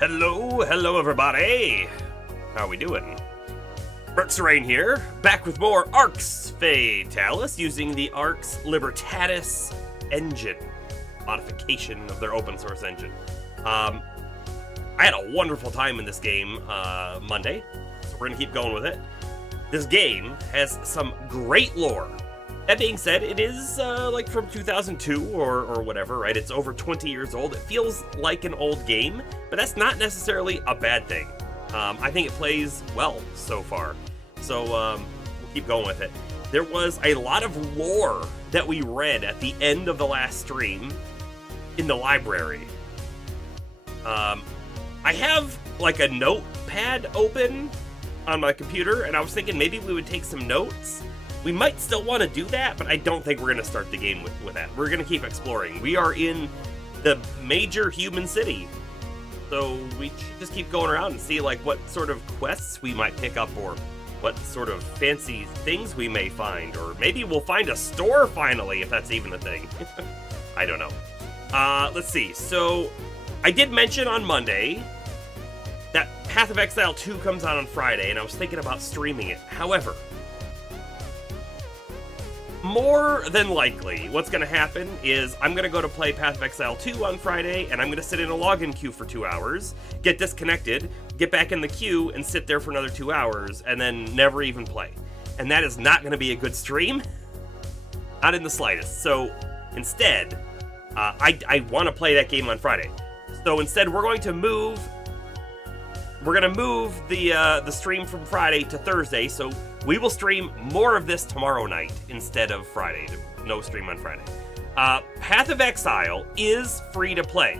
Hello everybody! How are we doing? Arx here, back with more Arx Fatalis using the Arx Libertatis engine. Modification of their open source engine. I had a wonderful time in this game Monday, so we're gonna keep going with it. This game has some great lore. That being said, it is like from 2002 or whatever, right? It's over 20 years old. It feels like an old game, but that's not necessarily a bad thing. I think it plays well so far. So we'll keep going with it. There was a lot of lore that we read at the end of the last stream in the library. I have like a notepad open on my computer, and I was thinking maybe we would take some notes. We might still want to do that, but I don't think we're going to start the game with that. We're going to keep exploring. We are in the major human city, so we should just keep going around and see like what sort of quests we might pick up, or what sort of fancy things we may find, or maybe we'll find a store finally, if that's even a thing. I don't know. Let's see. So I did mention on Monday that Path of Exile 2 comes out on Friday, and I was thinking about streaming it. However, more than likely, what's going to happen is I'm going to go to play Path of Exile 2 on Friday, and I'm going to sit in a login queue for 2 hours, get disconnected, get back in the queue, and sit there for another 2 hours, and then never even play. And that is not going to be a good stream. Not in the slightest. So instead, I want to play that game on Friday. So instead, we're going to move the stream from Friday to Thursday, so we will stream more of this tomorrow night instead of Friday. No stream on Friday. Path of Exile is free to play.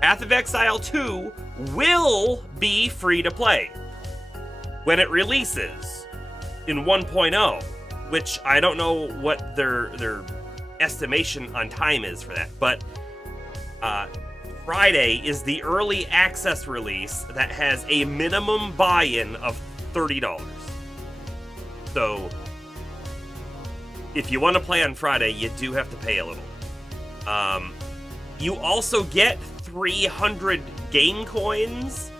Path of Exile 2 will be free to play when it releases in 1.0, which I don't know what their estimation on time is for that, but Friday is the early access release that has a minimum buy-in of $30. So, if you want to play on Friday, you do have to pay a little. You also get 300 game coins,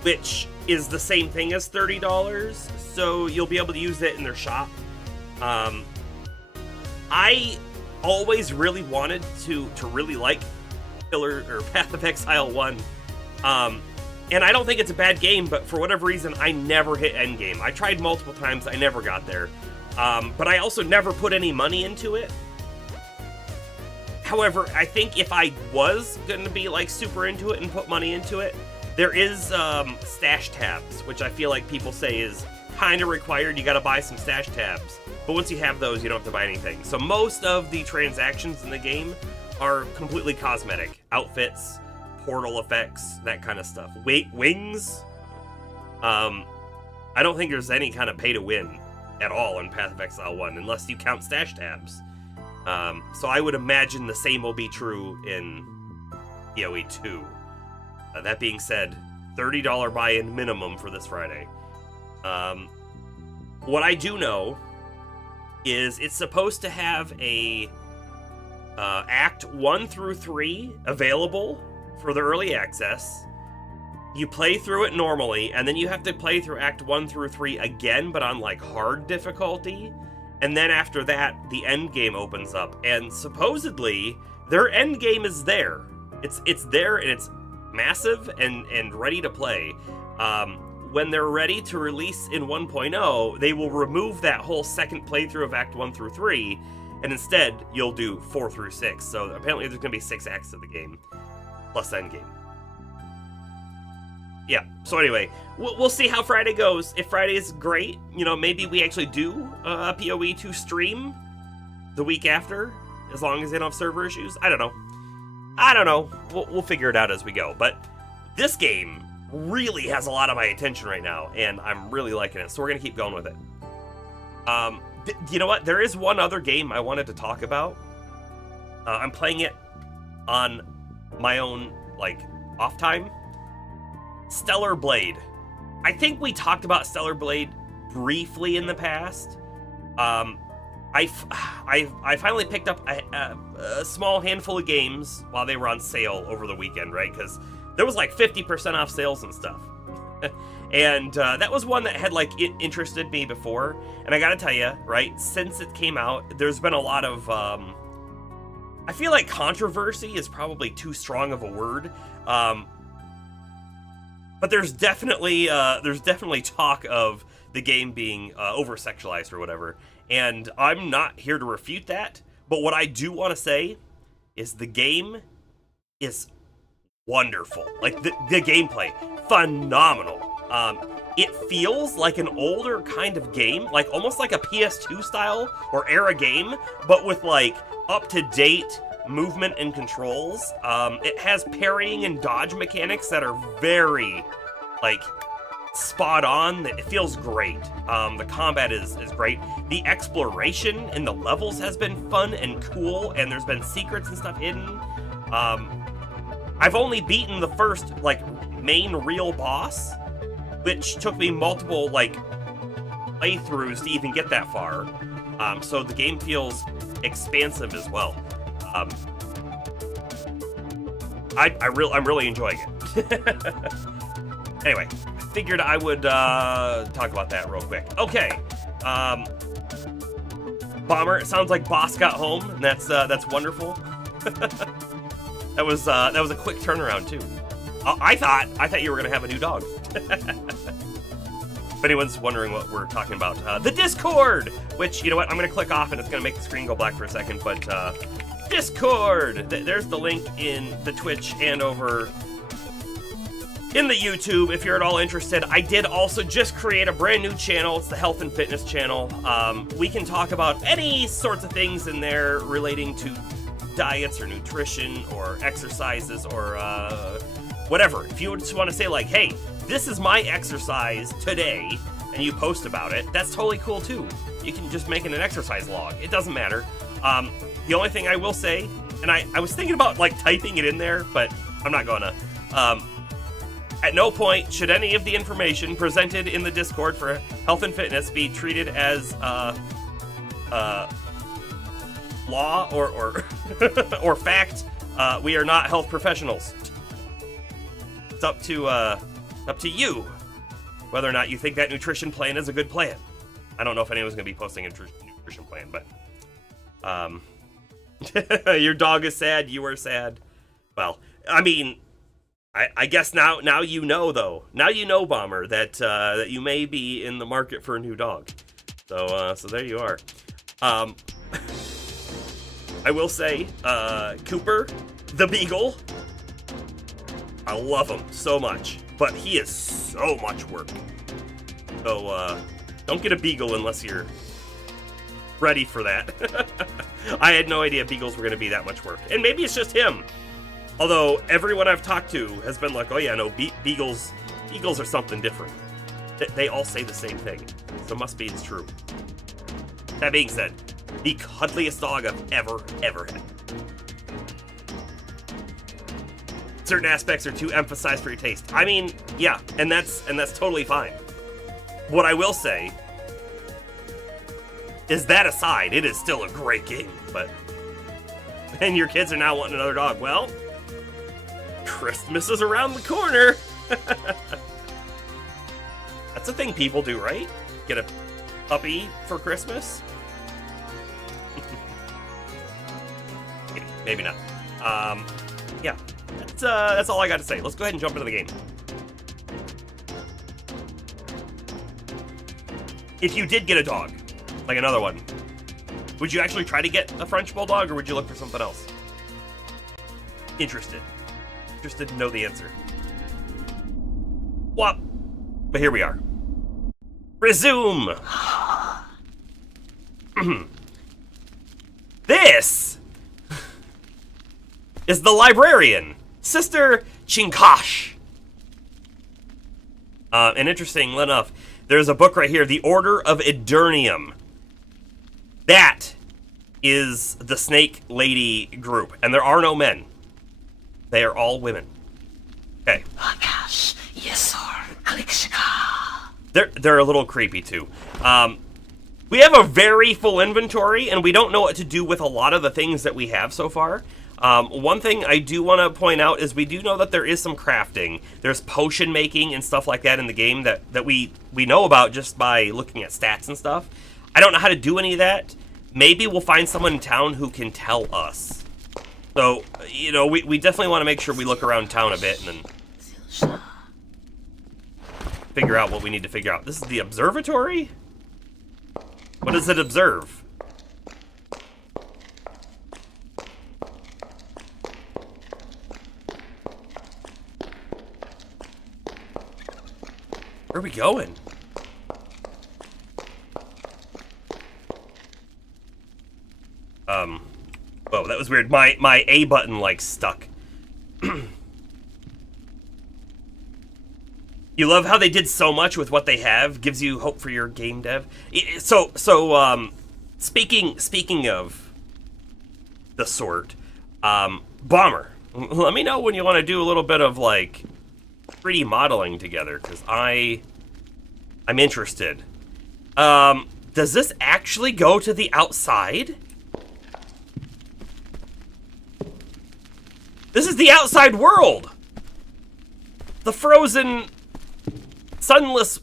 which is the same thing as $30, so you'll be able to use it in their shop. I always really wanted to really like Path of Exile 1. And I don't think it's a bad game, but for whatever reason, I never hit endgame. I tried multiple times, I never got there. But I also never put any money into it. However, I think if I was going to be like super into it and put money into it, there is stash tabs, which I feel like people say is kind of required. You got to buy some stash tabs. But once you have those, you don't have to buy anything. So most of the transactions in the game are completely cosmetic. Outfits, portal effects, that kind of stuff. Wings. I don't think there's any kind of pay to win at all in Path of Exile 1, unless you count stash tabs. So I would imagine the same will be true in PoE 2. That being said, $30 buy-in minimum for this Friday. What I do know is it's supposed to have a Act 1 through 3 available for the early access. You play through it normally, and then you have to play through Act 1 through 3 again, but on like hard difficulty. And then after that, the end game opens up, and supposedly their end game is there. It's there, and it's massive and ready to play. When they're ready to release in 1.0, they will remove that whole second playthrough of Act 1 through 3, and instead you'll do 4 through 6. So apparently there's going to be 6 acts of the game plus endgame. Yeah, so anyway, we'll see how Friday goes. If Friday is great, you know, maybe we actually do a PoE 2 stream the week after, as long as they don't have server issues. I don't know. We'll figure it out as we go. But this game really has a lot of my attention right now, and I'm really liking it, so we're going to keep going with it. You know what? There is one other game I wanted to talk about. I'm playing it on my own, like, off time. Stellar Blade. I think we talked about Stellar Blade briefly in the past. I finally picked up a small handful of games while they were on sale over the weekend, right? Because there was like 50% off sales and stuff. And that was one that had like interested me before. And I gotta tell you, right, since it came out, there's been a lot of I feel like controversy is probably too strong of a word. But there's definitely talk of the game being over-sexualized or whatever, and I'm not here to refute that. But what I do want to say is the game is wonderful. Like the gameplay, phenomenal. It feels like an older kind of game, like almost like a PS2 style or era game, but with like up-to-date movement and controls. It has parrying and dodge mechanics that are very, like, spot on. It feels great. The combat is great. The exploration in the levels has been fun and cool, and there's been secrets and stuff hidden. I've only beaten the first, like, main real boss, which took me multiple, like, playthroughs to even get that far. So the game feels expansive as well. I'm really enjoying it. Anyway, I figured I would talk about that real quick. Okay, Bomber. It sounds like Boss got home, and that's wonderful. that was a quick turnaround too. I thought you were gonna have a new dog. If anyone's wondering what we're talking about, the Discord, which, you know what, I'm going to click off and it's going to make the screen go black for a second, but Discord, there's the link in the Twitch and over in the YouTube if you're at all interested. I did also just create a brand new channel. It's the Health and Fitness channel. We can talk about any sorts of things in there relating to diets or nutrition or exercises or whatever. If you just want to say like, hey, this is my exercise today, and you post about it, that's totally cool too. You can just make it an exercise log. It doesn't matter. The only thing I will say, and I was thinking about like typing it in there, but I'm not gonna. At no point should any of the information presented in the Discord for Health and Fitness be treated as law or or fact. We are not health professionals. It's up to you whether or not you think that nutrition plan is a good plan. I don't know if anyone's going to be posting a nutrition plan, but your dog is sad, you are sad. Well, I mean, I guess now you know, though. Now you know, Bomber, that you may be in the market for a new dog. So there you are. I will say, Cooper, the Beagle, I love him so much, but he is so much work. So, don't get a Beagle unless you're ready for that. I had no idea Beagles were going to be that much work. And maybe it's just him. Although, everyone I've talked to has been like, oh yeah, no, Beagles are something different. They all say the same thing. So must be it's true. That being said, the cuddliest dog I've ever had. Certain aspects are too emphasized for your taste. I mean, yeah, and that's totally fine. What I will say is that aside, it is still a great game, but and your kids are now wanting another dog. Well, Christmas is around the corner. That's a thing people do, right? Get a puppy for Christmas? Maybe not. Yeah. That's all I got to say. Let's go ahead and jump into the game. If you did get a dog, like another one, would you actually try to get a French Bulldog, or would you look for something else? Interested to know the answer. What? But here we are. Resume! This is the librarian, Sister Chinkash. And interesting enough, there's a book right here, The Order of Eternium. That is the Snake Lady group, and there are no men. They are all women. Okay. They're a little creepy too. We have a very full inventory, and we don't know what to do with a lot of the things that we have so far. One thing I do want to point out is we do know that there is some crafting. There's potion making and stuff like that in the game that we know about just by looking at stats and stuff. I don't know how to do any of that. Maybe we'll find someone in town who can tell us. So, you know, we definitely want to make sure we look around town a bit and then figure out what we need to figure out. This is the observatory? What does it observe? Where are we going? Whoa, that was weird. My A button, like, stuck. You love how they did so much with what they have, gives you hope for your game dev. So speaking of the sort, Bomber, let me know when you want to do a little bit of, like, 3D modeling together, because I'm interested. Does this actually go to the outside? This is the outside world! The frozen, sunless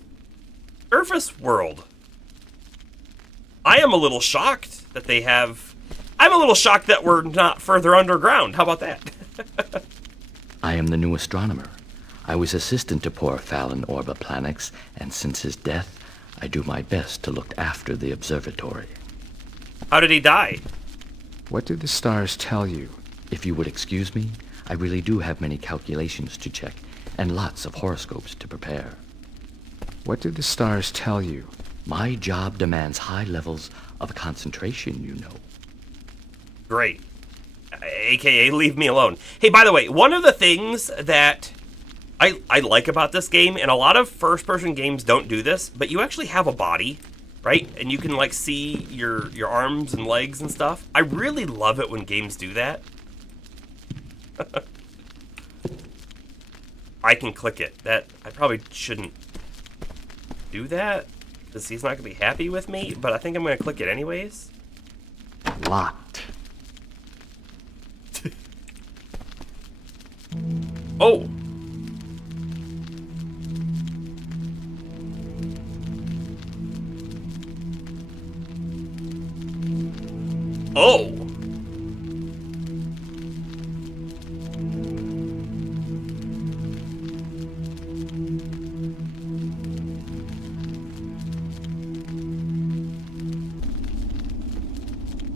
surface world. I am a little shocked that they have... I'm a little shocked that we're not further underground. How about that? I am the new astronomer. I was assistant to poor Fallon Orba Planix, and since his death, I do my best to look after the observatory. How did he die? What do the stars tell you? If you would excuse me, I really do have many calculations to check, and lots of horoscopes to prepare. What do the stars tell you? My job demands high levels of concentration, you know. Great. AKA, leave me alone. Hey, by the way, one of the things that I like about this game, and a lot of first-person games don't do this, but you actually have a body, right? And you can, like, see your arms and legs and stuff. I really love it when games do that. I can click it. That I probably shouldn't do that, because he's not going to be happy with me, but I think I'm going to click it anyways. Locked. Oh! Oh!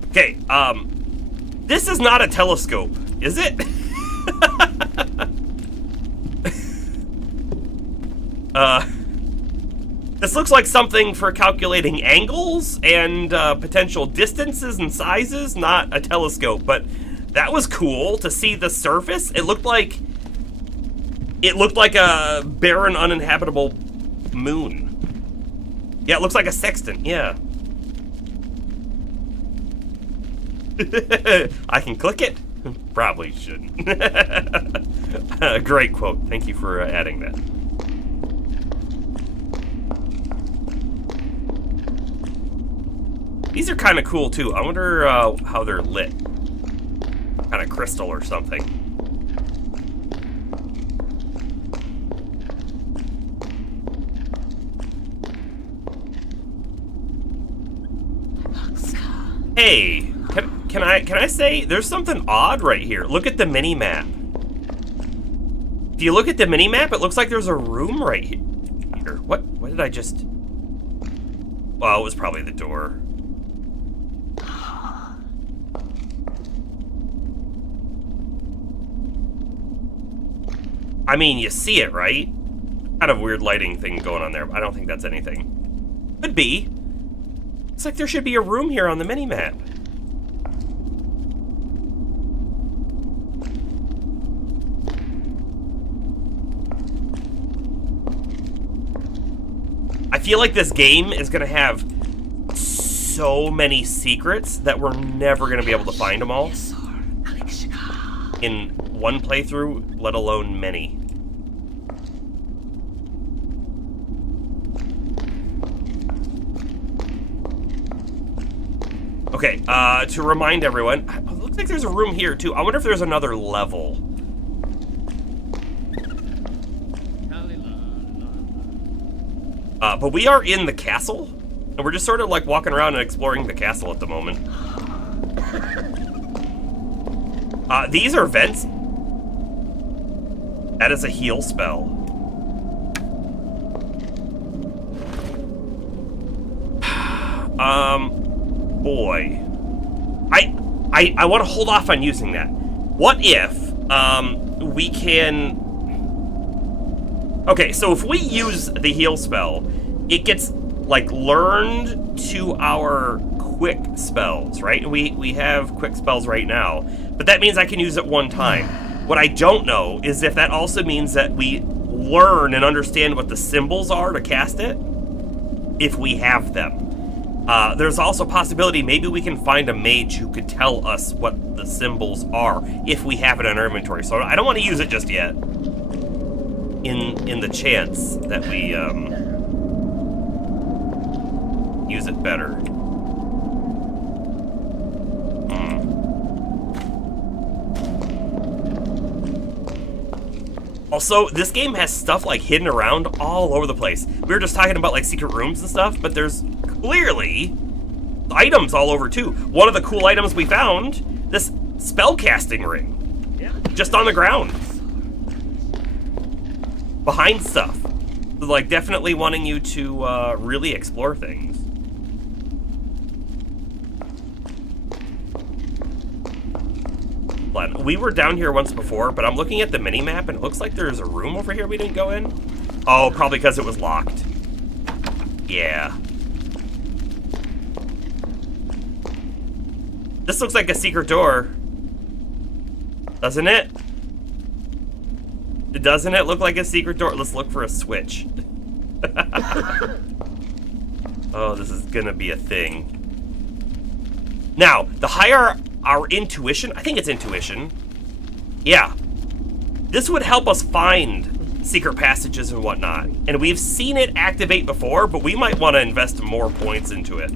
Okay, this is not a telescope, is it? This looks like something for calculating angles and potential distances and sizes, not a telescope, but that was cool to see the surface. It looked like a barren, uninhabitable moon. Yeah, it looks like a sextant, yeah. I can click it? Probably shouldn't. Great quote. Thank you for adding that. These are kind of cool, too. I wonder how they're lit. Kind of crystal or something. Hey, can I say there's something odd right here? Look at the mini map. If you look at the mini map, it looks like there's a room right here. What did I just? Well, it was probably the door. I mean, you see it, right? Kind of weird lighting thing going on there, but I don't think that's anything. Could be. It's like there should be a room here on the mini-map. I feel like this game is going to have so many secrets that we're never going to be able to find them all in one playthrough, let alone many. Okay, to remind everyone, Looks like there's a room here, too. I wonder if there's another level. But we are in the castle, and we're just sort of like walking around and exploring the castle at the moment. These are vents. That is a heal spell. Boy. I want to hold off on using that. What if, we can... Okay, so if we use the heal spell, it gets, like, learned to our quick spells, right? We have quick spells right now, but that means I can use it one time. What I don't know is if that also means that we learn and understand what the symbols are to cast it, if we have them. There's also a possibility maybe we can find a mage who could tell us what the symbols are if we have it in our inventory. So I don't want to use it just yet. In the chance that we use it better. Also, this game has stuff like hidden around all over the place. We were just talking about like secret rooms and stuff, but there's clearly items all over too. One of the cool items we found, this spellcasting ring. Yeah. Just on the ground. Behind stuff. So, like, definitely wanting you to really explore things. We were down here once before, but I'm looking at the mini-map, and it looks like there's a room over here we didn't go in. Oh, probably because it was locked. Yeah. This looks like a secret door. Doesn't it? Doesn't it look like a secret door? Let's look for a switch. Oh, this is gonna be a thing. Now, the higher our intuition, I think it's intuition. Yeah. This would help us find secret passages and whatnot. And we've seen it activate before, but we might want to invest more points into it.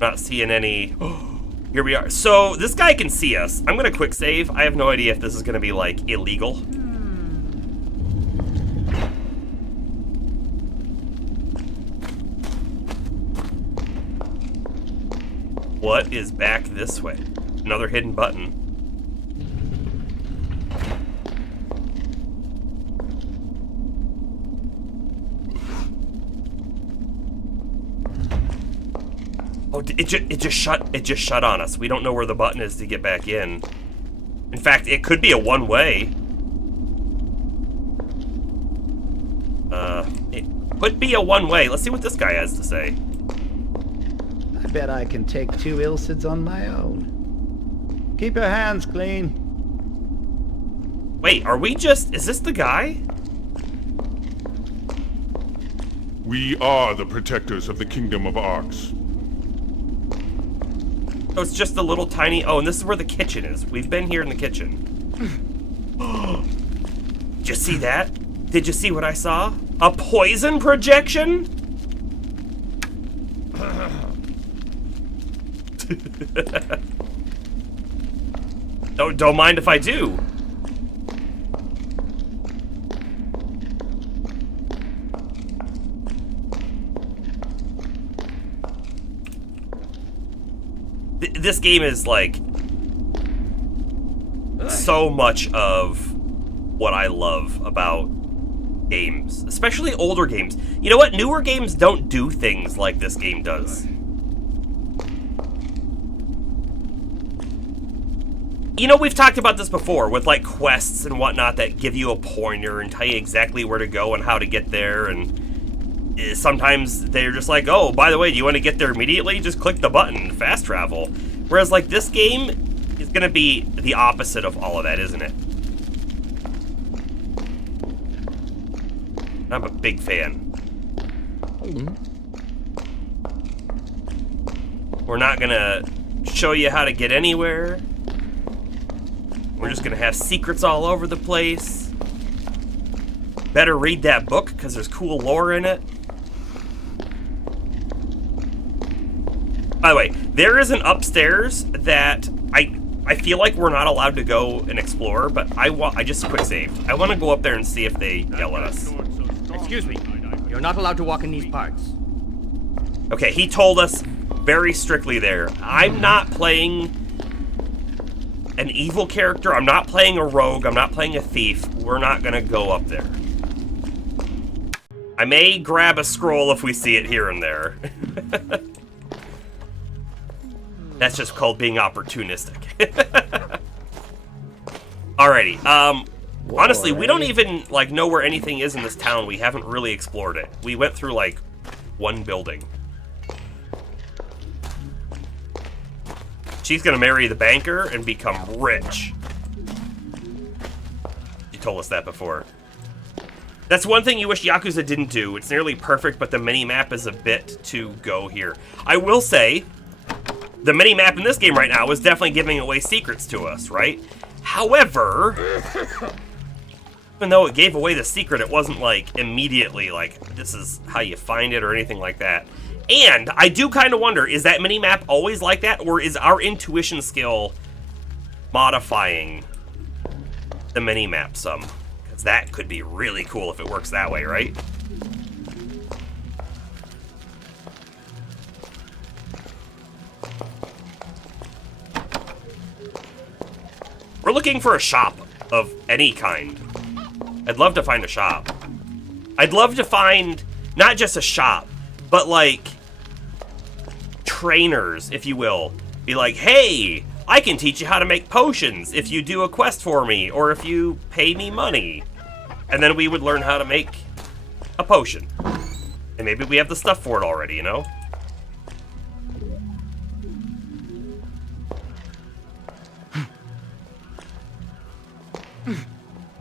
Not seeing any. Here we are. So this guy can see us. I'm gonna quick save. I have no idea if this is gonna be like illegal. What is back this way? Another hidden button. Oh, it just shut on us. We don't know where the button is to get back in. In fact, it could be a one-way. It could be a one-way. Let's see what this guy has to say. I bet I can take 2 Ilcids on my own. Keep your hands clean. Wait, are we just... Is this the guy? We are the protectors of the kingdom of Arx. Oh, it's just a little tiny... Oh, and this is where the kitchen is. We've been here in the kitchen. Did you see that? Did you see what I saw? A poison projection? Don't mind if I do. This game is like so much of what I love about games, especially older games. You know what? Newer games don't do things like this game does. You know, we've talked about this before with like quests and whatnot that give you a pointer and tell you exactly where to go and how to get there, and sometimes they're just like, oh, by the way, do you want to get there immediately? Just click the button, fast travel. Whereas like this game is gonna be the opposite of all of that, isn't it? I'm a big fan. We're not gonna show you how to get anywhere. We're just gonna have secrets all over the place. Better read that book, because there's cool lore in it. By the way, there is an upstairs that I feel like we're not allowed to go and explore, but I just quick saved. I want to go up there and see if they yell at us. Excuse me. You're not allowed to walk in these parts. Okay, he told us very strictly there. I'm not playing an evil character. I'm not playing a rogue. I'm not playing a thief. We're not gonna go up there. I may grab a scroll if we see it here and there. That's just called being opportunistic. Alrighty, honestly, we don't even, like, know where anything is in this town. We haven't really explored it. We went through, like, one building. She's gonna marry the banker and become rich. You told us that before. That's one thing you wish Yakuza didn't do. It's nearly perfect, but the mini-map is a bit to go here. I will say, the mini-map in this game right now is definitely giving away secrets to us, right? However, even though it gave away the secret, it wasn't, like, immediately, like, this is how you find it or anything like that. And I do kind of wonder, is that mini-map always like that, or is our intuition skill modifying the mini-map some? Because that could be really cool if it works that way, right? We're looking for a shop of any kind. I'd love to find a shop. I'd love to find not just a shop, but like trainers, if you will. Be like, hey, I can teach you how to make potions if you do a quest for me or if you pay me money. And then we would learn how to make a potion. And maybe we have the stuff for it already, you know?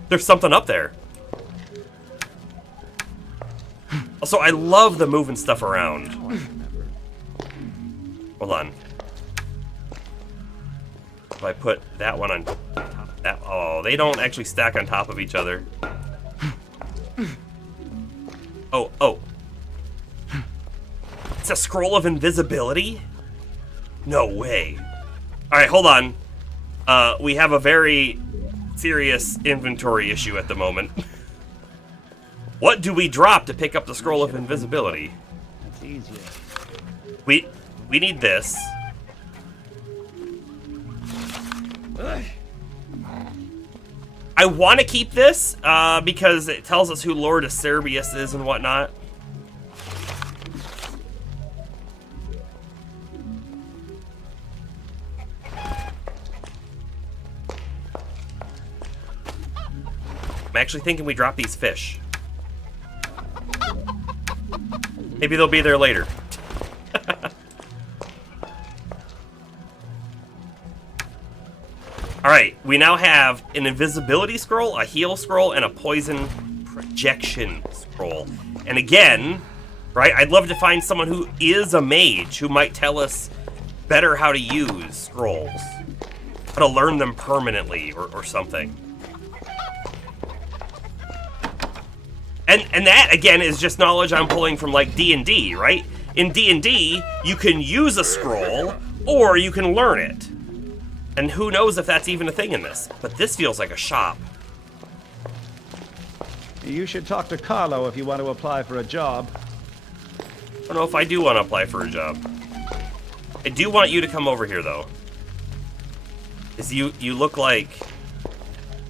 There's something up there. Also, I love the moving stuff around. Hold on. If I put that one on top of that, oh, they don't actually stack on top of each other. Oh. It's a scroll of invisibility? No way. Alright, hold on. We have a very serious inventory issue at the moment. What do we drop to pick up the scroll of invisibility? That's easier. We need this. I want to keep this because it tells us who Lord Acerbius is and whatnot. I'm actually thinking we drop these fish. Maybe they'll be there later. Alright, we now have an invisibility scroll, a heal scroll, and a poison projection scroll. And again, right, I'd love to find someone who is a mage who might tell us better how to use scrolls. How to learn them permanently or something. And that, again, is just knowledge I'm pulling from, like, D&D, right? In D&D, you can use a scroll, or you can learn it. And who knows if that's even a thing in this. But this feels like a shop. You should talk to Carlo if you want to apply for a job. I don't know if I do want to apply for a job. I do want you to come over here, though. Because you look like...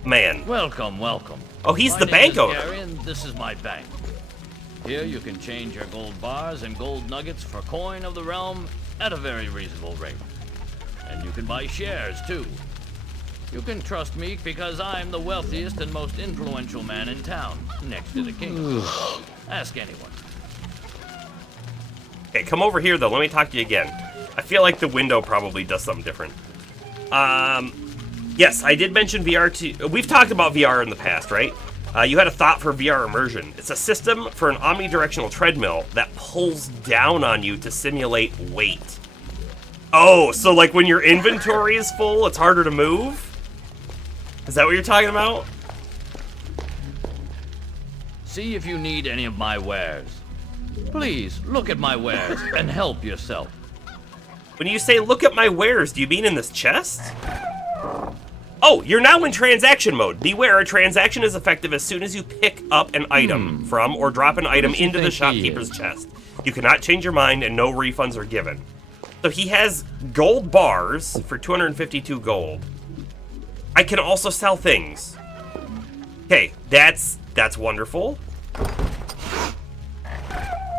Man. Welcome. Oh, he's My the name bank is owner. Gary, and this is my bank. Here you can change your gold bars and gold nuggets for coin of the realm at a very reasonable rate. And you can buy shares, too. You can trust me because I'm the wealthiest and most influential man in town, next to the king. Ask anyone. Okay, come over here, though. Let me talk to you again. I feel like the window probably does something different. Yes, I did mention VR too. We've talked about VR in the past, right? You had a thought for VR immersion. It's a system for an omnidirectional treadmill that pulls down on you to simulate weight. Oh, so like when your inventory is full, it's harder to move? Is that what you're talking about? See if you need any of my wares. Please, look at my wares and help yourself. When you say look at my wares, do you mean in this chest? Oh, you're now in transaction mode. Beware, a transaction is effective as soon as you pick up an item from or drop an item into the shopkeeper's chest. You cannot change your mind and no refunds are given. So he has gold bars for 252 gold. I can also sell things. Okay, that's wonderful.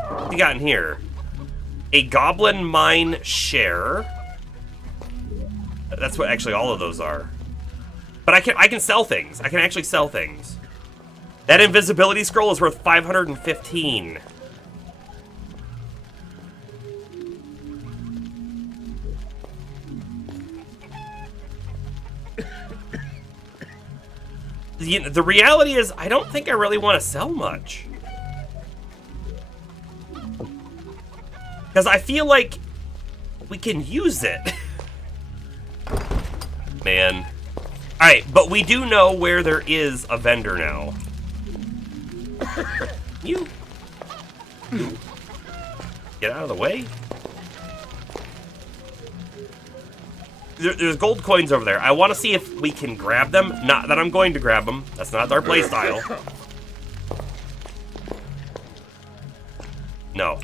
What you got in here? A goblin mine share. That's what actually all of those are. But I can sell things. I can actually sell things. That invisibility scroll is worth 515. The reality is, I don't think I really want to sell much. Because I feel like we can use it. Man. Alright, but we do know where there is a vendor now. You. Get out of the way. There's gold coins over there. I want to see if we can grab them. Not that I'm going to grab them. That's not our playstyle. No.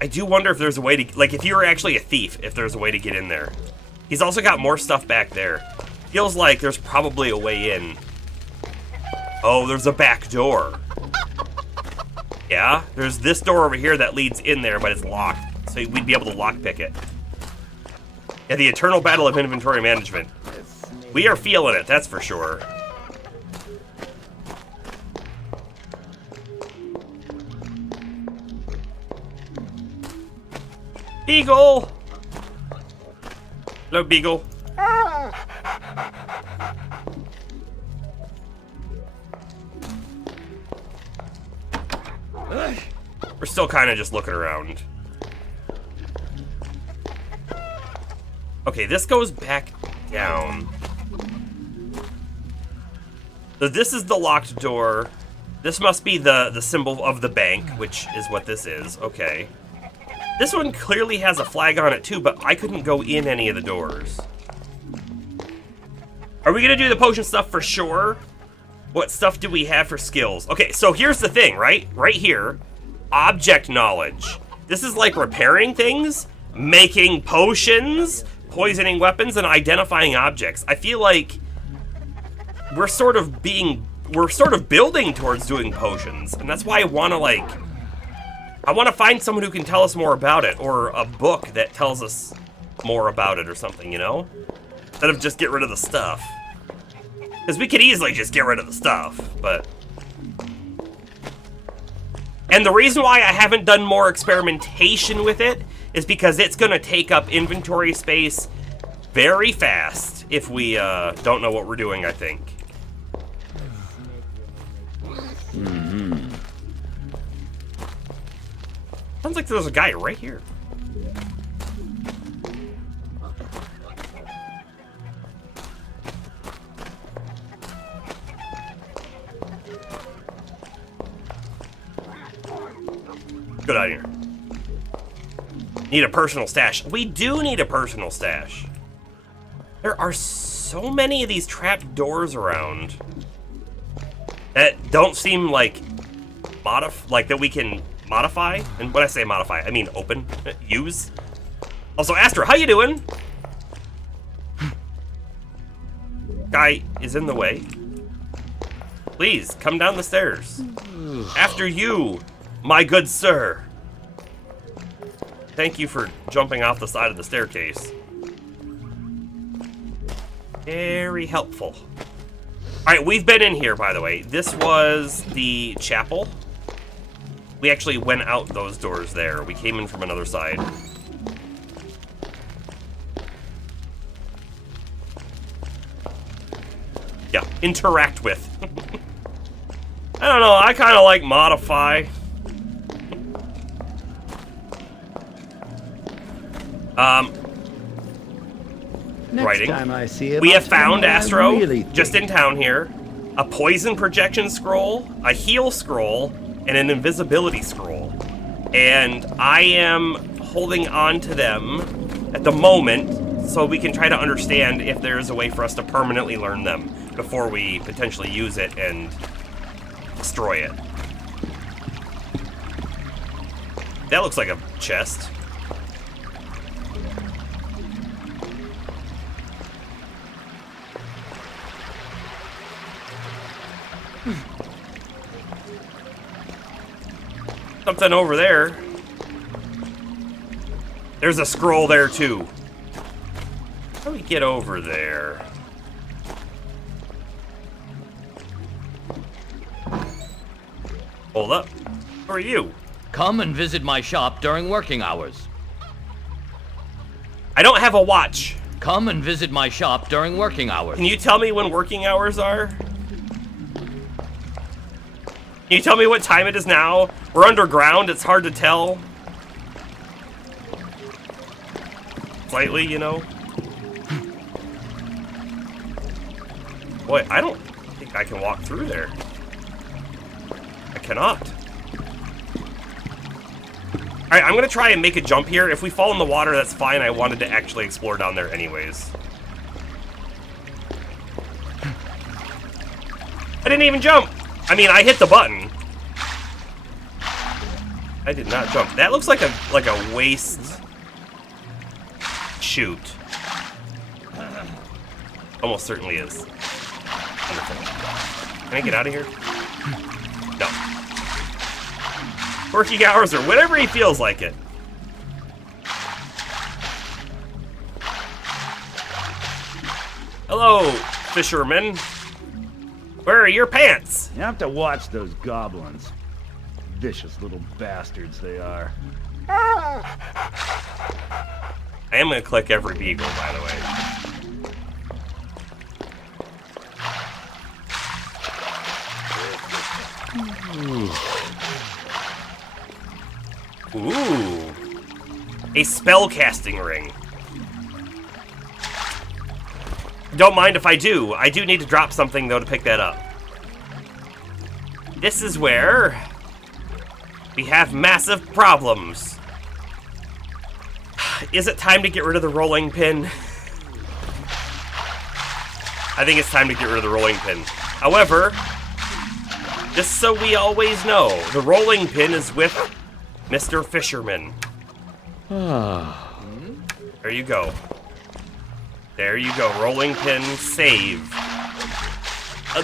I do wonder if there's a way to... Like, if you were actually a thief, if there's a way to get in there. He's also got more stuff back there. Feels like there's probably a way in. Oh, there's a back door. Yeah? There's this door over here that leads in there, but it's locked. So we'd be able to lockpick it. Yeah, the eternal battle of inventory management. We are feeling it, that's for sure. Beagle! Hello, Beagle. We're still kind of just looking around. Okay, this goes back down. So this is the locked door. This must be the symbol of the bank, which is what this is. Okay. This one clearly has a flag on it too, but I couldn't go in any of the doors. Are we gonna do the potion stuff for sure? What stuff do we have for skills? Okay, so here's the thing, right? Right here. Object knowledge. This is like repairing things, making potions, poisoning weapons, and identifying objects. I feel like we're sort of building towards doing potions, and that's why I want to find someone who can tell us more about it, or a book that tells us more about it or something, you know? Instead of just get rid of the stuff. Because we could easily just get rid of the stuff, but... And the reason why I haven't done more experimentation with it is because it's going to take up inventory space very fast if we don't know what we're doing, I think. Sounds like there's a guy right here. Good idea. Need a personal stash. We do need a personal stash. There are so many of these trapped doors around that don't seem like that we can modify. And when I say modify, I mean open, use. Also, Astra, how you doing? Guy is in the way. Please come down the stairs. After you, my good sir. Thank you for jumping off the side of the staircase. Very helpful. Alright, we've been in here, by the way. This was the chapel. We actually went out those doors there. We came in from another side. Yeah, interact with. I don't know, I kind of like modify. Next writing. time I see him, We I'll have tell him found what I Astro really just think. in town here. A poison projection scroll, a heal scroll, and an invisibility scroll. And I am holding on to them at the moment so we can try to understand if there is a way for us to permanently learn them before we potentially use it and destroy it. That looks like a chest. Something over there. There's a scroll there too. How do we get over there? Hold up. Who are you? Come and visit my shop during working hours. I don't have a watch. Come and visit my shop during working hours. Can you tell me when working hours are? Can you tell me what time it is now? We're underground, it's hard to tell. Slightly, you know? Boy, I don't think I can walk through there. I cannot. Alright, I'm gonna try and make a jump here. If we fall in the water, that's fine. I wanted to actually explore down there anyways. I didn't even jump! I mean, I hit the button. I did not jump. That looks like a waste chute. Almost certainly is. Wonderful. Can I get out of here? No. Working hours or whatever he feels like it. Hello, fisherman. Where are your pants? You have to watch those goblins. Vicious little bastards they are. I am going to click every beagle, by the way. Ooh. A spellcasting ring. Don't mind if I do. I do need to drop something, though, to pick that up. This is where we have massive problems. Is it time to get rid of the rolling pin? I think it's time to get rid of the rolling pin. However, just so we always know, the rolling pin is with Mr. Fisherman. There you go. There you go. Rolling pin, save.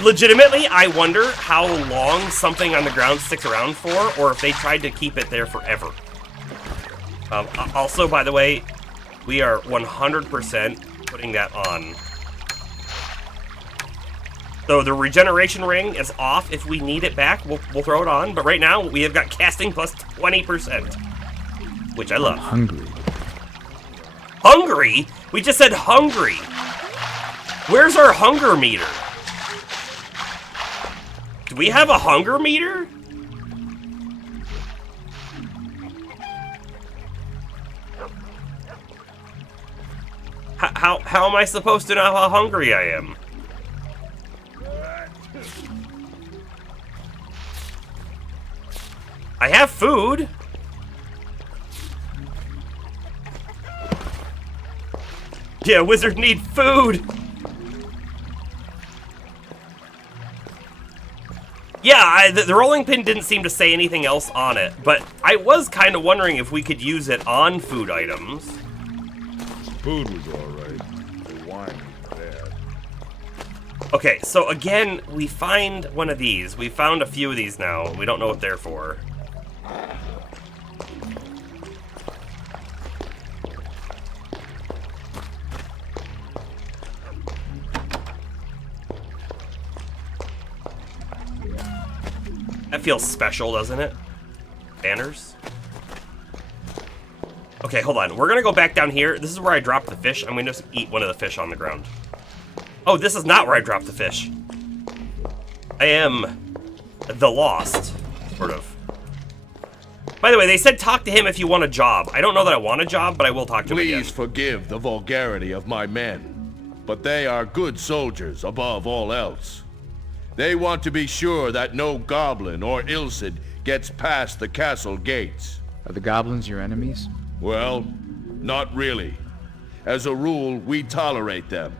Legitimately, I wonder how long something on the ground sticks around for, or if they tried to keep it there forever. Also, by the way, we are 100% putting that on. So the regeneration ring is off. If we need it back, we'll throw it on. But right now, we have got casting plus 20%, which I love. I'm hungry. Hungry? We just said hungry. Where's our hunger meter? Do we have a hunger meter? How am I supposed to know how hungry I am? I have food. Yeah, wizards need food. Yeah, the rolling pin didn't seem to say anything else on it, but I was kind of wondering if we could use it on food items. Food was alright. The wine was bad. Okay, so again, we find one of these. We found a few of these now. We don't know what they're for. That feels special, doesn't it? Banners? Okay, hold on. We're gonna go back down here. This is where I dropped the fish. I'm gonna just eat one of the fish on the ground. Oh, this is not where I dropped the fish. I am the lost, sort of. By the way, they said talk to him if you want a job. I don't know that I want a job, but I will talk to him again. Please forgive the vulgarity of my men. but they are good soldiers above all else. They want to be sure that no goblin or Ilcid gets past the castle gates. Are the goblins your enemies? Well, not really. As a rule, we tolerate them.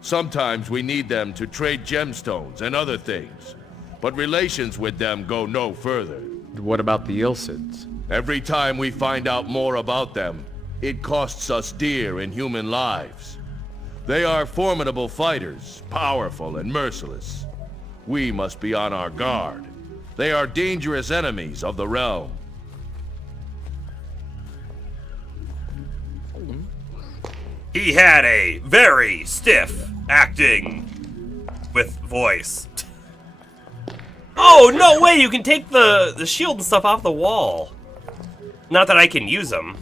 Sometimes we need them to trade gemstones and other things, but relations with them go no further. What about the Ilcids? Every time we find out more about them, it costs us dear in human lives. They are formidable fighters, powerful and merciless. We must be on our guard. They are dangerous enemies of the realm. He had a very stiff acting with voice. Oh, no way! You can take the shield and stuff off the wall. Not that I can use them.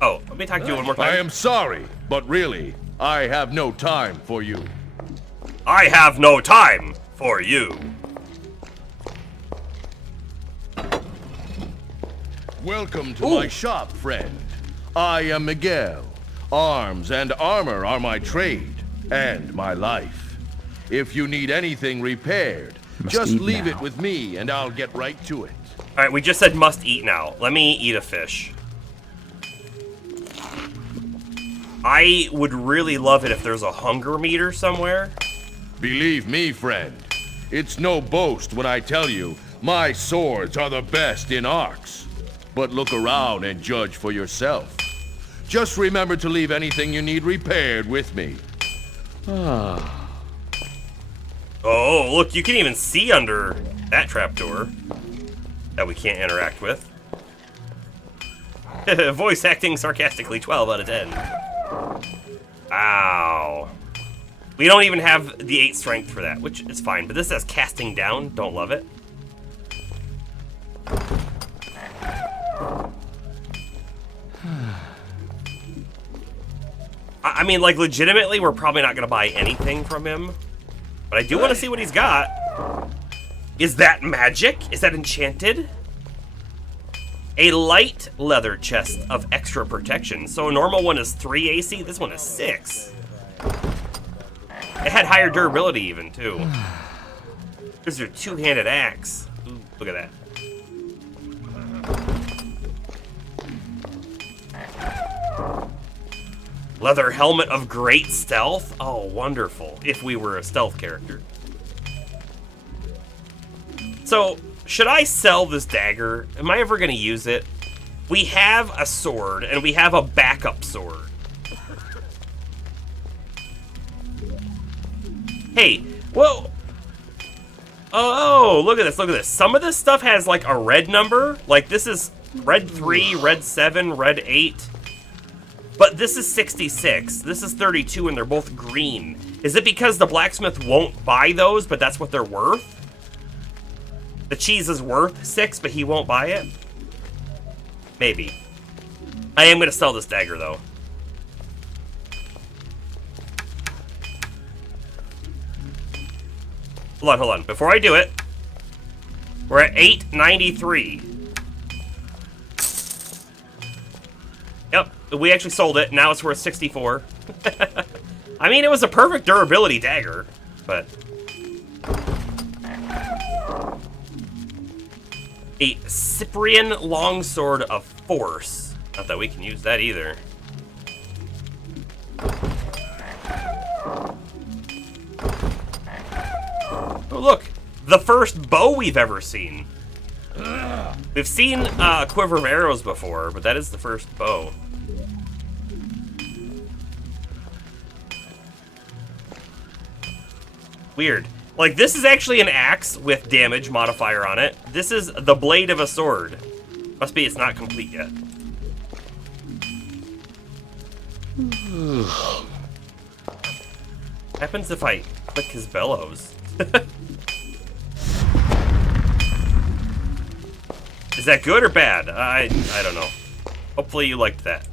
Oh, let me talk to you one more time. I am sorry, but really, I have no time for you. I have no time for you. Welcome to my shop, friend. I am Miguel. Arms and armor are my trade and my life. If you need anything repaired, just leave it with me and I'll get right to it. All right, we just said must eat now. Let me eat a fish. I would really love it if there's a hunger meter somewhere. Believe me, friend, it's no boast when I tell you my swords are the best in Arx. But look around and judge for yourself. Just remember to leave anything you need repaired with me. Oh, look, you can even see under that trapdoor that we can't interact with. Voice acting sarcastically, 12 out of 10. Ow. We don't even have the 8 strength for that, which is fine. But this says casting down. Don't love it. I mean, like, legitimately, we're probably not going to buy anything from him. But I do want to see what he's got. Is that magic? Is that enchanted? A light leather chest of extra protection. So a normal one is 3 AC. This one is 6. It had higher durability even, too. Here's your two-handed axe. Ooh, look at that. Leather helmet of great stealth? Oh, wonderful. If we were a stealth character. So, should I sell this dagger? Am I ever going to use it? We have a sword, and we have a backup sword. Hey, whoa. Oh, look at this, look at this. Some of this stuff has, like, a red number. Like, this is red 3, red 7, red 8. But this is 66, this is 32, and they're both green. Is it because the blacksmith won't buy those, but that's what they're worth? The cheese is worth 6, but he won't buy it? Maybe. I am going to sell this dagger, though. Hold on. Before I do it, we're at 893. Yep, we actually sold it. Now it's worth 64. I mean, it was a perfect durability dagger, but... A Cyprian longsword of force. Not that we can use that either. Oh, look! The first bow we've ever seen. We've seen a quiver of arrows before, but that is the first bow. Weird. Like, this is actually an axe with damage modifier on it. This is the blade of a sword. Must be it's not complete yet. What happens if I click his bellows? Is that good or bad? I don't know. Hopefully you liked that.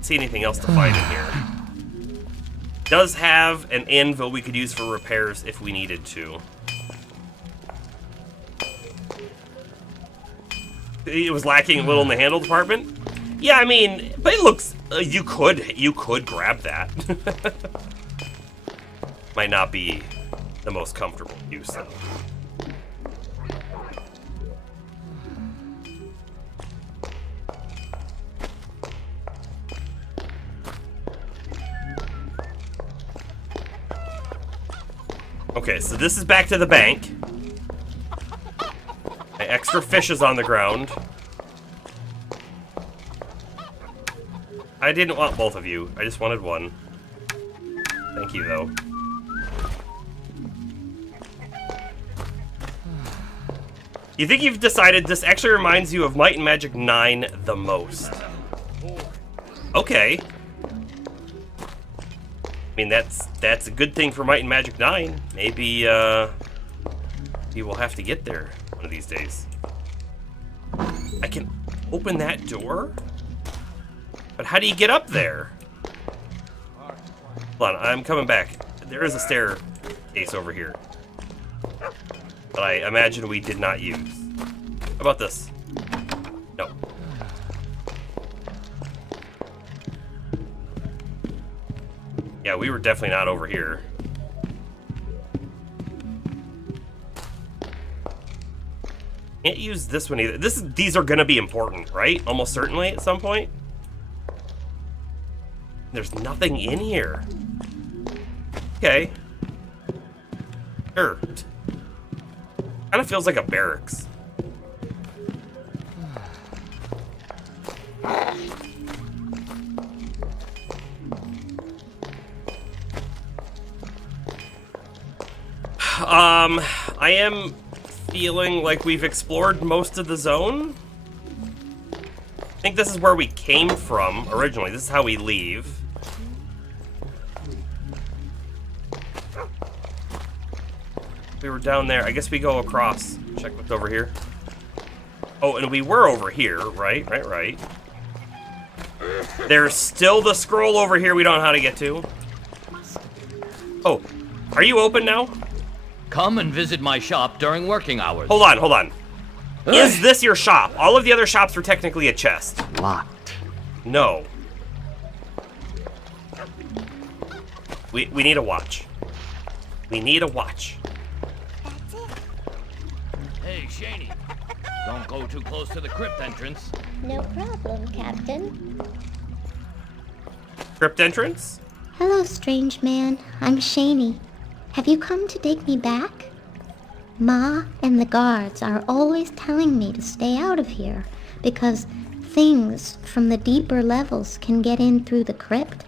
See anything else to find in here? Does have an anvil we could use for repairs if we needed to. It was lacking a little in the handle department. Yeah, I mean, but it looks. You could grab that. Might not be the most comfortable use though. Okay, so this is back to the bank. My extra fish is on the ground. I didn't want both of you. I just wanted one. Thank you, though. You think you've decided this actually reminds you of Might and Magic 9 the most? Okay. I mean, that's a good thing for Might and Magic 9. Maybe, maybe we'll have to get there one of these days. I can open that door? But how do you get up there? Hold on, I'm coming back. There is a staircase over here. But I imagine we did not use. How about this? No. Yeah, we were definitely not over here. Can't use this one either. These are gonna be important, right? Almost certainly at some point. There's nothing in here. Okay. Sure. Kind of feels like a barracks. I am feeling like we've explored most of the zone. I think this is where we came from originally. This is how we leave. We were down there. I guess we go across. Check what's over here. Oh, and we were over here. Right. There's still the scroll over here we don't know how to get to. Oh, are you open now? Come and visit my shop during working hours. Hold on. Is this your shop? All of the other shops were technically a chest. Locked. No. We need a watch. We need a watch. Hey, Shaney. Don't go too close to the crypt entrance. No problem, Captain. Crypt entrance? Hello, strange man. I'm Shaney. Have you come to take me back? Ma and the guards are always telling me to stay out of here because things from the deeper levels can get in through the crypt,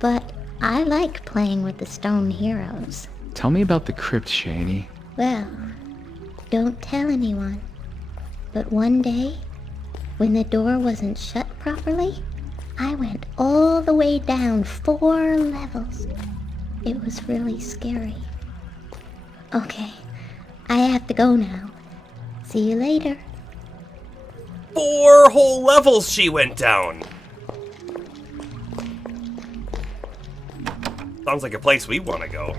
but I like playing with the stone heroes. Tell me about the crypt, Shaney. Well, don't tell anyone. But one day, when the door wasn't shut properly, I went all the way down 4 levels. It was really scary. Okay, I have to go now. See you later. 4 whole levels she went down. Sounds like a place we want to go.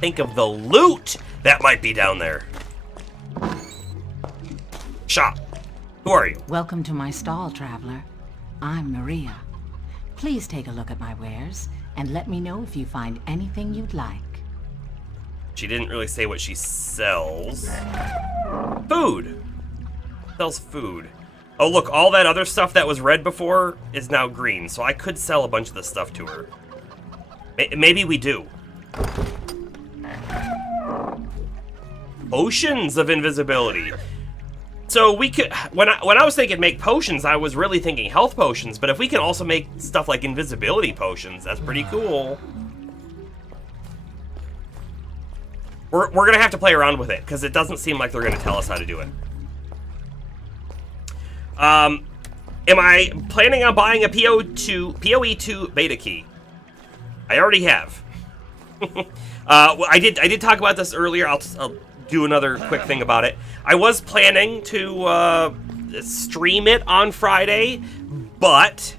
Think of the loot that might be down there. Shop. Who are you? Welcome to my stall, traveler. I'm Maria. Please take a look at my wares and let me know if you find anything you'd like. She didn't really say what she sells. Food. Sells food. Oh, look, all that other stuff that was red before is now green, so I could sell a bunch of this stuff to her. Maybe we do. Potions of invisibility. So we could, when I was thinking make potions, I was really thinking health potions, but if we can also make stuff like invisibility potions, that's pretty cool. We're gonna have to play around with it, because it doesn't seem like they're gonna tell us how to do it. Am I planning on buying a PoE2 beta key? I already have. I did talk about this earlier. I'll do another quick thing about it. I was planning to stream it on Friday, but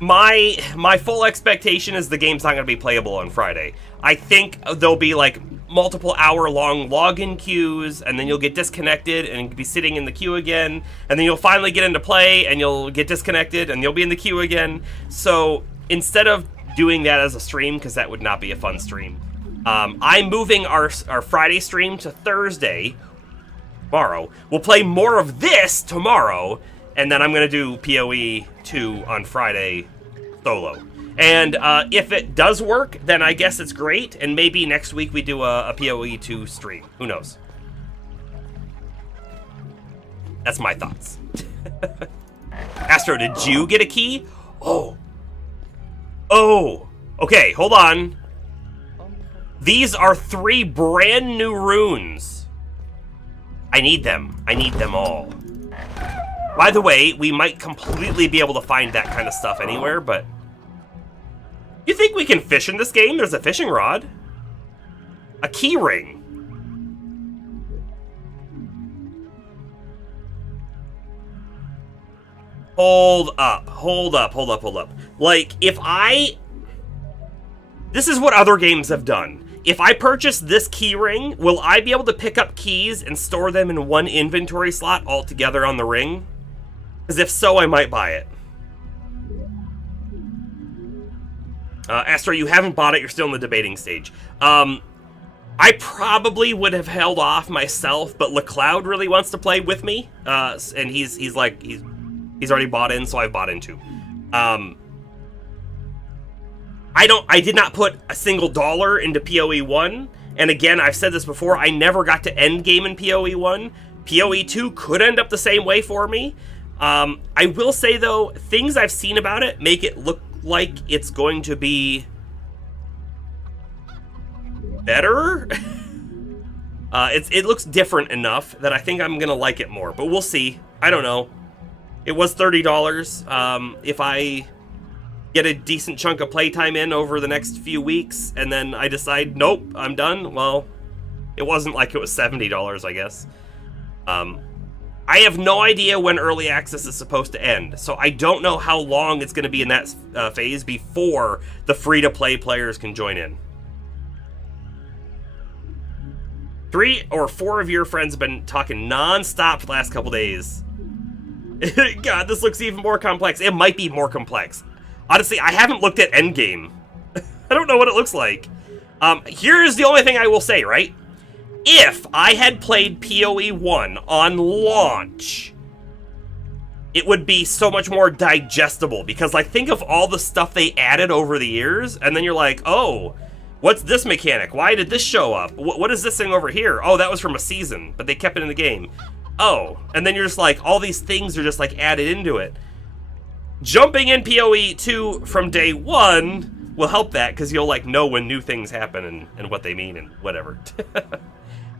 My full expectation is the game's not going to be playable on Friday. I think there'll be like multiple hour-long login queues, and then you'll get disconnected and be sitting in the queue again, and then you'll finally get into play, and you'll get disconnected, and you'll be in the queue again. So instead of doing that as a stream, because that would not be a fun stream, I'm moving our Friday stream to Thursday, tomorrow. We'll play more of this tomorrow, and then I'm going to do PoE 2 on Friday solo. And if it does work, then I guess it's great, and maybe next week we do a PoE 2 stream. Who knows? That's my thoughts. Astro, did you get a key? Oh. Okay, hold on. These are 3 brand new runes. I need them. I need them all. By the way, we might completely be able to find that kind of stuff anywhere, but... You think we can fish in this game? There's a fishing rod. A key ring. Hold up. Like, if I... This is what other games have done. If I purchase this key ring, will I be able to pick up keys and store them in one inventory slot all together on the ring? Because if so, I might buy it. Astro, you haven't bought it. You're still in the debating stage. I probably would have held off myself, but LeCloud really wants to play with me, and he's already bought in, so I've bought in too. I did not put a single dollar into PoE 1, and again, I've said this before, I never got to end game in PoE 1. PoE 2 could end up the same way for me. I will say though, things I've seen about it make it look like it's going to be better. It looks different enough that I think I'm gonna like it more, but we'll see. I don't know. It was $30. If I get a decent chunk of playtime in over the next few weeks, and then I decide, nope, I'm done, well, it wasn't like it was $70, I guess. I have no idea when early access is supposed to end, so I don't know how long it's going to be in that phase before the free-to-play players can join in. 3 or 4 of your friends have been talking non-stop for the last couple days. God, this looks even more complex. It might be more complex. Honestly, I haven't looked at Endgame. I don't know what it looks like. Here's the only thing I will say, right? If I had played PoE 1 on launch, it would be so much more digestible, because, like, think of all the stuff they added over the years, and then you're like, oh, what's this mechanic? Why did this show up? What is this thing over here? Oh, that was from a season, but they kept it in the game. Oh, and then you're just like, all these things are just, like, added into it. Jumping in PoE 2 from day 1 will help that, because you'll, like, know when new things happen and what they mean and whatever.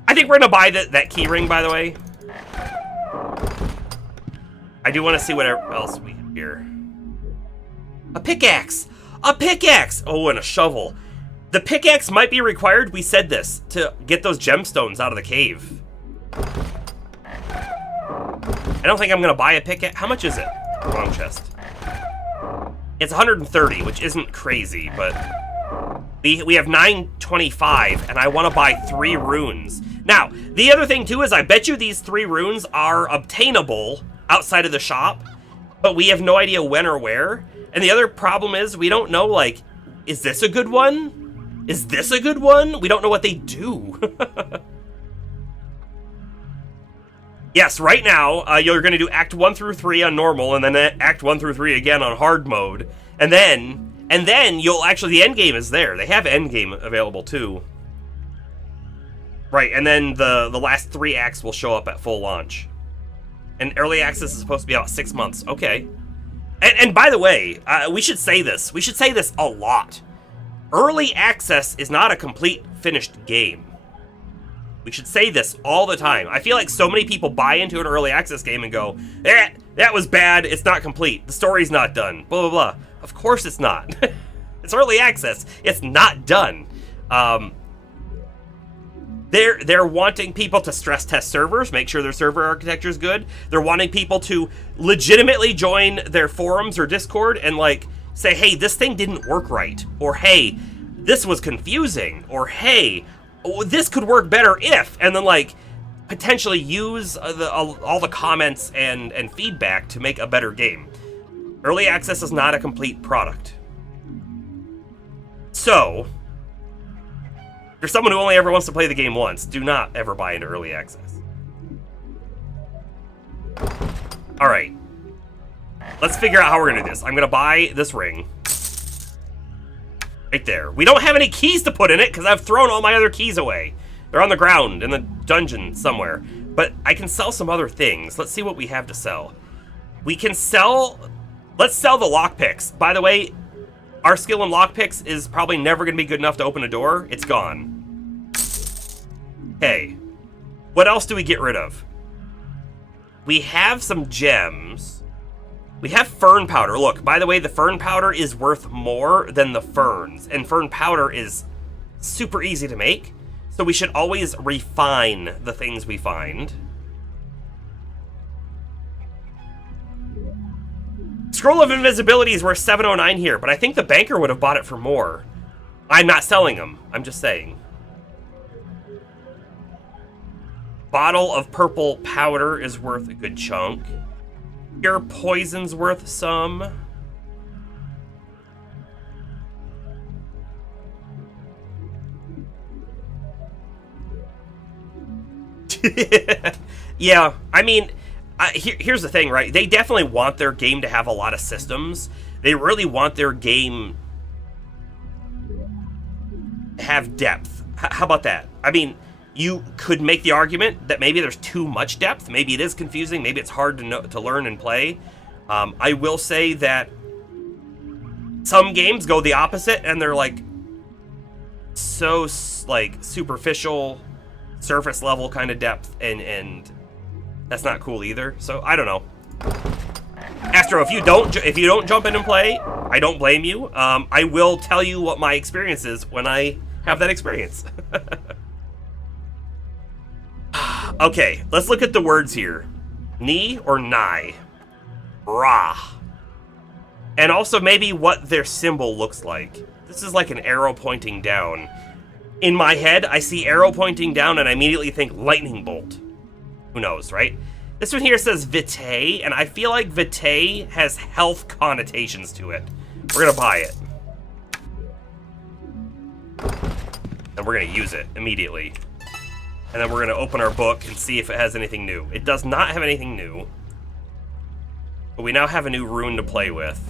I think we're going to buy that key ring, by the way. I do want to see what else we have here. A pickaxe! A pickaxe! Oh, and a shovel. The pickaxe might be required, we said this, to get those gemstones out of the cave. I don't think I'm going to buy a pickaxe. How much is it? Wrong chest. It's 130, which isn't crazy, but... We have 925, and I want to buy 3 runes. Now, the other thing, too, is I bet you these 3 runes are obtainable outside of the shop, but we have no idea when or where. And the other problem is we don't know, like, is this a good one? Is this a good one? We don't know what they do. Yes, right now, you're going to do Act 1 through 3 on normal, and then Act 1 through 3 again on hard mode. And then you'll actually, the end game is there. They have end game available too. Right, and then the last 3 acts will show up at full launch. And early access is supposed to be out 6 months. Okay. And by the way, we should say this. We should say this a lot. Early access is not a complete finished game. We should say this all the time. I feel like so many people buy into an early access game and go, that was bad, it's not complete, the story's not done, blah, blah, blah. Of course it's not. It's early access. It's not done. They're wanting people to stress test servers, make sure their server architecture is good. They're wanting people to legitimately join their forums or Discord and, like, say, hey, this thing didn't work right, or hey, this was confusing, or hey, this could work better if, and then like potentially use all the comments and feedback to make a better game. Early access is not a complete product. So, if you're someone who only ever wants to play the game once, do not ever buy into early access. Alright. Let's figure out how we're going to do this. I'm going to buy this ring. Right there. We don't have any keys to put in it because I've thrown all my other keys away. They're on the ground in the dungeon somewhere. But I can sell some other things. Let's see what we have to sell. We can sell... Let's sell the lockpicks. By the way, our skill in lockpicks is probably never going to be good enough to open a door. It's gone. Okay. What else do we get rid of? We have some gems. We have fern powder. Look, by the way, the fern powder is worth more than the ferns. And fern powder is super easy to make. So we should always refine the things we find. Scroll of Invisibility is worth 709 here, but I think the banker would have bought it for more. I'm not selling them. I'm just saying. Bottle of purple powder is worth a good chunk. Pure poison's worth some. Yeah, I mean, here's the thing, right? They definitely want their game to have a lot of systems. They really want their game to have depth. How about that? I mean, you could make the argument that maybe there's too much depth. Maybe it is confusing. Maybe it's hard to learn and play. I will say that some games go the opposite, and they're like so like superficial, surface level kind of depth, and that's not cool either. So I don't know. Astro, if you don't jump in and play, I don't blame you. I will tell you what my experience is when I have that experience. Okay, let's look at the words here. Ni or nai. Ra. And also maybe what their symbol looks like. This is like an arrow pointing down. In my head, I see arrow pointing down and I immediately think lightning bolt. Who knows, right? This one here says Vitae, and I feel like Vitae has health connotations to it. We're gonna buy it. And we're gonna use it immediately. And then we're gonna open our book and see if it has anything new. It does not have anything new. But we now have a new rune to play with.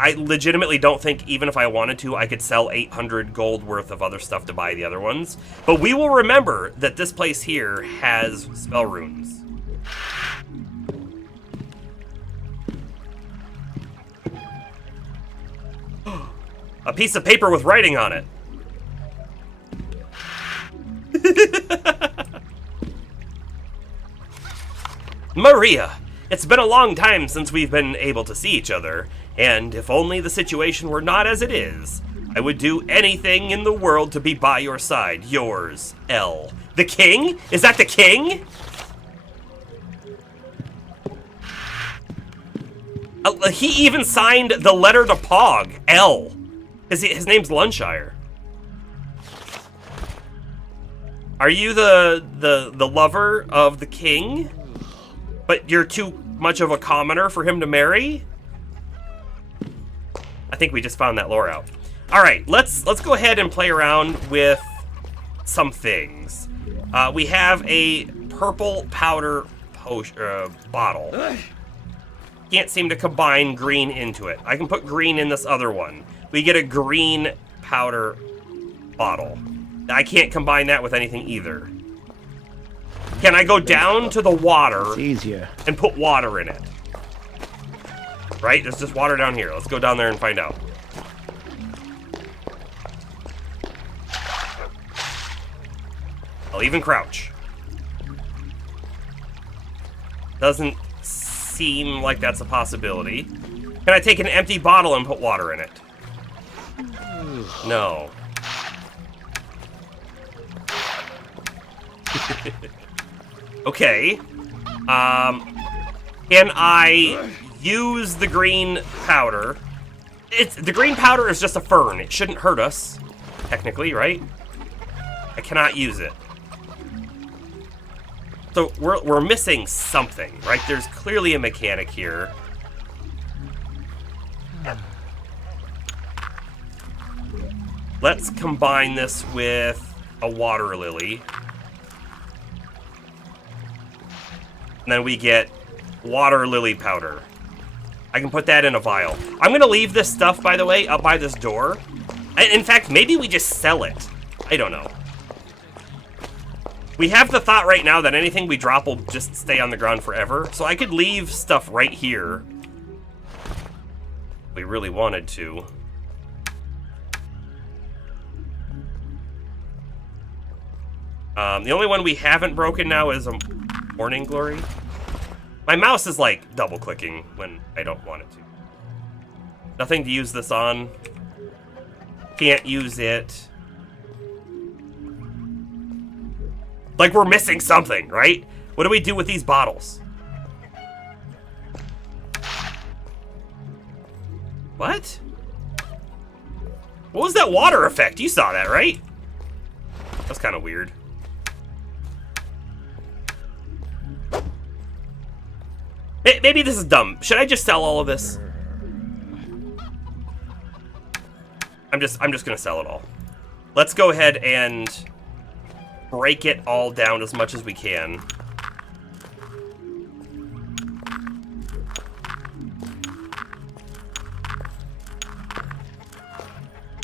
I legitimately don't think, even if I wanted to, I could sell 800 gold worth of other stuff to buy the other ones. But we will remember that this place here has spell runes. A piece of paper with writing on it. Maria, it's been a long time since we've been able to see each other, and if only the situation were not as it is, I would do anything in the world to be by your side. Yours, L. The king? Is that the king? He even signed the letter to Pog, L. His name's Lunshire. Are you the lover of the king? But you're too much of a commoner for him to marry? I think we just found that lore out. All right, let's go ahead and play around with some things. We have a purple powder bottle. Can't seem to combine green into it. I can put green in this other one. We get a green powder bottle. I can't combine that with anything either. Can I go down to the water It's easier. and put water in it? Right? There's just water down here. Let's go down there and find out. I'll even crouch. Doesn't seem like that's a possibility. Can I take an empty bottle and put water in it? No. Okay. Can I use the green powder. The green powder is just a fern. It shouldn't hurt us, technically, right? I cannot use it. So we're missing something, right? There's clearly a mechanic here. Let's combine this with a water lily. And then we get water lily powder. I can put that in a vial. I'm gonna leave this stuff, by the way, up by this door. In fact, maybe we just sell it. I don't know. We have the thought right now that anything we drop will just stay on the ground forever. So I could leave stuff right here. If we really wanted to. The only one we haven't broken now is a Morning Glory. My mouse is like double clicking when I don't want it to. Nothing to use this on. Can't use it. Like we're missing something, right? What do we do with these bottles? What? What was that water effect? You saw that, right? That's kind of weird. Maybe this is dumb. Should I just sell all of this? I'm just gonna sell it all. Let's go ahead and break it all down as much as we can.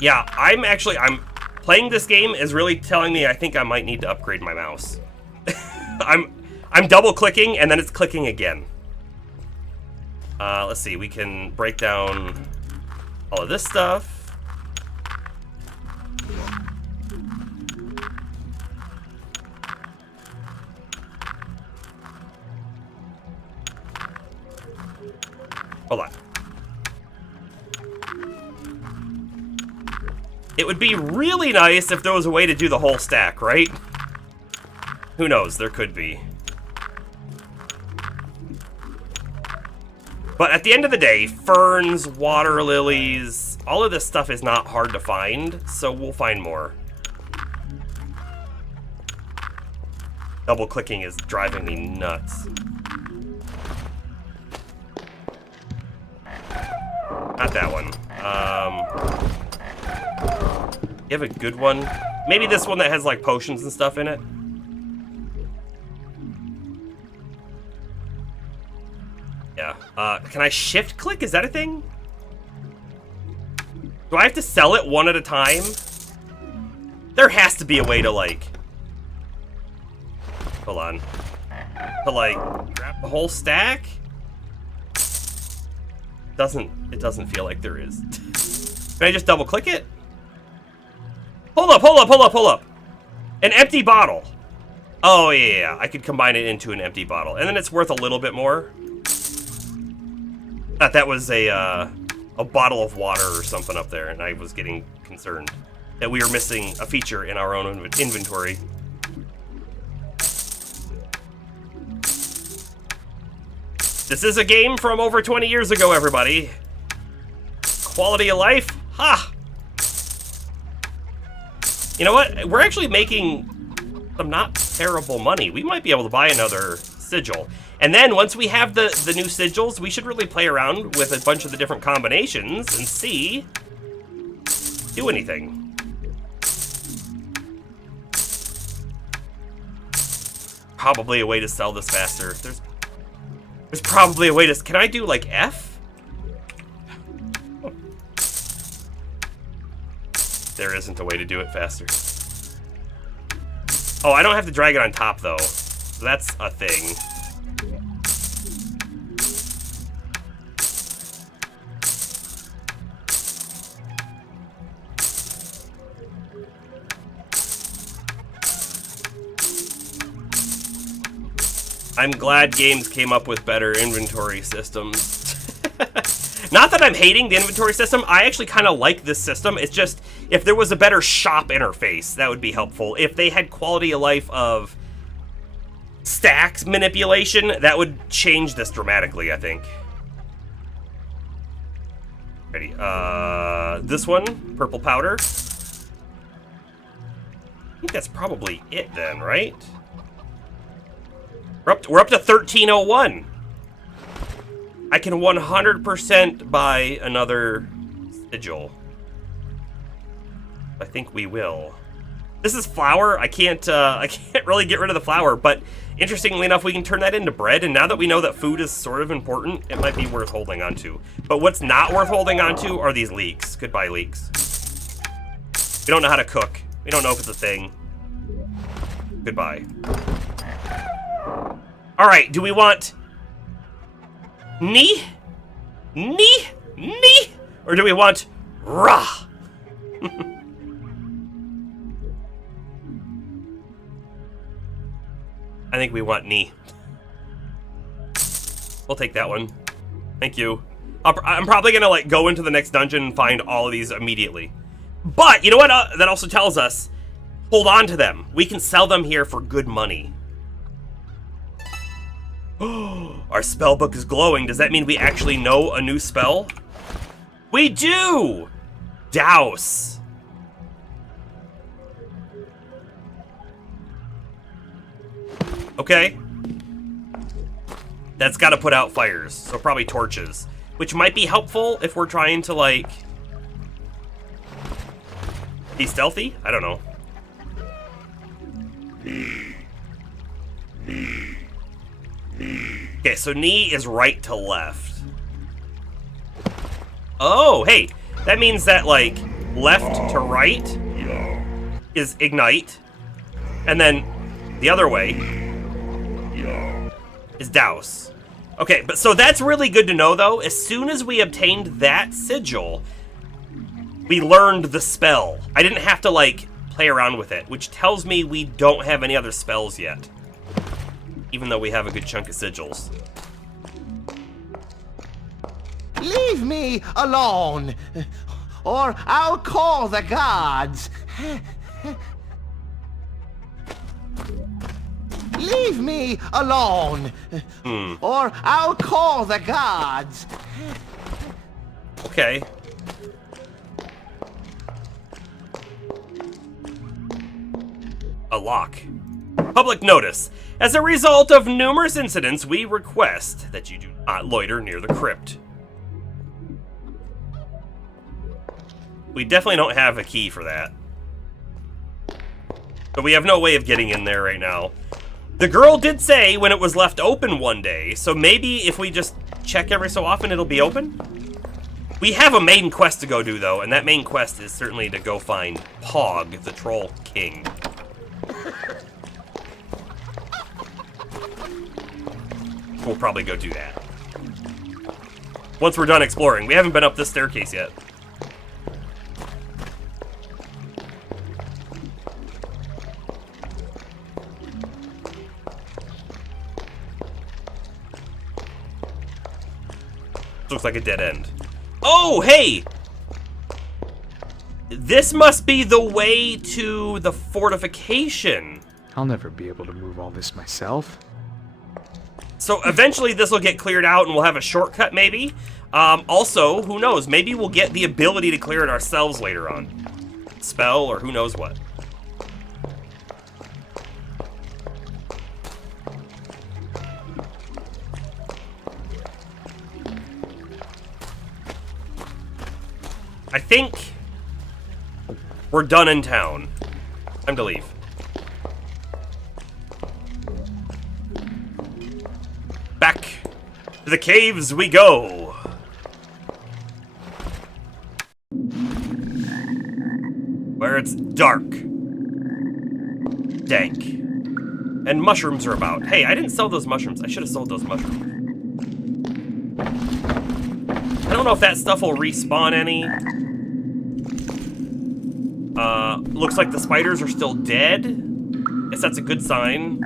Yeah, I'm playing this game is really telling me I think I might need to upgrade my mouse. I'm double clicking and then it's clicking again. Let's see, we can break down all of this stuff. Hold on. It would be really nice if there was a way to do the whole stack, right? Who knows, there could be. But at the end of the day, ferns, water lilies, all of this stuff is not hard to find, so we'll find more. Double clicking is driving me nuts. Not that one. You have a good one? Maybe this one that has like potions and stuff in it? Yeah. Can I shift click? Is that a thing? Do I have to sell it one at a time? There has to be a way to like... Hold on. To like grab the whole stack? It doesn't feel like there is. Can I just double click it? Hold up. An empty bottle. Oh yeah, I could combine it into an empty bottle. And then it's worth a little bit more. Thought that was a bottle of water or something up there, and I was getting concerned that we were missing a feature in our own inventory. This is a game from over 20 years ago, everybody. Quality of life? Ha! You know what? We're actually making some not terrible money. We might be able to buy another sigil. And then once we have the new sigils, we should really play around with a bunch of the different combinations and see do anything. Probably a way to sell this faster. There's probably a way to... Can I do like F? There isn't a way to do it faster. Oh, I don't have to drag it on top though. So that's a thing. I'm glad games came up with better inventory systems. Not that I'm hating the inventory system, I actually kind of like this system. It's just, if there was a better shop interface, that would be helpful. If they had quality of life of stacks manipulation, that would change this dramatically, I think. Ready. This one, purple powder. I think that's probably it then, right? We're up to 1301. I can 100% buy another sigil. I think we will. This is flour. I can't really get rid of the flour, but interestingly enough, we can turn that into bread, and now that we know that food is sort of important, it might be worth holding on to. But what's not worth holding on to are these leeks. Goodbye, leeks. We don't know how to cook. We don't know if it's a thing. Goodbye. All right, do we want knee? Or do we want rah? I think we want knee. We'll take that one. Thank you. I'm probably gonna like go into the next dungeon and find all of these immediately. But you know what? That also tells us, hold on to them. We can sell them here for good money. Our spell book is glowing. Does that mean we actually know a new spell? We do! Douse. Okay. That's got to put out fires, so probably torches. Which might be helpful if we're trying to, like, be stealthy? I don't know. Okay, so knee is right to left. Oh, hey. That means that, like, left to right is ignite. And then the other way is douse. Okay, but so that's really good to know, though. As soon as we obtained that sigil, we learned the spell. I didn't have to, like, play around with it, which tells me we don't have any other spells yet. Even though we have a good chunk of sigils. Leave me alone, or I'll call the gods. Leave me alone, or I'll call the gods. Okay. A lock. Public notice. As a result of numerous incidents, we request that you do not loiter near the crypt. We definitely don't have a key for that. But we have no way of getting in there right now. The girl did say when it was left open one day, so maybe if we just check every so often, it'll be open? We have a main quest to go do, though, and that main quest is certainly to go find Pog, the Troll King. We'll probably go do that. Once we're done exploring. We haven't been up this staircase yet. Looks like a dead end. Oh, hey! This must be the way to the fortification. I'll never be able to move all this myself. So eventually this will get cleared out and we'll have a shortcut maybe. Also, who knows? Maybe we'll get the ability to clear it ourselves later on. Spell or who knows what. I think we're done in town. Time to leave. Back to the caves we go. Where it's dark, dank, and mushrooms are about. Hey, I didn't sell those mushrooms. I should have sold those mushrooms. I don't know if that stuff will respawn any. Looks like the spiders are still dead. Guess that's a good sign.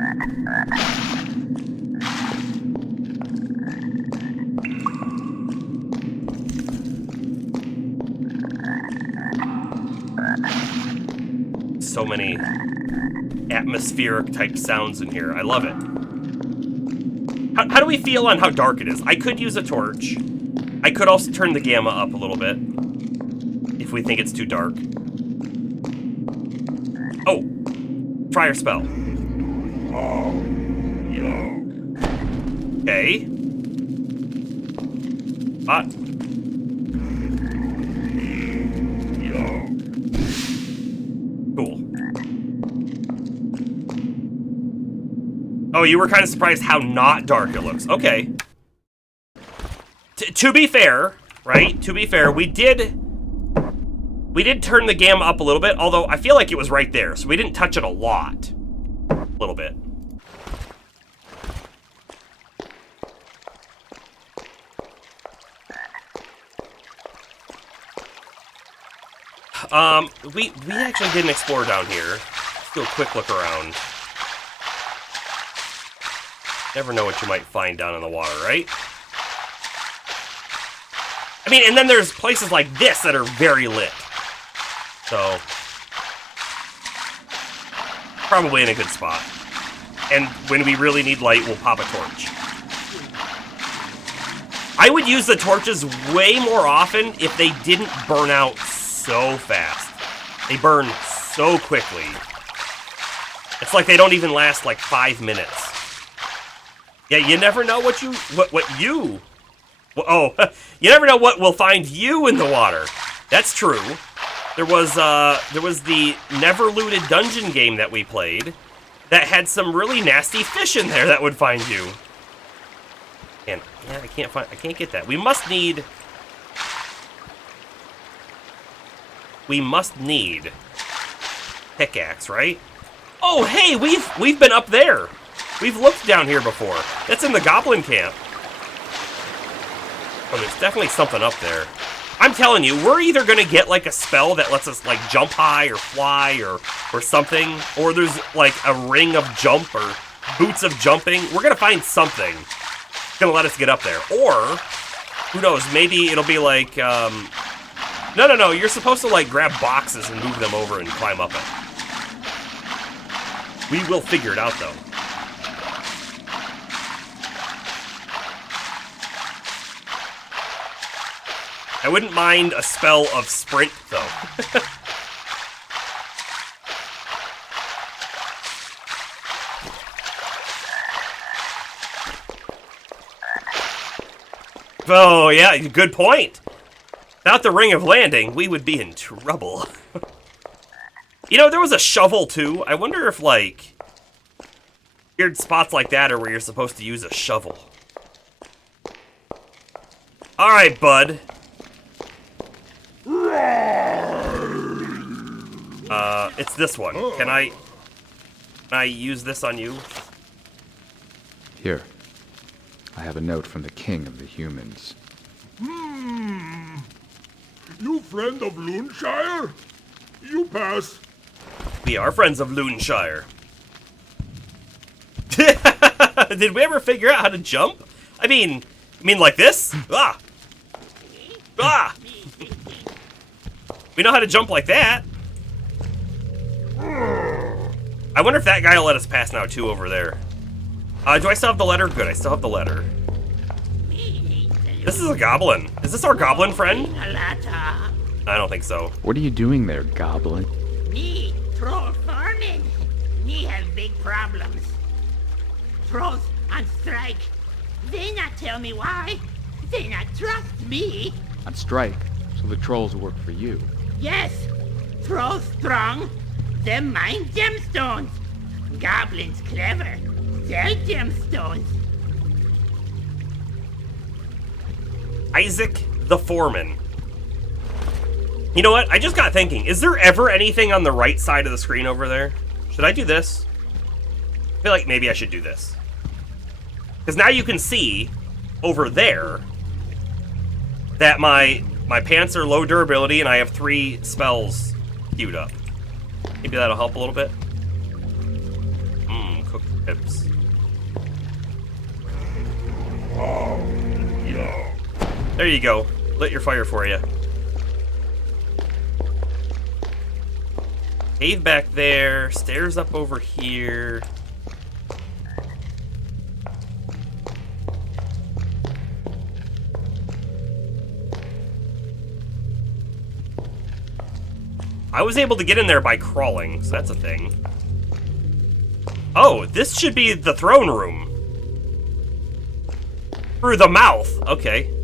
So many atmospheric type sounds in here. I love it. How do we feel on how dark it is? I could use a torch. I could also turn the gamma up a little bit if we think it's too dark. Oh, try your spell. Okay. Cool. Oh, you were kind of surprised how not dark it looks. Okay. To be fair, right? To be fair, we did turn the gamma up a little bit, although I feel like it was right there, so we didn't touch it a lot. A little bit. We actually didn't explore down here. Let's do a quick look around. Never know what you might find down in the water, right? I mean, and then there's places like this that are very lit. So, probably in a good spot. And when we really need light, we'll pop a torch. I would use the torches way more often if they didn't burn out so fast. They burn so quickly. It's like they don't even last like 5 minutes. Yeah, you never know you never know what will find you in the water. That's true. There was the Never Looted Dungeon game that we played that had some really nasty fish in there that would find you. And yeah, I can't get that. We must need pickaxe, right? Oh, hey, we've been up there. We've looked down here before. That's in the goblin camp. Oh, there's definitely something up there. I'm telling you, we're either gonna get like a spell that lets us like jump high or fly or something, or there's like a ring of jump or boots of jumping. We're gonna find something that's gonna let us get up there. Or, who knows, maybe it'll be like, no, you're supposed to like grab boxes and move them over and climb up it. We will figure it out though. I wouldn't mind a spell of sprint, though. Oh, yeah, good point. Without the Ring of Landing, we would be in trouble. You know, there was a shovel, too. I wonder if, like, weird spots like that are where you're supposed to use a shovel. All right, bud. It's this one. Can I use this on you? Here. I have a note from the king of the humans. You friend of Loonshire? You pass. We are friends of Loonshire. Did we ever figure out how to jump? I mean like this? Ah! Ah! We know how to jump like that. I wonder if that guy will let us pass now, too, over there. Do I still have the letter? Good, I still have the letter. This is a goblin. Is this our goblin friend? I don't think so. What are you doing there, goblin? Me, troll farming. Me have big problems. Trolls on strike. They not tell me why. They not trust me. On strike, so the trolls work for you. Yes, trolls strong. Them mine gemstones. Goblins clever. Sell gemstones. Isaac the Foreman. You know what? I just got thinking. Is there ever anything on the right side of the screen over there? Should I do this? I feel like maybe I should do this. Because now you can see over there that my pants are low durability and I have 3 spells queued up. Maybe that'll help a little bit. Cooked pips. There you go. Lit your fire for you. Cave back there. Stairs up over here. I was able to get in there by crawling, so that's a thing. Oh, this should be the throne room. Through the mouth. Okay.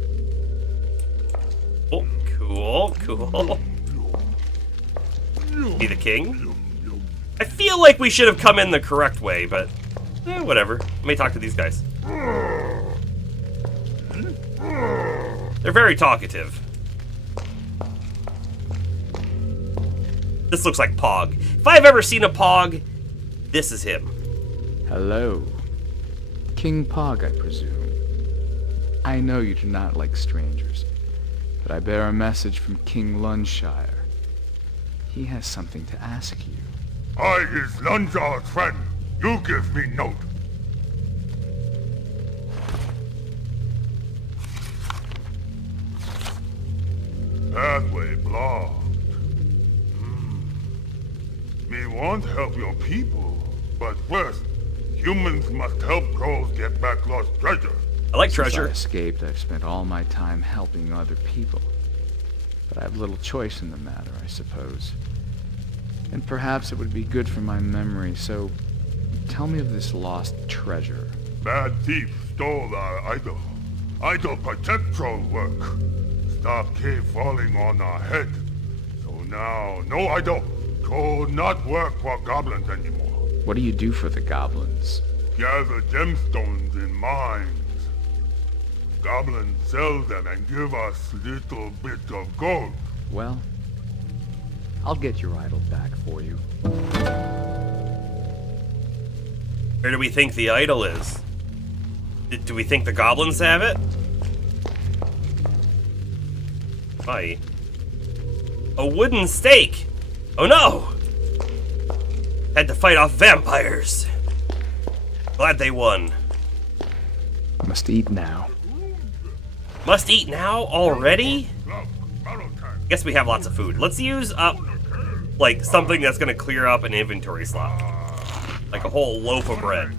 Oh, cool, cool. Be the king. I feel like we should have come in the correct way, but whatever. Let me talk to these guys. They're very talkative. This looks like Pog. If I've ever seen a Pog, this is him. Hello. King Pog, I presume. I know you do not like strangers, but I bear a message from King Lunshire. He has something to ask you. I is Lunshire's friend. You give me note. Pathway blocked. Me want to help your people, but first, humans must help trolls get back lost treasure. I like Since treasure. I escaped, I've spent all my time helping other people. But I have little choice in the matter, I suppose. And perhaps it would be good for my memory, so tell me of this lost treasure. Bad thief stole our idol. Idol protect troll work. Stop cave falling on our head. So now, no idol. Troll not work for goblins anymore. What do you do for the goblins? Gather gemstones in mines. Goblins sell them and give us little bit of gold. Well, I'll get your idol back for you. Where do we think the idol is? Do we think the goblins have it? Might. A wooden stake! Oh no! Had to fight off vampires. Glad they won. Must eat now. Must eat now? Already? Guess we have lots of food. Let's use up, like, something that's gonna clear up an inventory slot. Like a whole loaf of bread.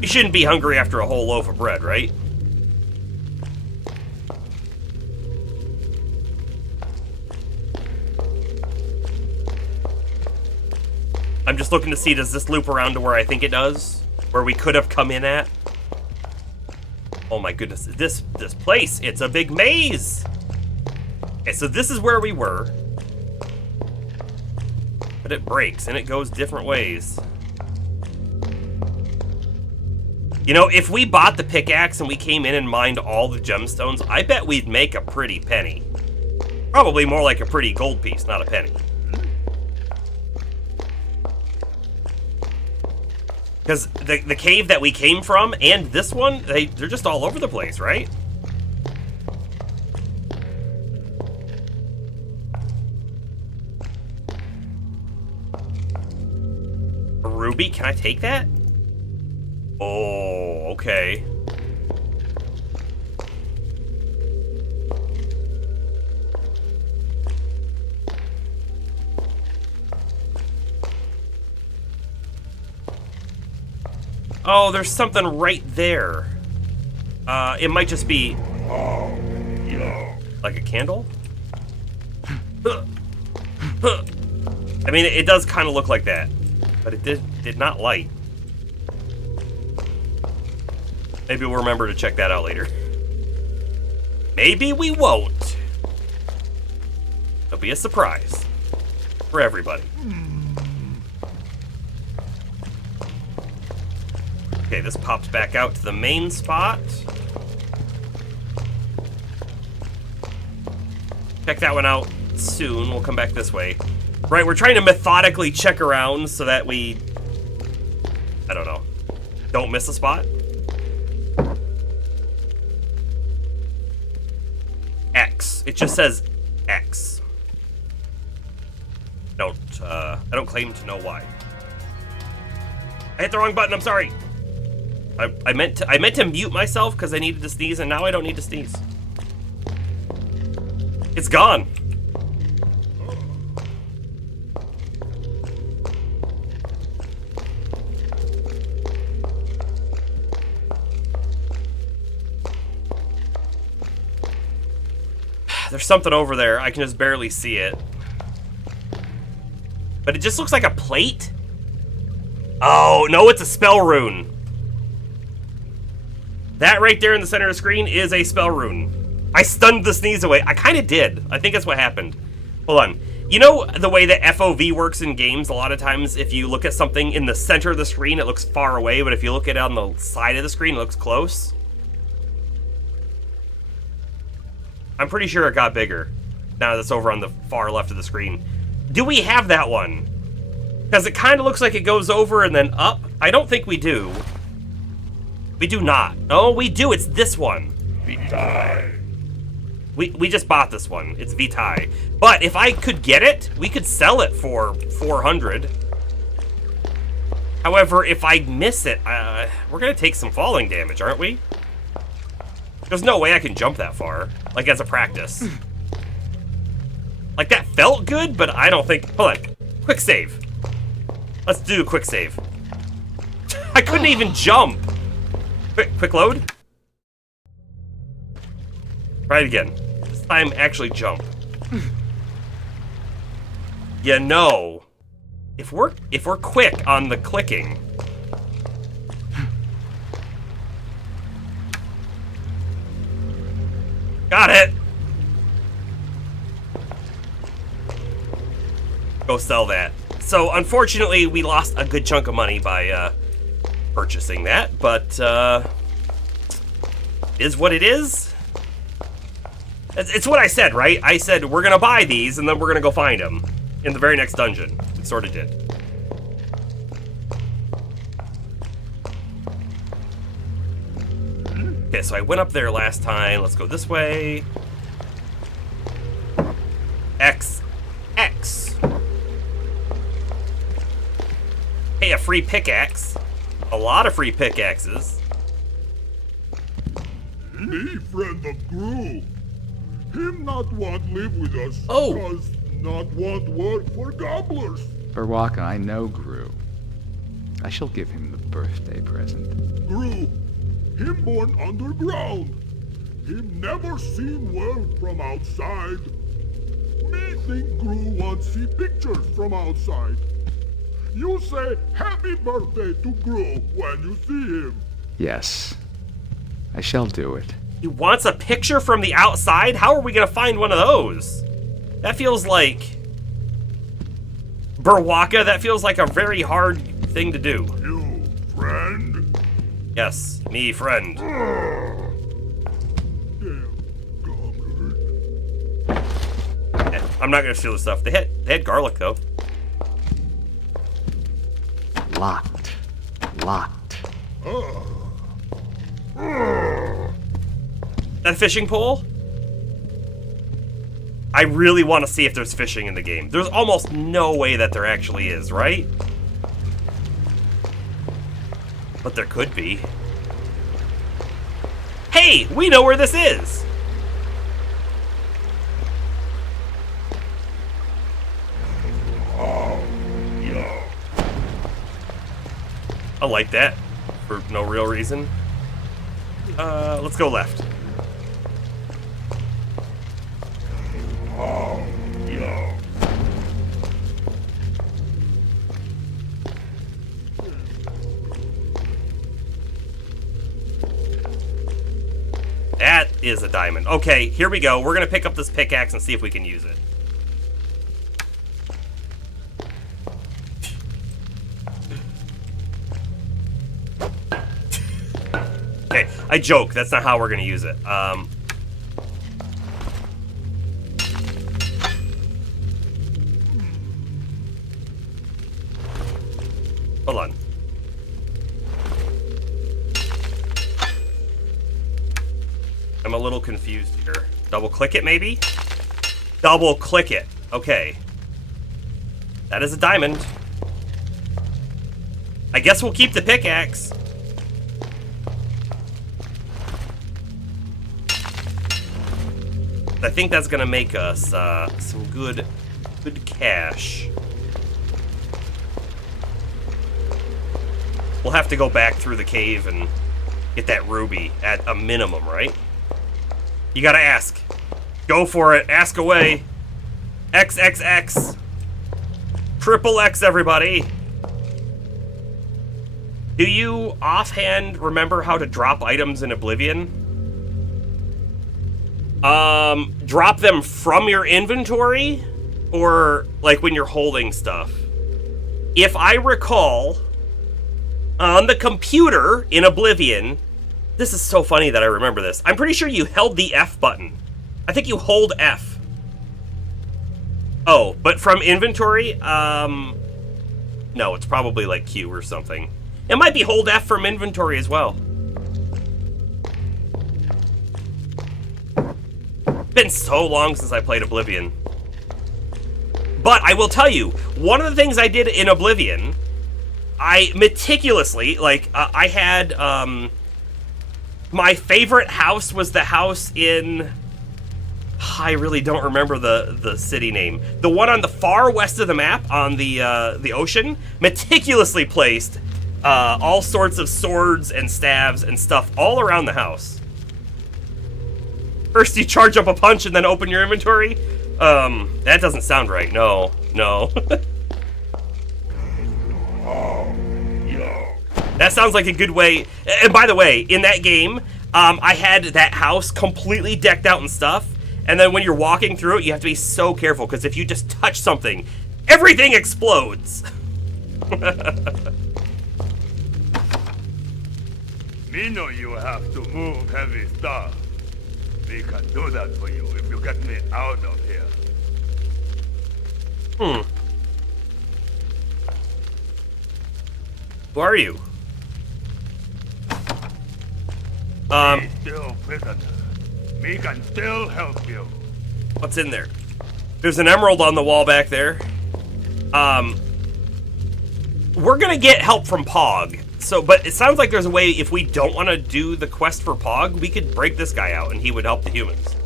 You shouldn't be hungry after a whole loaf of bread, right? I'm just looking to see, does this loop around to where I think it does? Where we could have come in at? Oh my goodness, this place, it's a big maze! Okay, so this is where we were. But it breaks, and it goes different ways. You know, if we bought the pickaxe and we came in and mined all the gemstones, I bet we'd make a pretty penny. Probably more like a pretty gold piece, not a penny. Because the cave that we came from and this one, they're just all over the place, right? A ruby? Can I take that? Oh, okay. Oh, there's something right there. It might just be... like a candle? I mean, it does kind of look like that. But it did not light. Maybe we'll remember to check that out later. Maybe we won't. It'll be a surprise. For everybody. Okay, this pops back out to the main spot. Check that one out soon. We'll come back this way. Right, we're trying to methodically check around so that we... I don't know. Don't miss a spot. X. It just says X. I don't claim to know why. I hit the wrong button, I'm sorry. I meant to mute myself because I needed to sneeze, and now I don't need to sneeze. It's gone. There's something over there. I can just barely see it. But it just looks like a plate? Oh, no, it's a spell rune. That right there in the center of the screen is a spell rune. I stunned the sneeze away. I kind of did. I think that's what happened. Hold on. You know the way that FOV works in games? A lot of times, if you look at something in the center of the screen, it looks far away, but if you look at it on the side of the screen, it looks close. I'm pretty sure it got bigger now that's over on the far left of the screen. Do we have that one? Because it kind of looks like it goes over and then up. I don't think we do. We do not. Oh, we do. It's this one. Vitae. We just bought this one. It's Vitae. But if I could get it, we could sell it for 400. However, if I miss it, we're going to take some falling damage, aren't we? There's no way I can jump that far, like as a practice. Like, that felt good, but I don't think... Hold on. Quick save. Let's do a quick save. I couldn't even jump. Quick load. Try it again. This time, actually jump. You know, if we're quick on the clicking... Got it! Go sell that. So, unfortunately, we lost a good chunk of money by purchasing that, but is what it is. It's what I said, right? I said, we're gonna buy these, and then we're gonna go find them in the very next dungeon. We sort of did. Okay, so I went up there last time. Let's go this way. X. Hey, a free pickaxe. A lot of free pickaxes. Me friend of Gru. Him not want live with us. Oh. Cause not want work for gobblers. Berwaka, I know Gru. I shall give him the birthday present. Gru. Him born underground. Him never seen world from outside. Me think Gru want see pictures from outside. You say happy birthday to Gru when you see him. Yes, I shall do it. He wants a picture from the outside? How are we gonna find one of those? That feels like... Berwaka, that feels like a very hard thing to do. You friend? Yes, me friend. Damn gobbler. Yeah, I'm not gonna steal the stuff. They had garlic though. Locked. That fishing pole? I really want to see if there's fishing in the game. There's almost no way that there actually is, right? But there could be. Hey, we know where this is! I like that, for no real reason. Let's go left. That is a diamond. Okay, here we go. We're gonna pick up this pickaxe and see if we can use it. Okay, I joke. That's not how we're gonna use it. Hold on. I'm a little confused here. Double click it, maybe? Double click it. Okay. That is a diamond. I guess we'll keep the pickaxe. I think that's gonna make us some good cash. We'll have to go back through the cave and get that ruby at a minimum, right? You gotta ask. Go for it. Ask away. XXX. Triple X, everybody. Do you offhand remember how to drop items in Oblivion? Drop them from your inventory, or like when you're holding stuff? If I recall, on the computer in Oblivion, this is so funny that I remember this. I'm pretty sure you held the F button. I think you hold F. Oh, but from inventory, no, it's probably like Q or something. It might be hold F from inventory as well. Been so long since I played Oblivion. But I will tell you, one of the things I did in Oblivion, I meticulously, like, I had, my favorite house was the house in, I really don't remember the city name. The one on the far west of the map on the ocean, meticulously placed all sorts of swords and staves and stuff all around the house. First you charge up a punch and then open your inventory? That doesn't sound right. No. That sounds like a good way. And by the way, in that game, I had that house completely decked out and stuff. And then when you're walking through it, you have to be so careful, because if you just touch something, everything explodes. Me know you have to move heavy stuff. We can do that for you if you get me out of here. Who are you? Me still prisoner. Me can still help you. What's in there? There's an emerald on the wall back there. We're gonna get help from Pog. So, but it sounds like there's a way, if we don't want to do the quest for Pog, we could break this guy out and he would help the humans.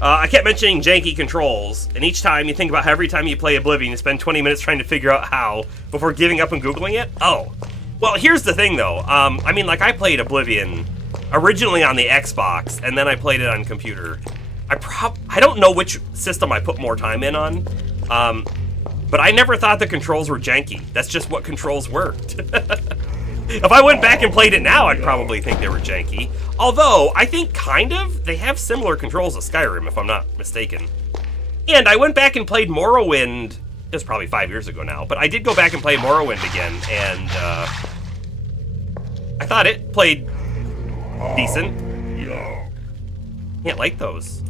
I kept mentioning janky controls, and each time you think about how every time you play Oblivion, you spend 20 minutes trying to figure out how before giving up and Googling it. Oh, well, here's the thing though. I mean, like, I played Oblivion originally on the Xbox, and then I played it on computer. I don't know which system I put more time in on, but I never thought the controls were janky. That's just what controls worked. If I went back and played it now, I'd probably think they were janky. Although, I think kind of, they have similar controls to Skyrim, if I'm not mistaken. And I went back and played Morrowind, it was probably 5 years ago now, but I did go back and play Morrowind again, and I thought it played decent. Can't like those.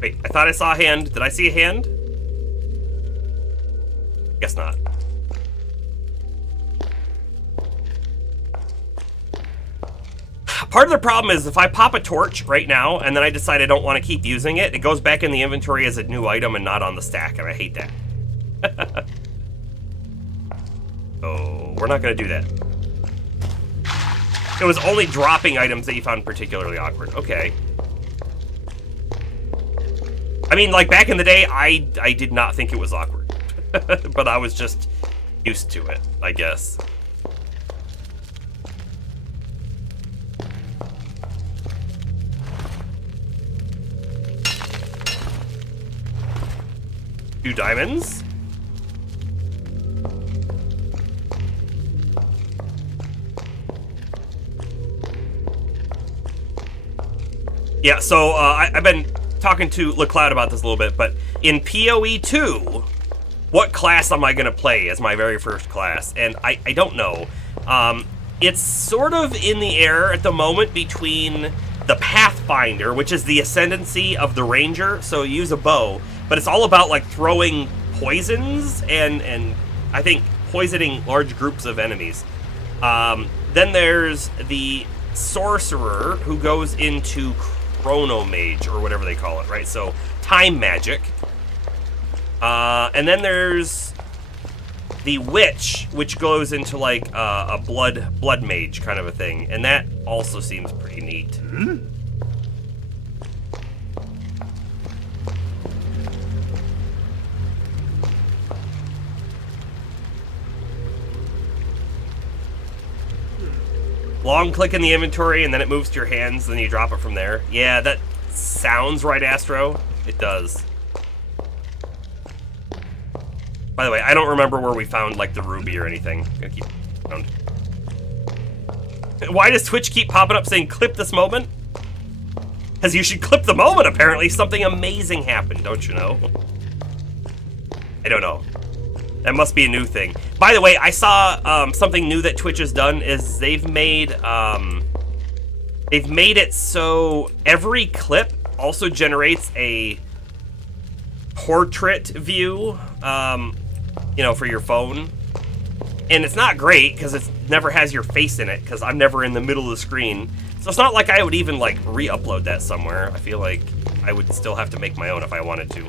Wait, I thought I saw a hand. Did I see a hand? Guess not. Part of the problem is if I pop a torch right now and then I decide I don't want to keep using it, it goes back in the inventory as a new item and not on the stack, and I hate that. Oh, we're not going to do that. It was only dropping items that you found particularly awkward. Okay. I mean, like, back in the day, I did not think it was awkward. But I was just used to it, I guess. Two diamonds. Yeah, so I've been talking to LeCloud about this a little bit, but in PoE 2, what class am I going to play as my very first class? And I don't know. It's sort of in the air at the moment between the Pathfinder, which is the ascendancy of the Ranger, so you use a bow, but it's all about like throwing poisons and I think poisoning large groups of enemies. Then there's the Sorcerer, who goes into Chrono Mage, or whatever they call it, right? So, time magic. And then there's the Witch, which goes into like a blood mage kind of a thing, and that also seems pretty neat. Long click in the inventory, and then it moves to your hands, then you drop it from there. Yeah, that sounds right, Astro. It does. By the way, I don't remember where we found, like, the ruby or anything. I'm gonna keep around. Why does Twitch keep popping up saying, clip this moment? Because you should clip the moment, apparently. Something amazing happened, don't you know? I don't know. That must be a new thing. By the way, I saw something new that Twitch has done is they've made it so every clip also generates a portrait view, you know, for your phone. And it's not great because it never has your face in it because I'm never in the middle of the screen. So it's not like I would even like re-upload that somewhere. I feel like I would still have to make my own if I wanted to.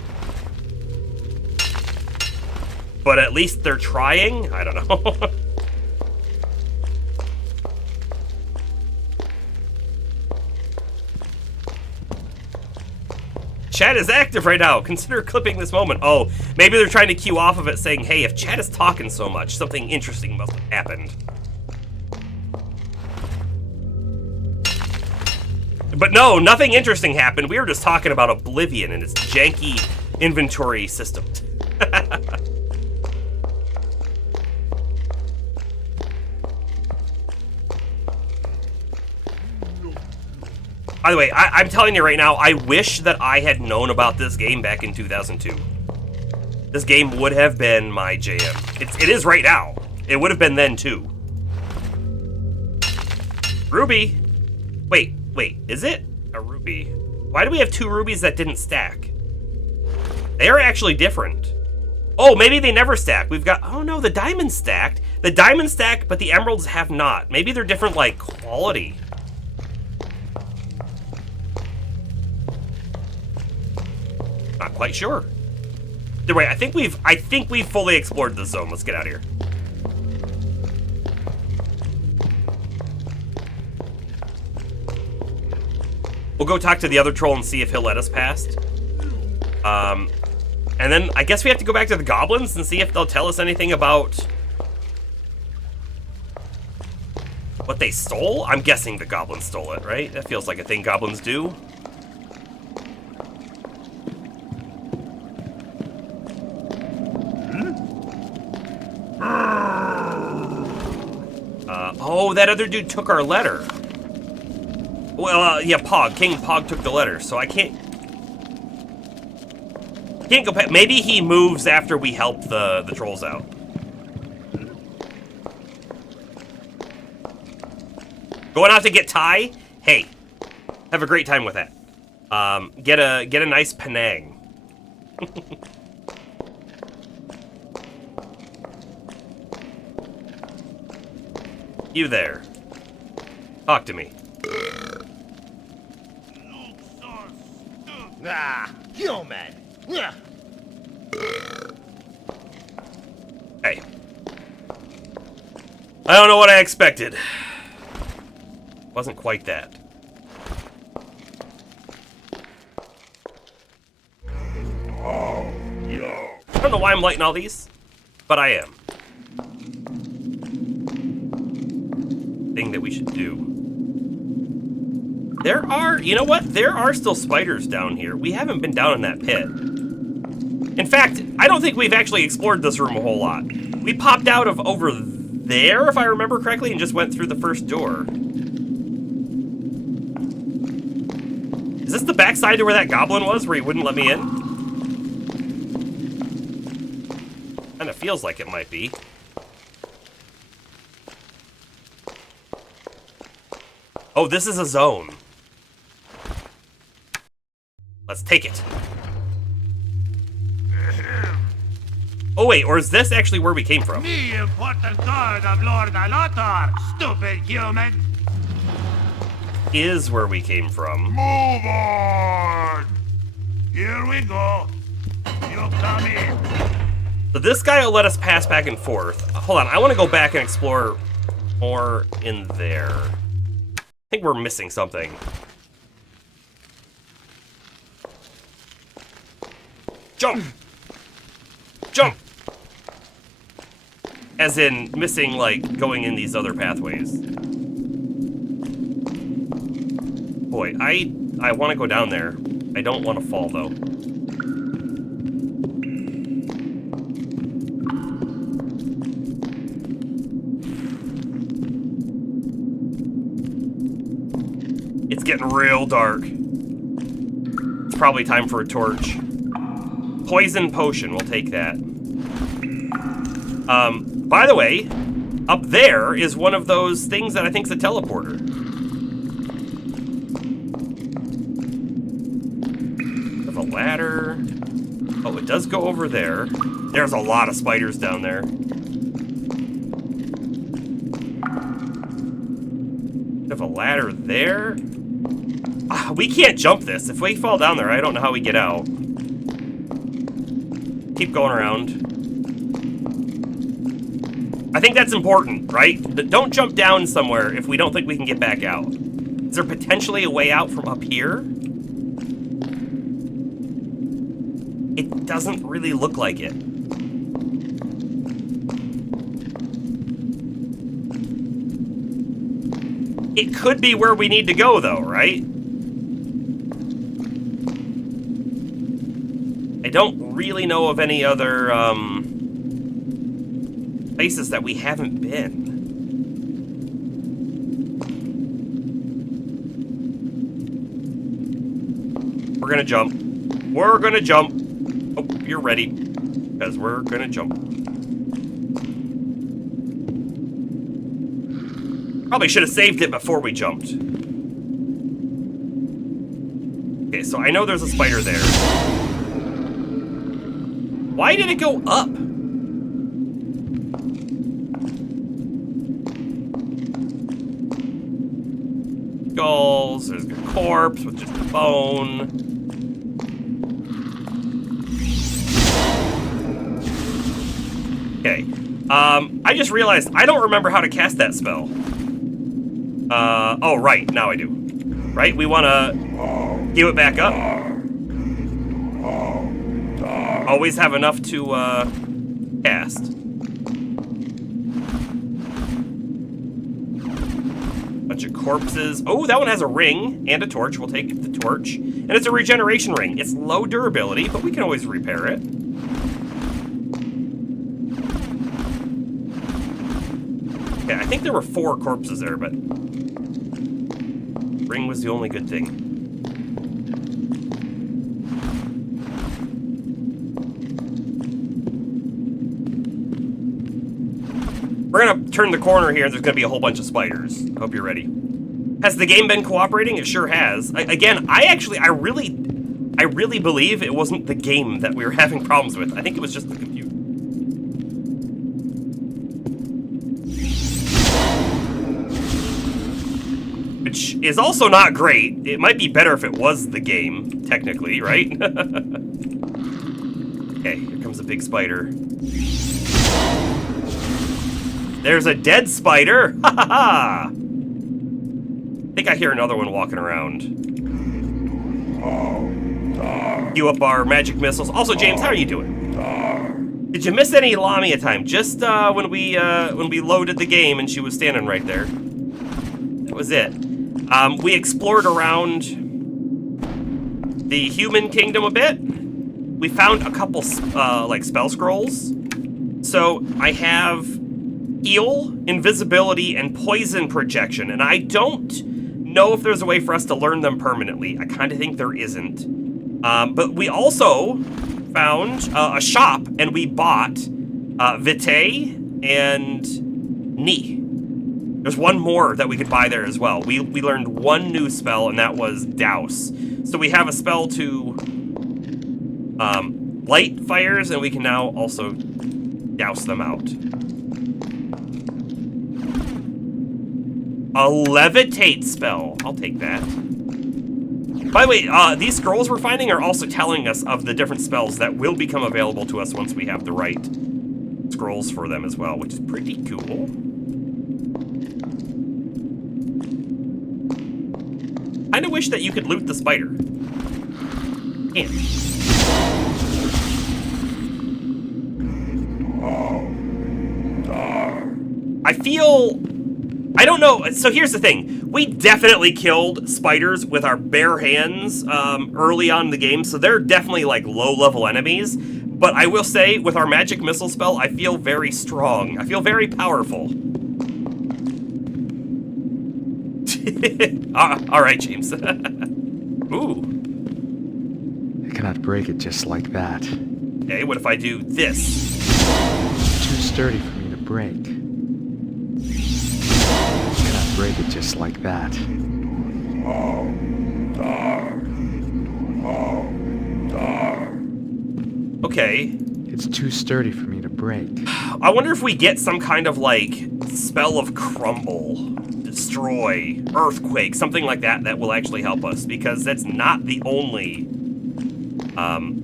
But at least they're trying. I don't know. Chat is active right now. Consider clipping this moment. Oh, maybe they're trying to cue off of it saying, hey, if chat is talking so much, something interesting must have happened. But no, nothing interesting happened. We were just talking about Oblivion and its janky inventory system. By the way, I'm telling you right now, I wish that I had known about this game back in 2002. This game would have been my jam. It is right now. It would have been then too. Ruby. Wait, is it a ruby? Why do we have two rubies that didn't stack? They are actually different. Oh, maybe they never stack. We've got, oh no, the diamonds stacked. The diamonds stack, but the emeralds have not. Maybe they're different, like, quality. Not quite sure. Either way, I think we've fully explored the zone. Let's get out of here. We'll go talk to the other troll and see if he'll let us past. And then I guess we have to go back to the goblins and see if they'll tell us anything about what they stole. I'm guessing the goblins stole it, right? That feels like a thing goblins do. Oh, that other dude took our letter. Well, yeah, Pog. King Pog took the letter, so I can't go past. Maybe he moves after we help the trolls out. Going out to get Ty? Hey, have a great time with that. Get a nice Penang. You there. Talk to me. Ah, human. Hey. I don't know what I expected. Wasn't quite that. I don't know why I'm lighting all these, but I am. Thing that we should do. There are, you know what? There are still spiders down here. We haven't been down in that pit. In fact, I don't think we've actually explored this room a whole lot. We popped out of over there, if I remember correctly, and just went through the first door. Is this the backside to where that goblin was, where he wouldn't let me in? Kinda feels like it might be. Oh, this is a zone. Let's take it. Oh wait, or is this actually where we came from? The important guard of Lord Alatar, stupid human. Is where we came from. Move on! Here we go. You come in. So this guy will let us pass back and forth. Hold on, I want to go back and explore more in there. I think we're missing something. Jump! Jump! As in, missing, like, going in these other pathways. Boy, I want to go down there. I don't want to fall, though. It's getting real dark. It's probably time for a torch. Poison potion, we'll take that. By the way, up there is one of those things that I think is a teleporter. There's a ladder. Oh, it does go over there. There's a lot of spiders down there. There's a ladder there. We can't jump this. If we fall down there, I don't know how we get out. Keep going around. I think that's important, right? Don't jump down somewhere if we don't think we can get back out. Is there potentially a way out from up here? It doesn't really look like it. It could be where we need to go, though, right? I don't really know of any other, places that we haven't been. We're gonna jump. We're gonna jump. Oh, you're ready. Because we're gonna jump. Probably should have saved it before we jumped. Okay, so I know there's a spider there. Why did it go up? Skulls, there's a corpse with just a bone. Okay. I just realized I don't remember how to cast that spell. Oh, right, now I do. Right, we want to heal it back up. Always have enough to, cast. Bunch of corpses. Oh, that one has a ring and a torch. We'll take the torch. And it's a regeneration ring. It's low durability, but we can always repair it. Okay, I think there were 4 corpses there, but ring was the only good thing. We're gonna turn the corner here and there's gonna be a whole bunch of spiders. Hope you're ready. Has the game been cooperating? It sure has. Again, I really believe it wasn't the game that we were having problems with. I think it was just the computer. Which is also not great. It might be better if it was the game, technically, right? Okay, here comes a big spider. There's a dead spider! Ha ha ha! I think I hear another one walking around. Queue up our magic missiles. Also, James, how are you doing? Did you miss any Lamia time? Just when we loaded the game and she was standing right there. That was it. We explored around the human kingdom a bit. We found a couple like spell scrolls. So I have heal, invisibility, and poison projection, and I don't know if there's a way for us to learn them permanently. I kind of think there isn't. But we also found a shop, and we bought Vitae and Ni. There's one more that we could buy there as well. We learned one new spell, and that was Douse. So we have a spell to light fires, and we can now also douse them out. A levitate spell. I'll take that. By the way, these scrolls we're finding are also telling us of the different spells that will become available to us once we have the right scrolls for them as well, which is pretty cool. I kinda wish that you could loot the spider. Can't. I feel... I don't know. So here's the thing. we definitely killed spiders with our bare hands early on in the game, so they're definitely like low-level enemies. But I will say, with our magic missile spell, I feel very strong. I feel very powerful. All right, James. Ooh. I cannot break it just like that. Okay, what if I do this? It's too sturdy for me to break. I cannot break it just like that. Okay. It's too sturdy for me to break. I wonder if we get some kind of, like, spell of crumble, destroy, earthquake, something like that that will actually help us, because that's not the only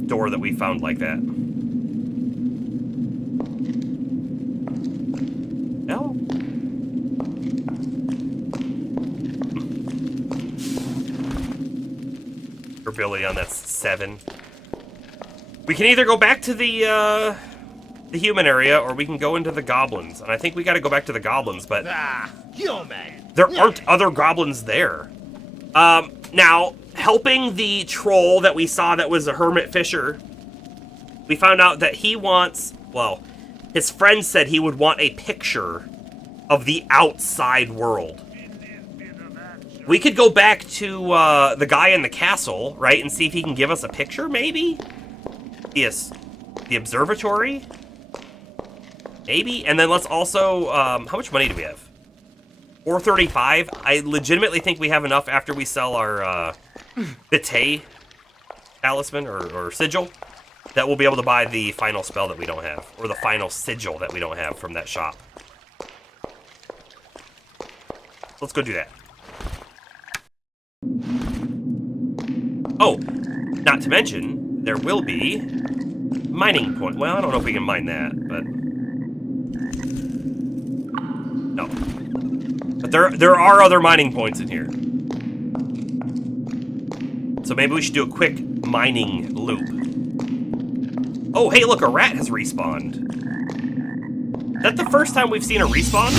door that we found like that. No? Ability on that's 7. We can either go back to the human area, or we can go into the goblins. And I think we got to go back to the goblins, but there aren't other goblins there. Now, helping the troll that we saw that was a hermit fisher, we found out that he wants, well, his friend said he would want a picture of the outside world. We could go back to the guy in the castle, right, and see if he can give us a picture, maybe? Yes, the observatory? Maybe? And then let's also, how much money do we have? 435. I legitimately think we have enough after we sell our Vitae talisman or sigil that we'll be able to buy the final spell that we don't have, or the final sigil that we don't have from that shop. Let's go do that. Oh, not to mention, there will be mining point. Well, I don't know if we can mine that, but no. But there are other mining points in here. So maybe we should do a quick mining loop. Oh, hey, look, a rat has respawned. Is that the first time we've seen a respawn?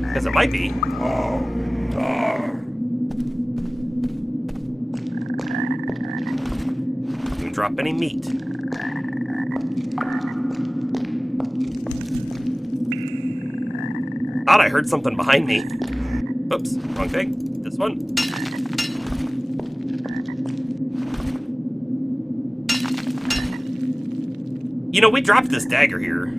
Because it might be. Didn't drop any meat. Thought I heard something behind me. Oops, wrong thing. This one. You know, we dropped this dagger here.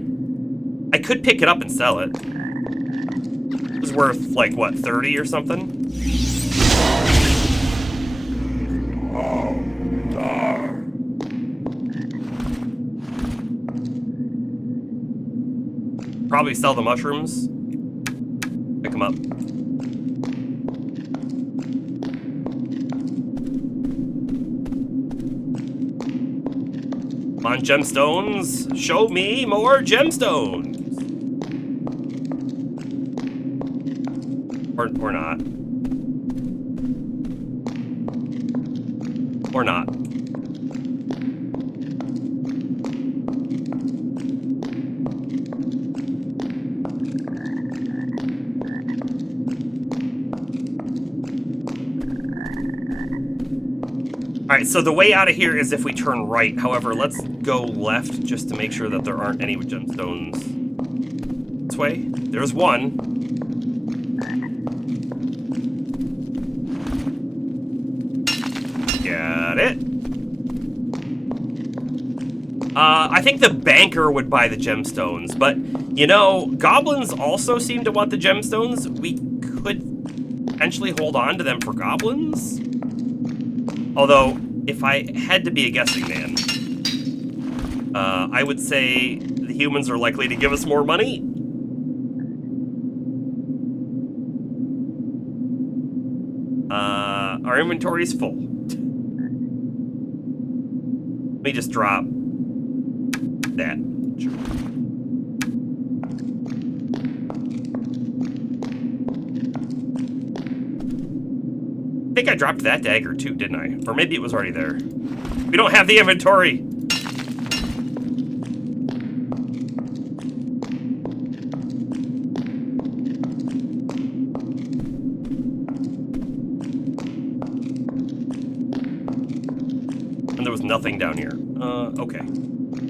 I could pick it up and sell it. It was worth, like, what, 30 or something? Probably sell the mushrooms. Pick them up. Come on, gemstones. Show me more gemstones. Or not. Or not. Alright, so the way out of here is if we turn right. However, let's go left just to make sure that there aren't any gemstones. This way? There's one. Got it. I think the banker would buy the gemstones, but, you know, goblins also seem to want the gemstones. We could potentially hold on to them for goblins. Although, if I had to be a guessing man, I would say the humans are likely to give us more money. Our inventory is full. Let me just drop that. I think I dropped that dagger too, didn't I? Or maybe it was already there. We don't have the inventory! was nothing down here. Okay.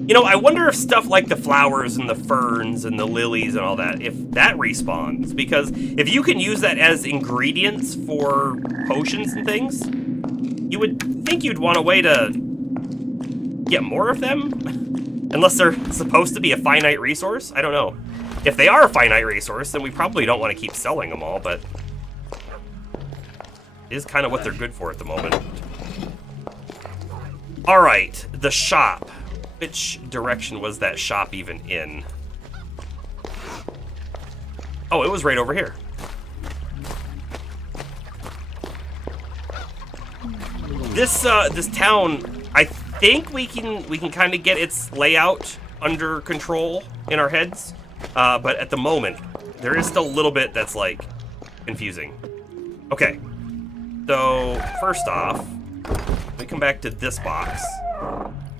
You know, I wonder if stuff like the flowers and the ferns and the lilies and all that, if that respawns. Because if you can use that as ingredients for potions and things, you would think you'd want a way to get more of them. Unless they're supposed to be a finite resource? I don't know. If they are a finite resource, then we probably don't want to keep selling them all, but it is kind of what they're good for at the moment. Alright, the shop. Which direction was that shop even in? Oh, it was right over here. This town, I think we can kind of get its layout under control in our heads, but at the moment there is still a little bit that's like confusing. Okay, so first off, let me come back to this box.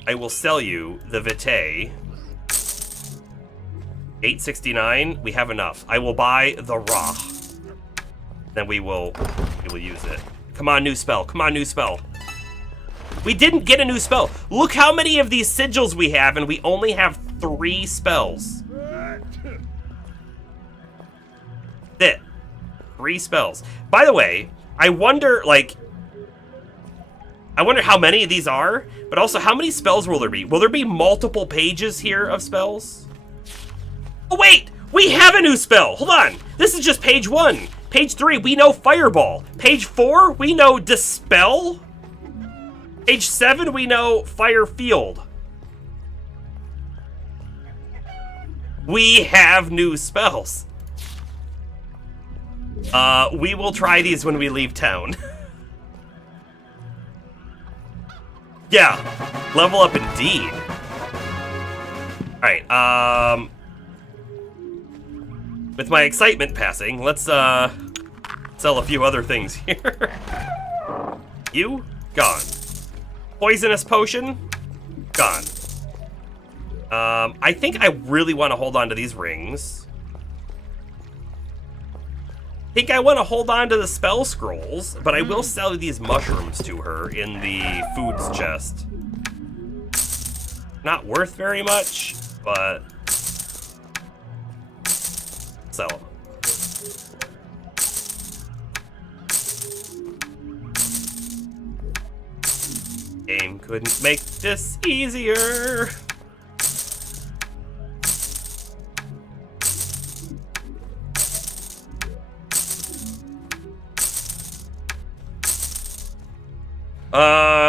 I will sell you the Vitae. 869. We have enough. I will buy the Ra. Then we will use it. Come on, new spell. Come on, new spell. We didn't get a new spell. Look how many of these sigils we have, and we only have 3 spells. That's it. 3 spells. By the way, I wonder how many of these are, but also how many spells will there be? Will there be multiple pages here of spells? Oh wait, we have a new spell. Hold on. This is just page 1. Page 3, we know Fireball. Page 4, we know Dispel. Page 7, we know Fire Field. We have new spells. We will try these when we leave town. Yeah, level up indeed. Alright, with my excitement passing, let's sell a few other things here. You, gone. Poisonous potion, gone. I think I really want to hold on to these rings. I think I want to hold on to the spell scrolls, but I will sell these mushrooms to her in the foods chest. Not worth very much, but sell them. Game couldn't make this easier.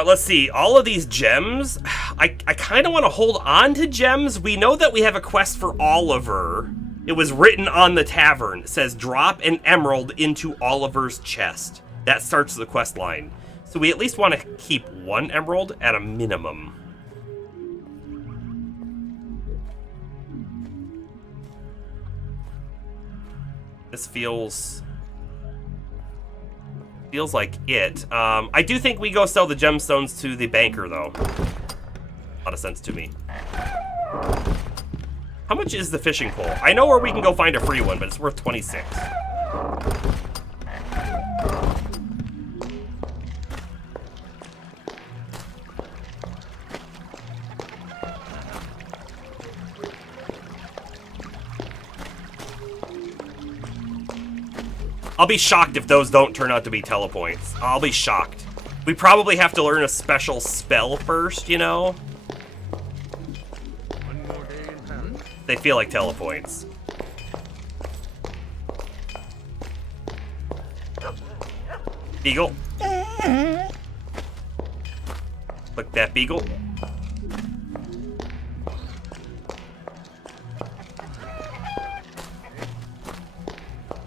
Let's see, all of these gems, I kind of want to hold on to gems. We know that we have a quest for Oliver. It was written on the tavern. It says, drop an emerald into Oliver's chest. That starts the quest line. So we at least want to keep 1 emerald at a minimum. This feels like it. I do think we go sell the gemstones to the banker, though. A lot of sense to me. How much is the fishing pole? I know where we can go find a free one, but it's worth 26. I'll be shocked if those don't turn out to be telepoints. I'll be shocked. We probably have to learn a special spell first, you know? They feel like telepoints. Beagle. Click that beagle.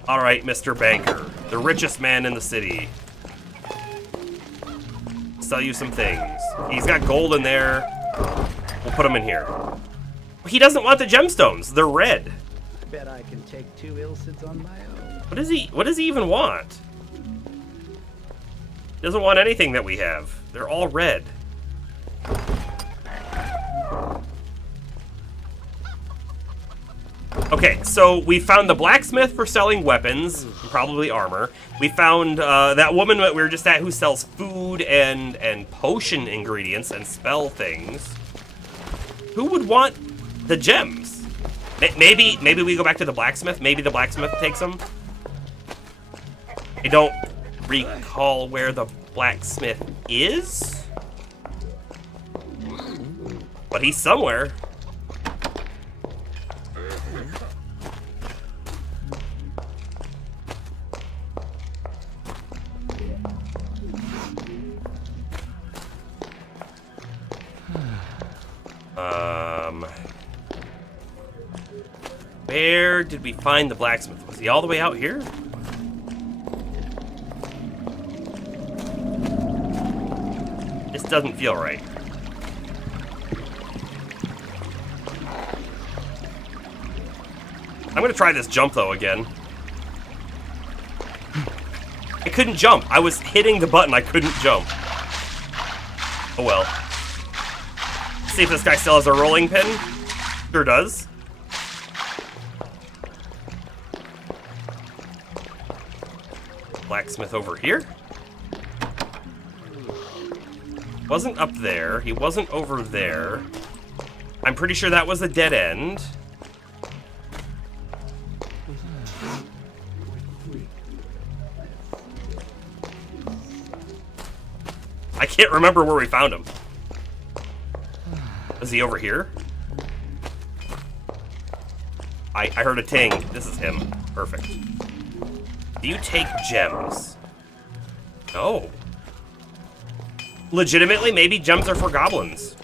All right, Mr. Banker, the richest man in the city. Sell you some things. He's got gold in there. We'll put them in here. He doesn't want the gemstones. They're red. I bet I can take 2 Ilcids on my own. What does he even want? He doesn't want anything that we have. They're all red. Okay, so we found the blacksmith for selling weapons, probably armor. We found that woman that we were just at who sells food and potion ingredients and spell things. Who would want the gems? Maybe we go back to the blacksmith. Maybe the blacksmith takes them. I don't recall where the blacksmith is, but he's somewhere. Where did we find the blacksmith? Was he all the way out here? This doesn't feel right. I'm gonna try this jump though again. I couldn't jump. I was hitting the button, I couldn't jump. Oh well. See if this guy still has a rolling pin. Sure does. Blacksmith over here. Wasn't up there. He wasn't over there. I'm pretty sure that was a dead end. I can't remember where we found him. Is he over here? I heard a ting. This is him. Perfect. Do you take gems? No. Legitimately, maybe gems are for goblins.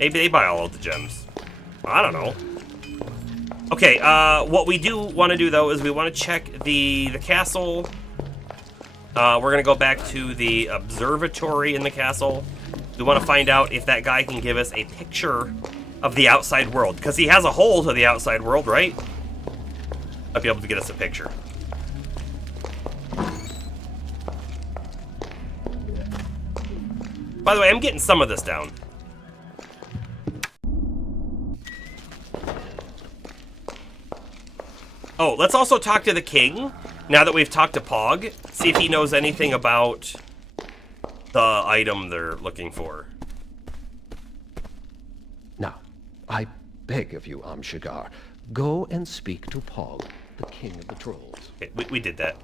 Maybe they buy all of the gems. I don't know. Okay, what we do want to do, though, is we want to check the castle. We're going to go back to the observatory in the castle. We want to find out if that guy can give us a picture of the outside world. Because he has a hole to the outside world, right? Might be able to get us a picture. By the way, I'm getting some of this down. Oh, let's also talk to the king, now that we've talked to Pog. See if he knows anything about the item they're looking for. Now, I beg of you, Amshigar, go and speak to Pog, the king of the trolls. Okay, we did that.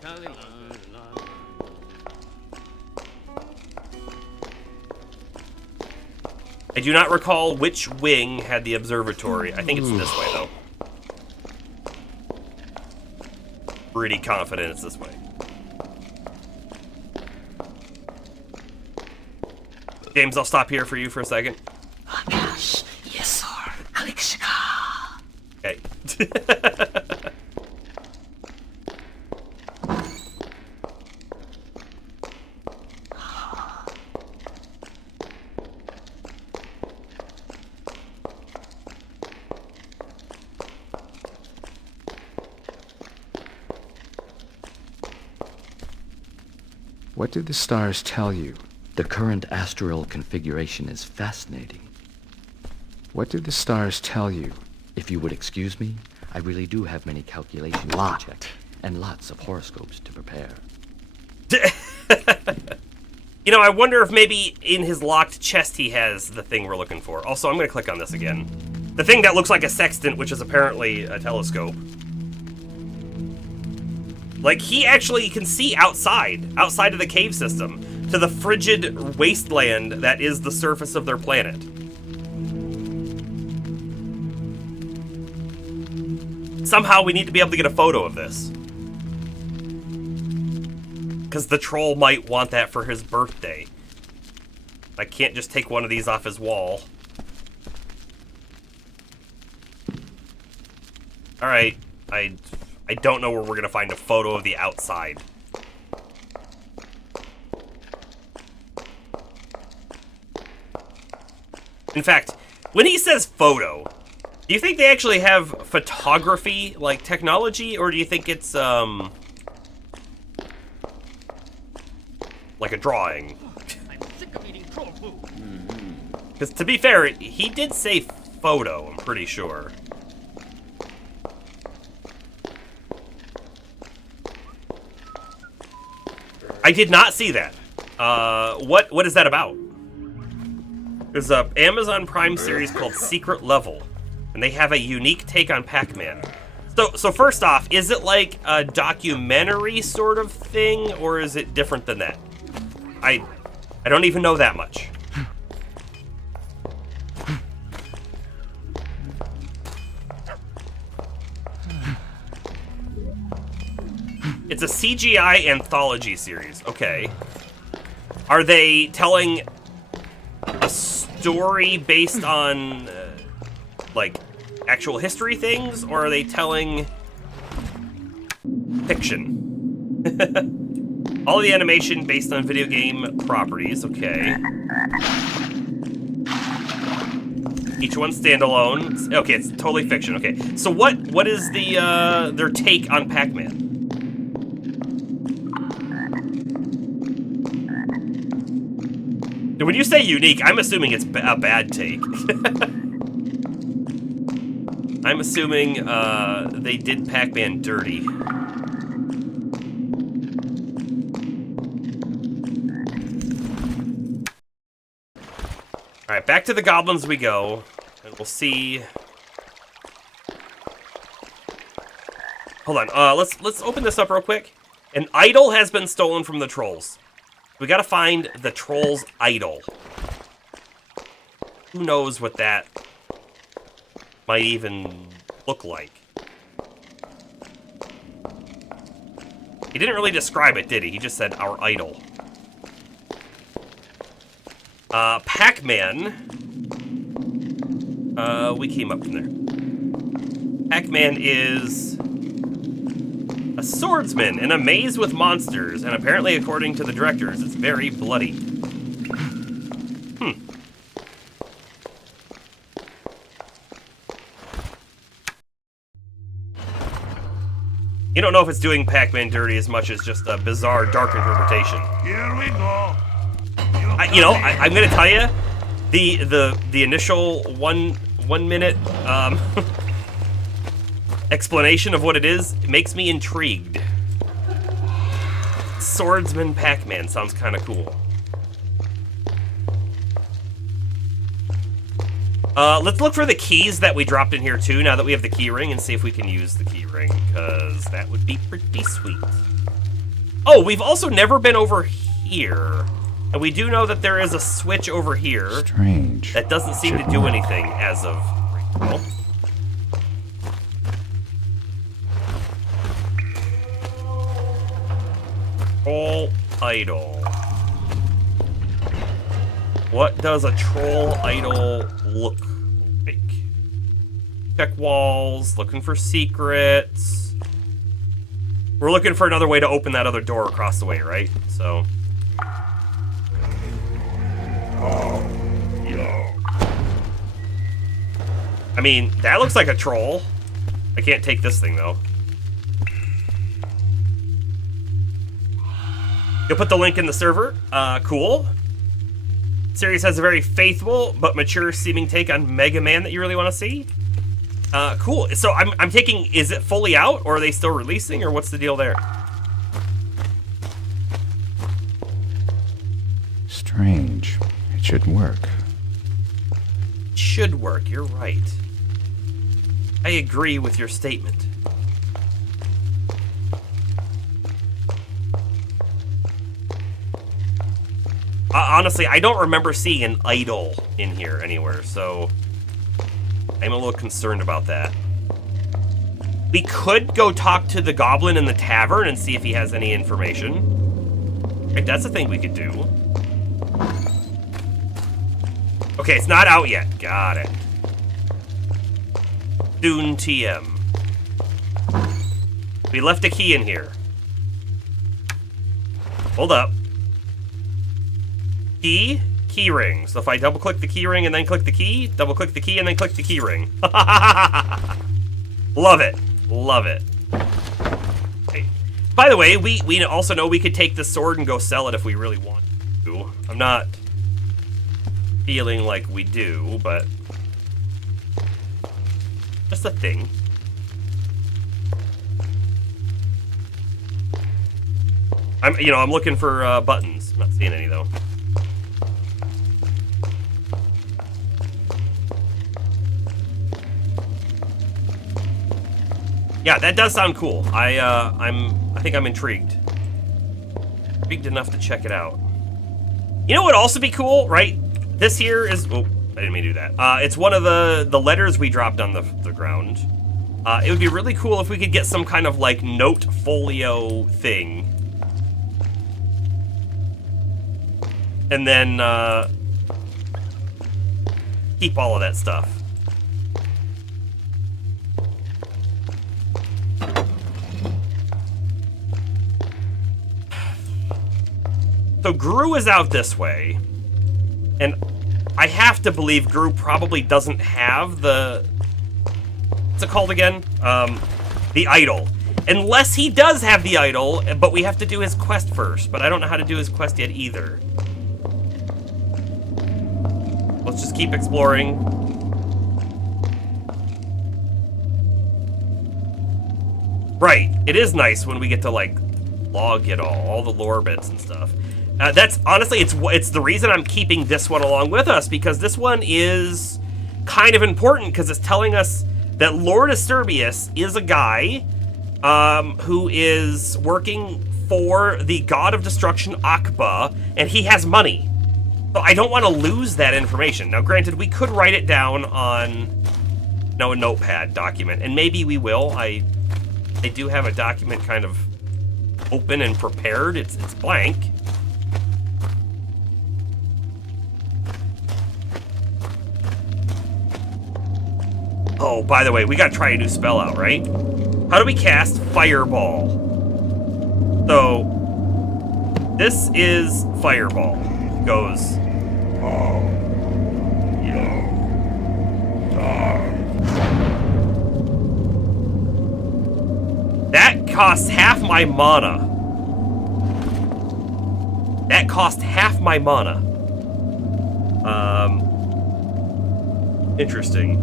I do not recall which wing had the observatory. I think it's this way, though. Pretty confident it's this way. James, I'll stop here for you for a second. Yes, sir. Alexika. Okay. What did the stars tell you? The current astral configuration is fascinating. What did the stars tell you? If you would excuse me, I really do have many calculations to check, and lots of horoscopes to prepare. You know, I wonder if maybe in his locked chest he has the thing we're looking for. Also, I'm going to click on this again. The thing that looks like a sextant, which is apparently a telescope. Like, he actually can see outside of the cave system, to the frigid wasteland that is the surface of their planet. Somehow we need to be able to get a photo of this. Because the troll might want that for his birthday. I can't just take one of these off his wall. Alright, I don't know where we're going to find a photo of the outside. In fact, when he says photo, do you think they actually have photography, like, technology? Or do you think it's, like a drawing? I'm sick of eating troll food. Because to be fair, he did say photo, I'm pretty sure. I did not see that. What is that about? There's a Amazon Prime series called Secret Level, and they have a unique take on Pac-Man. So first off, is it like a documentary sort of thing, or is it different than that? I don't even know that much. It's a CGI anthology series. Okay. Are they telling a story based on, like, actual history things, or are they telling fiction? All the animation based on video game properties. Okay. Each one standalone. Okay, it's totally fiction. Okay. So what is the their take on Pac-Man? When you say unique, I'm assuming it's a bad take. I'm assuming they did Pac-Man dirty. Alright, back to the goblins we go, and we'll see. Hold on, let's open this up real quick. An idol has been stolen from the trolls. We gotta find the troll's idol. Who knows what that might even look like? He didn't really describe it, did he? He just said our idol. Pac-Man. We came up from there. Pac-Man is a swordsman in a maze with monsters, and apparently, according to the directors, it's very bloody. You don't know if it's doing Pac-Man dirty as much as just a bizarre, dark interpretation. Here we go. I'm gonna tell you, the initial one minute explanation of what it is makes me intrigued. Swordsman Pac-Man sounds kind of cool. Let's look for the keys that we dropped in here too, now that we have the key ring, and see if we can use the key ring, because that would be pretty sweet. Oh, we've also never been over here. And we do know that there is a switch over here. Strange. That doesn't seem to do anything as of right now. Troll idol. What does a troll idol look like? Check walls, looking for secrets. We're looking for another way to open that other door across the way, right? So. I mean, that looks like a troll. I can't take this thing, though. You'll put the link in the server. Cool. Series has a very faithful but mature seeming take on Mega Man that you really want to see. Cool. So I'm taking, is it fully out, or are they still releasing, or what's the deal there? Strange. It should work. It should work, you're right. I agree with your statement. Honestly, I don't remember seeing an idol in here anywhere, so I'm a little concerned about that. We could go talk to the goblin in the tavern and see if he has any information. Right, that's a thing we could do. Okay, it's not out yet. Got it. Soon TM. We left a key in here. Hold up. Key ring. So if I double click the key ring and then click the key, double click the key and then click the key ring. Love it. Love it. Okay. By the way, we also know we could take this sword and go sell it if we really want to. I'm not feeling like we do, but just a thing. I'm looking for buttons. I'm not seeing any though. Yeah, that does sound cool. I think I'm intrigued. Intrigued enough to check it out. You know what would also be cool, right? This here is, oh, I didn't mean to do that. It's one of the letters we dropped on the ground. It would be really cool if we could get some kind of like note folio thing. And then keep all of that stuff. So Gru is out this way, and I have to believe Gru probably doesn't have the, what's it called again? The idol. Unless he does have the idol, but we have to do his quest first, but I don't know how to do his quest yet either. Let's just keep exploring. Right, it is nice when we get to like log it all the lore bits and stuff. That's honestly, it's the reason I'm keeping this one along with us, because this one is kind of important because it's telling us that Lord Asturbius is a guy who is working for the god of destruction Akba, and he has money. So I don't want to lose that information. Now, granted, we could write it down on a notepad document, and maybe we will. I do have a document kind of open and prepared. It's blank. Oh, by the way, we gotta try a new spell out, right? How do we cast Fireball? So, this is Fireball. It goes. That costs half my mana. That cost half my mana. Interesting.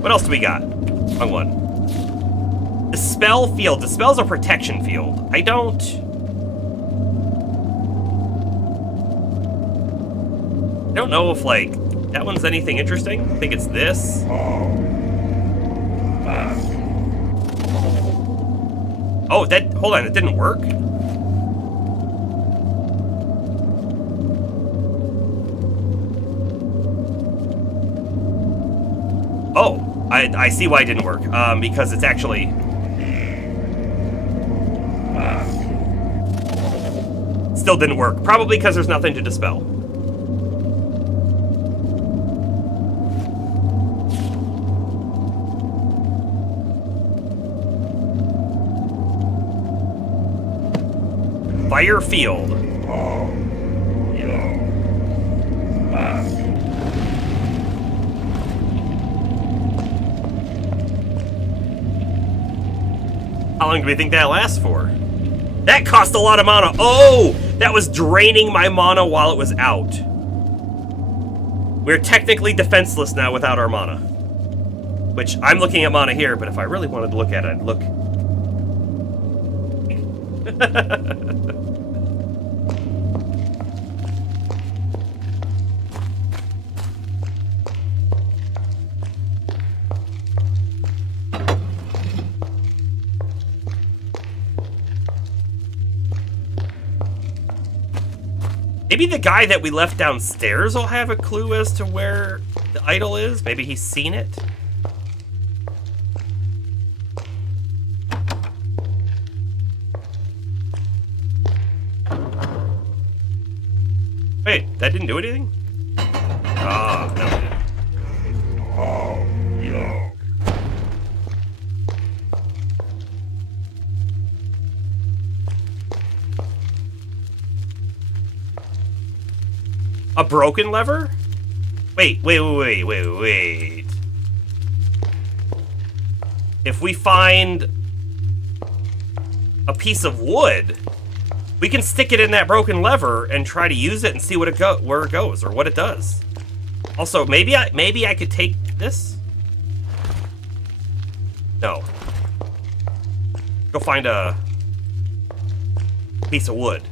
What else do we got? Wrong one. Dispel field. Dispel's a protection field. I don't know if, like, that one's anything interesting. I think it's this. Oh, hold on, it didn't work? Oh, I see why it didn't work. Because it's actually... Still didn't work. Probably because there's nothing to dispel. Fire field. How long do we think that lasts for? That cost a lot of mana. Oh, that was draining my mana while it was out. We're technically defenseless now without our mana. Which, I'm looking at mana here, but if I really wanted to look at it, I'd look... Maybe the guy that we left downstairs will have a clue as to where the idol is. Maybe he's seen it. Wait, that didn't do anything? Ah, no, it didn't. A broken lever? Wait. If we find a piece of wood, we can stick it in that broken lever and try to use it and see where it goes or what it does. Also, maybe I could take this? No. Go find a piece of wood.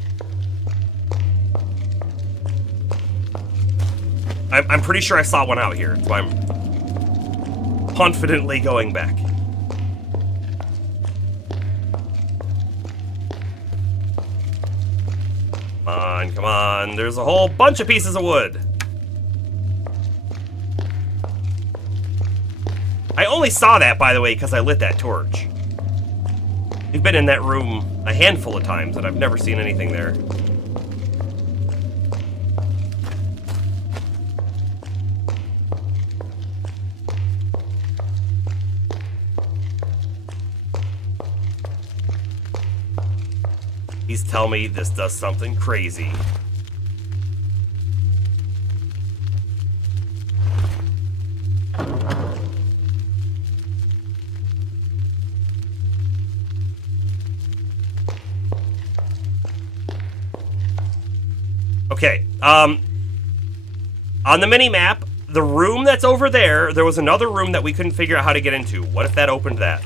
I'm pretty sure I saw one out here. That's why I'm confidently going back. Come on, come on. There's a whole bunch of pieces of wood. I only saw that, by the way, because I lit that torch. We've been in that room a handful of times, and I've never seen anything there. Please tell me this does something crazy. Okay, on the mini-map, the room that's over there, there was another room that we couldn't figure out how to get into. What if that opened that?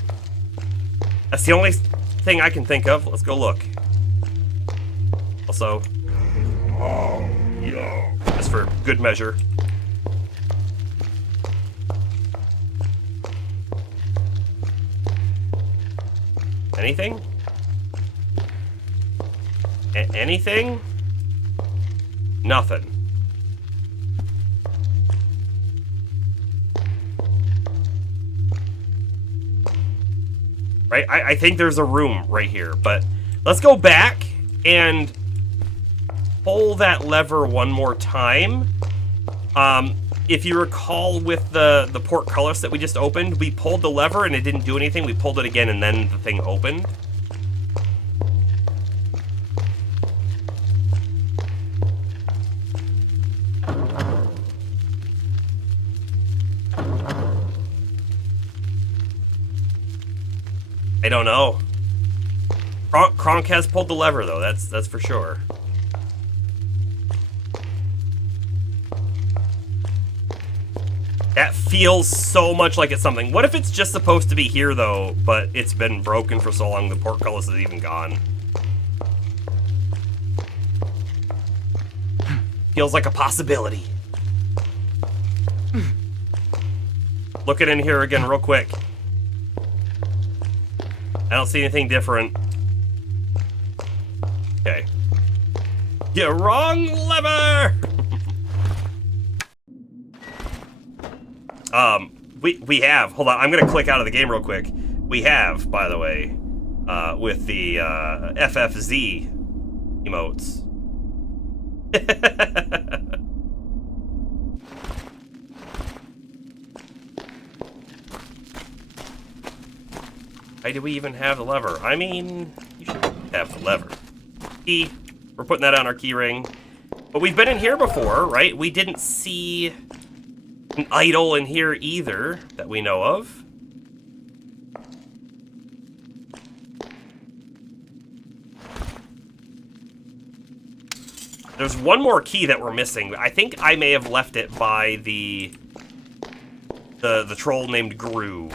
That's the only thing I can think of. Let's go look. Also, just for good measure. Anything? Anything? Nothing. Right? I think there's a room right here, but let's go back and pull that lever one more time. If you recall with the portcullis that we just opened, we pulled the lever and it didn't do anything. We pulled it again and then the thing opened. I don't know. Kronk has pulled the lever though, that's for sure. That feels so much like it's something. What if it's just supposed to be here though, but it's been broken for so long the portcullis is even gone? Feels like a possibility. Looking in here again real quick. I don't see anything different. Okay. Yeah, wrong lever! We have, hold on, I'm gonna click out of the game real quick. We have, by the way, with the FFZ emotes. Why do we even have the lever? I mean, you should have the lever. Key, we're putting that on our key ring. But we've been in here before, right? We didn't see an idol in here either, that we know of. There's one more key that we're missing. I think I may have left it by the troll named Gru.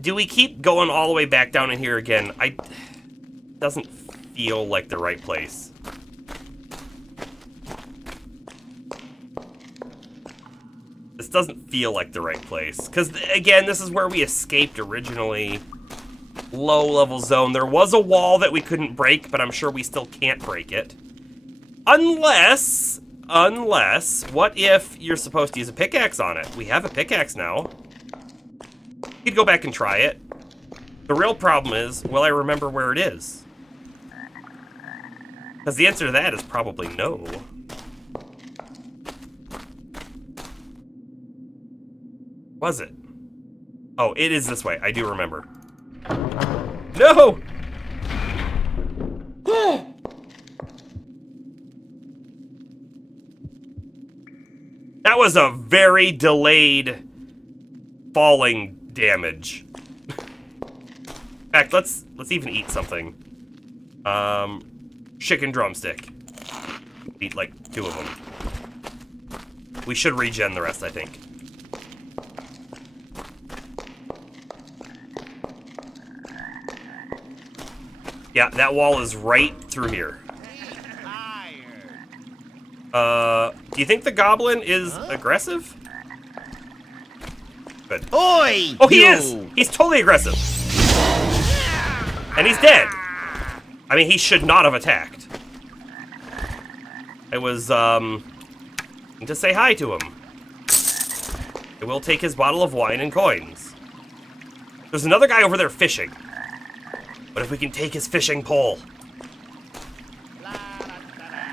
Do we keep going all the way back down in here again? Doesn't feel like the right place. This doesn't feel like the right place. Because, again, this is where we escaped originally. Low-level zone. There was a wall that we couldn't break, but I'm sure we still can't break it. Unless, what if you're supposed to use a pickaxe on it? We have a pickaxe now. You could go back and try it. The real problem is, will I remember where it is? Because the answer to that is probably no. Was it? Oh, it is this way. I do remember. No! That was a very delayed falling damage. In fact, let's even eat something. Chicken drumstick. Eat like 2 of them. We should regen the rest, I think. Yeah, that wall is right through here. Do you think the goblin is aggressive? Good. Oi! Oh, he is! He's totally aggressive. And he's dead. I mean, he should not have attacked. I was, to say hi to him. I will take his bottle of wine and coins. There's another guy over there fishing. What if we can take his fishing pole?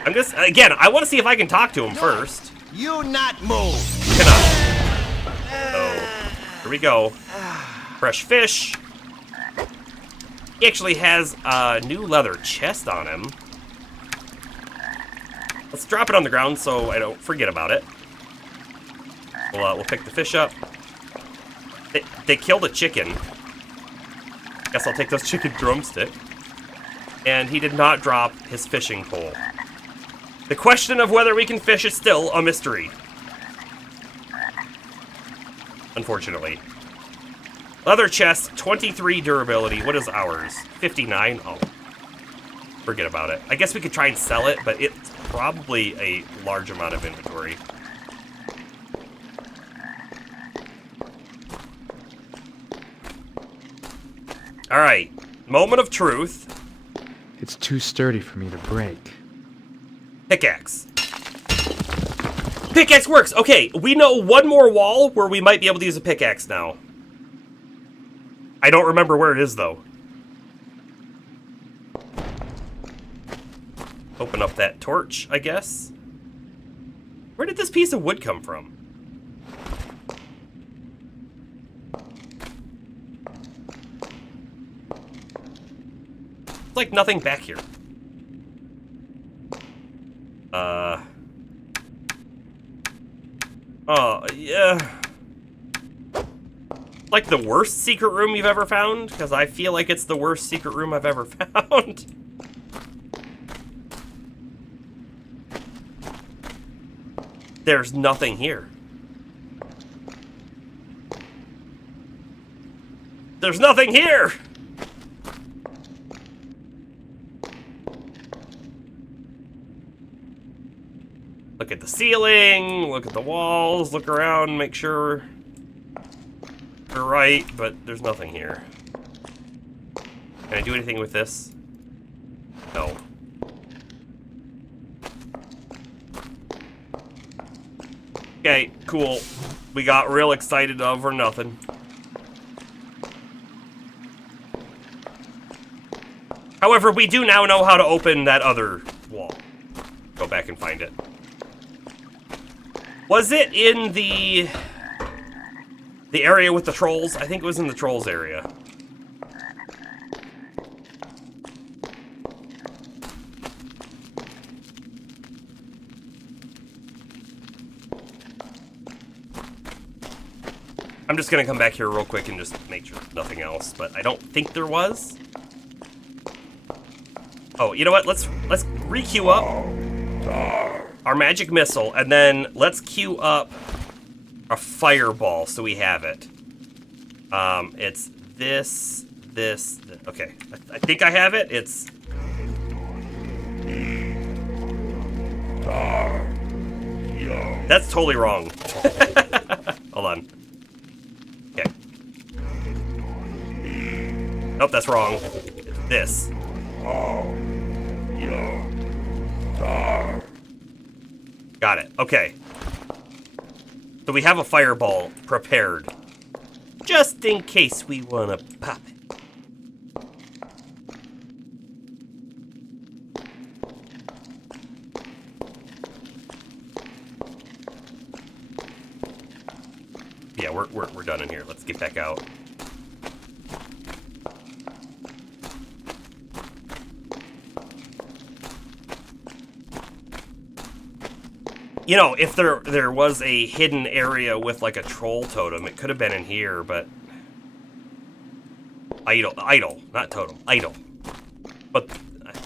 I'm just, again, I want to see if I can talk to him first. You not move. Cannot. So, here we go. Fresh fish. He actually has a new leather chest on him. Let's drop it on the ground so I don't forget about it. We'll pick the fish up. They killed a chicken. Guess I'll take those chicken drumstick. And he did not drop his fishing pole. The question of whether we can fish is still a mystery. Unfortunately. Leather chest, 23 durability. What is ours? 59? Oh. Forget about it. I guess we could try and sell it, but it's probably a large amount of inventory. Alright. Moment of truth. It's too sturdy for me to break. Pickaxe. Pickaxe works! Okay, we know one more wall where we might be able to use a pickaxe now. I don't remember where it is, though. Open up that torch, I guess. Where did this piece of wood come from? It's like nothing back here. Oh, yeah. Like the worst secret room you've ever found? Because I feel like it's the worst secret room I've ever found. There's nothing here. There's nothing here! Look at the ceiling, look at the walls, look around, make sure we're right, but there's nothing here. Can I do anything with this? No. Okay, cool. We got real excited over nothing. However, we do now know how to open that other wall. Go back and find it. Was it in the area with the trolls? I think it was in the trolls area. I'm just gonna come back here real quick and just make sure nothing else, but I don't think there was. Oh, you know what? Let's re-queue up our magic missile, and then let's queue up a fireball so we have it. It's this. Okay, I think I have it. It's that's totally wrong. Hold on. Okay. Nope, that's wrong. It's this. Got it. Okay. So we have a fireball prepared. Just in case we want to pop it. Yeah, we're done in here. Let's get back out. You know, if there was a hidden area with like a troll totem, it could have been in here, but idol, not totem, idol. But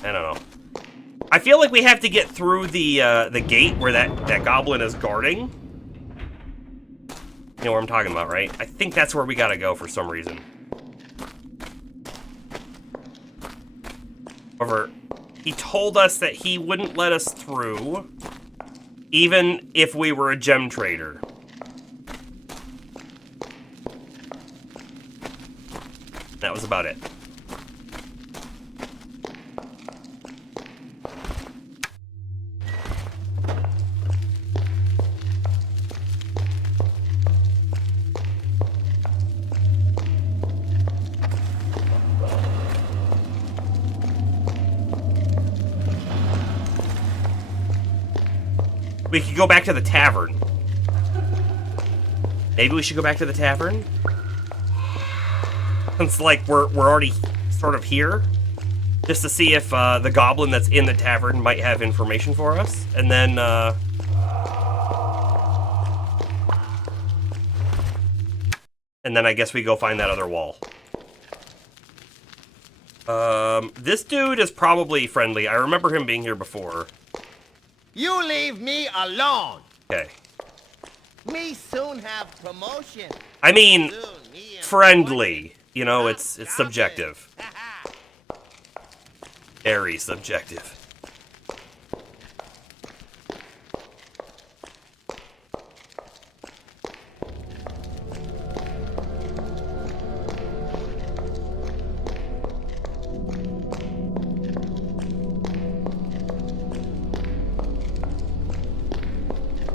I don't know. I feel like we have to get through the gate where that goblin is guarding. You know what I'm talking about, right? I think that's where we gotta go for some reason. However, he told us that he wouldn't let us through, even if we were a gem trader. That was about it. We could go back to the tavern. Maybe we should go back to the tavern? Since, like, we're already sort of here. Just to see if the goblin that's in the tavern might have information for us. And then, I guess we go find that other wall. This dude is probably friendly. I remember him being here before. You leave me alone. Okay. Me soon have promotion. I mean, friendly. You know, it's subjective. Very subjective.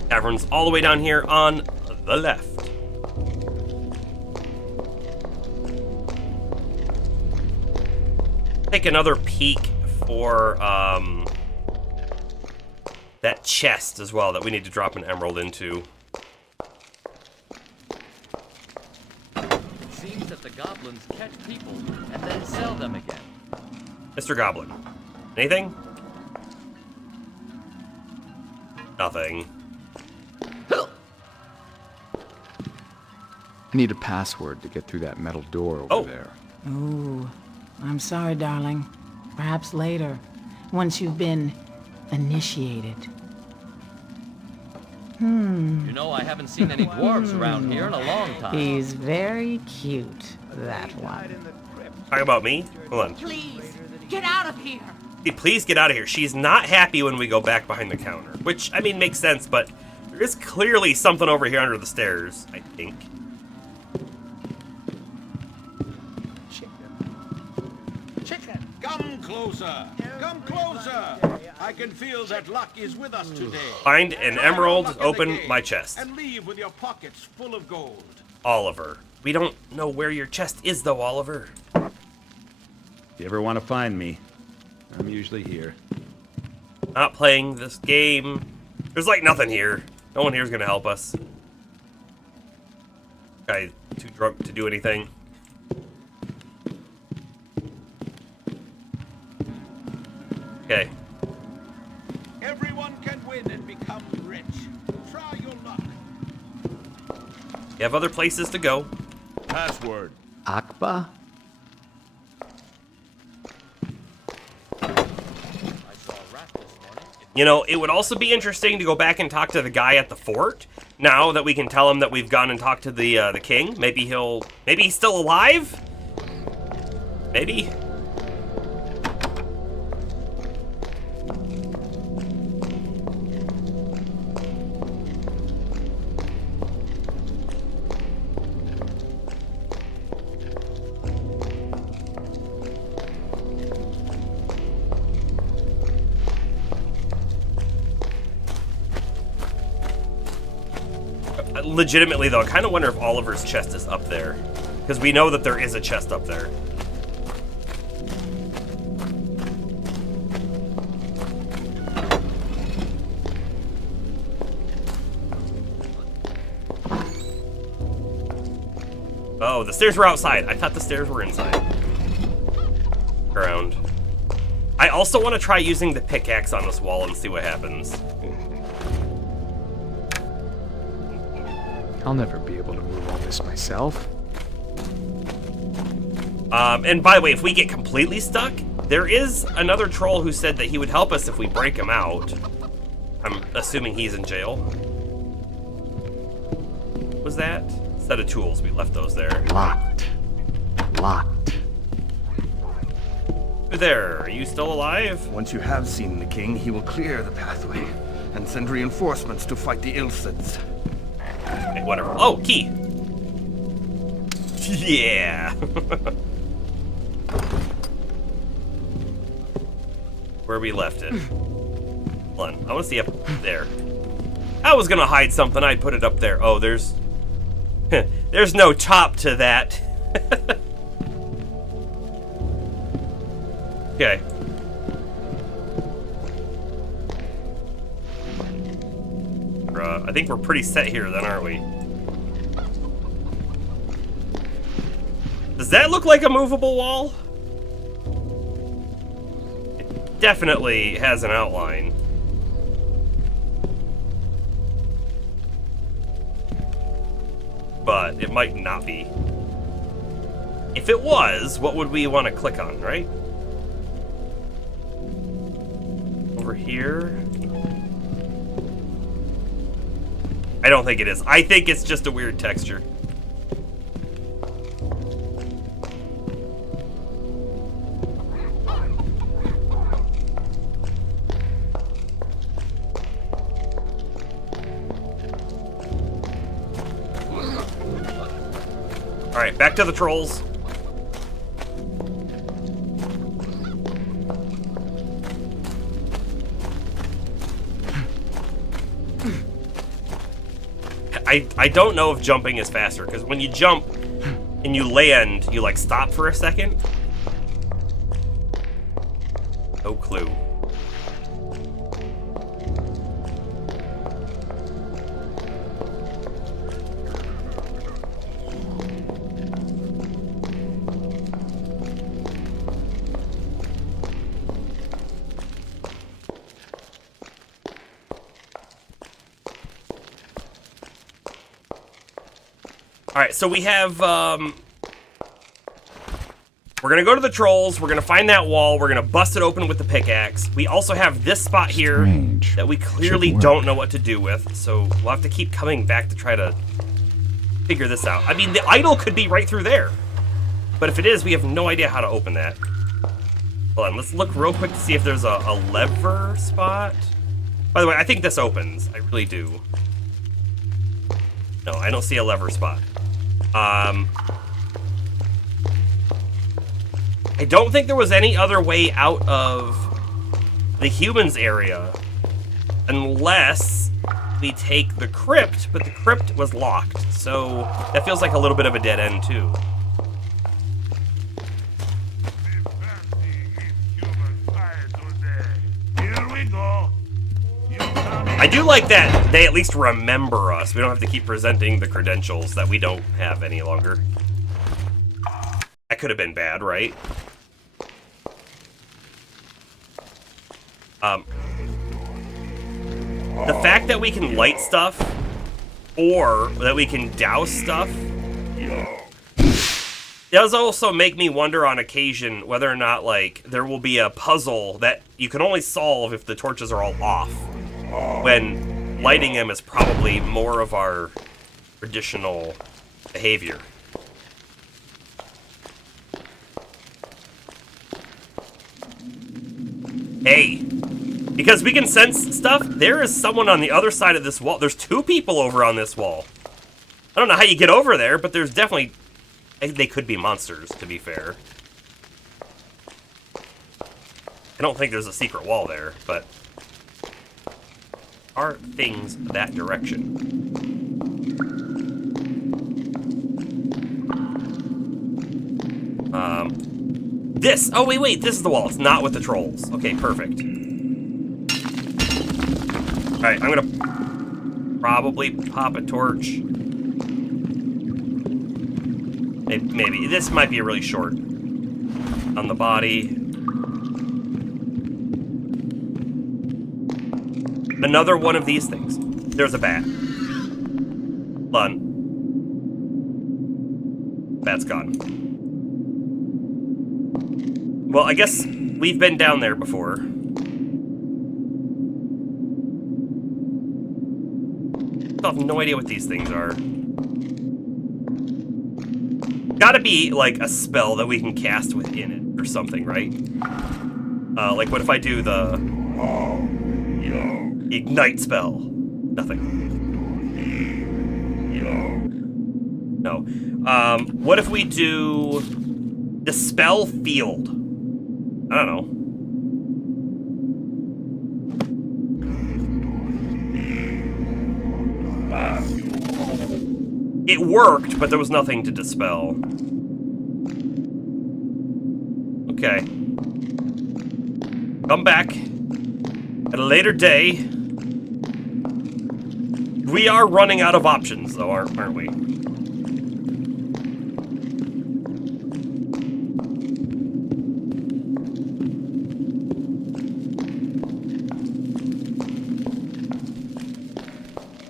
Tavern's all the way down here on the left. Take another peek for that chest as well that we need to drop an emerald into. It seems that the goblins catch people and then sell them again. Mr. Goblin, anything? Nothing. I need a password to get through that metal door over there. Ooh, I'm sorry, darling. Perhaps later, once you've been initiated. You know, I haven't seen any dwarves around here in a long time. He's very cute, that one. Talk about me? Hold on. Please, get out of here. Hey, please get out of here. She's not happy when we go back behind the counter. Which, I mean, makes sense, but there is clearly something over here under the stairs, I think. Come closer. Come closer. I can feel that luck is with us today. Find an emerald, open my chest. And leave with your pockets full of gold. Oliver. We don't know where your chest is, though, Oliver. If you ever want to find me, I'm usually here. Not playing this game. There's like nothing here. No one here is going to help us. Guy too drunk to do anything. Okay. Everyone can win and become rich. Try your luck. You have other places to go. Password. Akba? You know, it would also be interesting to go back and talk to the guy at the fort. Now that we can tell him that we've gone and talked to the king. Maybe he's still alive? Maybe. Legitimately, though, I kind of wonder if Oliver's chest is up there. Because we know that there is a chest up there. Oh, the stairs were outside. I thought the stairs were inside. Around. I also want to try using the pickaxe on this wall and see what happens. I'll never be able to move all this myself. And by the way, if we get completely stuck, there is another troll who said that he would help us if we break him out. I'm assuming he's in jail. What was that? Set of tools. We left those there. Locked. Locked. there. Are you still alive? Once you have seen the king, he will clear the pathway and send reinforcements to fight the Ilsids. Okay, whatever. Oh, key. Yeah. Where we left it. Hold on. I want to see up there. I was gonna hide something. I'd put it up there. Oh, there's there's no top to that. Okay. I think we're pretty set here then, aren't we? Does that look like a movable wall? It definitely has an outline. But it might not be. If it was, what would we want to click on, right? Over here. I don't think it is. I think it's just a weird texture. Alright, back to the trolls. I don't know if jumping is faster, because when you jump and you land, you like stop for a second. No clue. Alright, so we have, we're gonna go to the trolls, we're gonna find that wall, we're gonna bust it open with the pickaxe. We also have this spot here that we clearly don't know what to do with, so we'll have to keep coming back to try to figure this out. I mean, the idol could be right through there, but if it is, we have no idea how to open that. Hold on, let's look real quick to see if there's a lever spot. By the way, I think this opens, I really do. No, I don't see a lever spot. I don't think there was any other way out of the humans area unless we take the crypt, but the crypt was locked, so that feels like a little bit of a dead end too. Here we go. I do like that they at least remember us. We don't have to keep presenting the credentials that we don't have any longer. That could have been bad, right? The fact that we can light stuff or that we can douse stuff does also make me wonder on occasion whether or not, like, there will be a puzzle that you can only solve if the torches are all off, when lighting them is probably more of our traditional behavior. Hey, because we can sense stuff, there is someone on the other side of this wall. There's two people over on this wall. I don't know how you get over there, but there's definitely... They could be monsters, to be fair. I don't think there's a secret wall there, but... are things that direction? This! Oh, wait, this is the wall. It's not with the trolls. Okay, perfect. Alright, I'm gonna probably pop a torch. Maybe. This might be really short. On the body. Another one of these things. There's a bat. Hold on. Bat's gone. Well, I guess we've been down there before. I have no idea what these things are. Gotta be like a spell that we can cast within it or something, right? Like what if I do the ignite spell? Nothing. No. What if we do dispel field? I don't know. It worked, but there was nothing to dispel. Okay. Come back at a later day. We are running out of options, though, aren't we?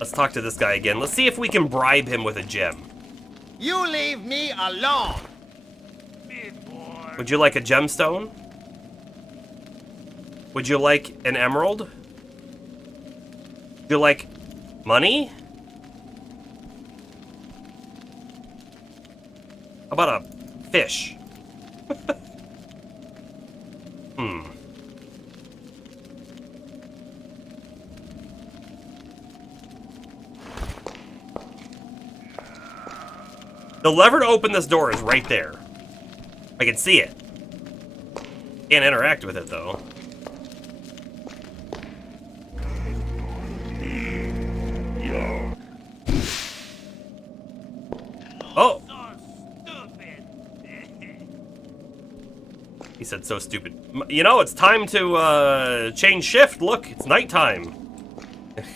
Let's talk to this guy again. Let's see if we can bribe him with a gem. You leave me alone. Would you like a gemstone? Would you like an emerald? Would you like money? How about a fish? The lever to open this door is right there. I can see it. Can't interact with it, though. Oh! He said so stupid. You know, it's time to change shift. Look, it's nighttime.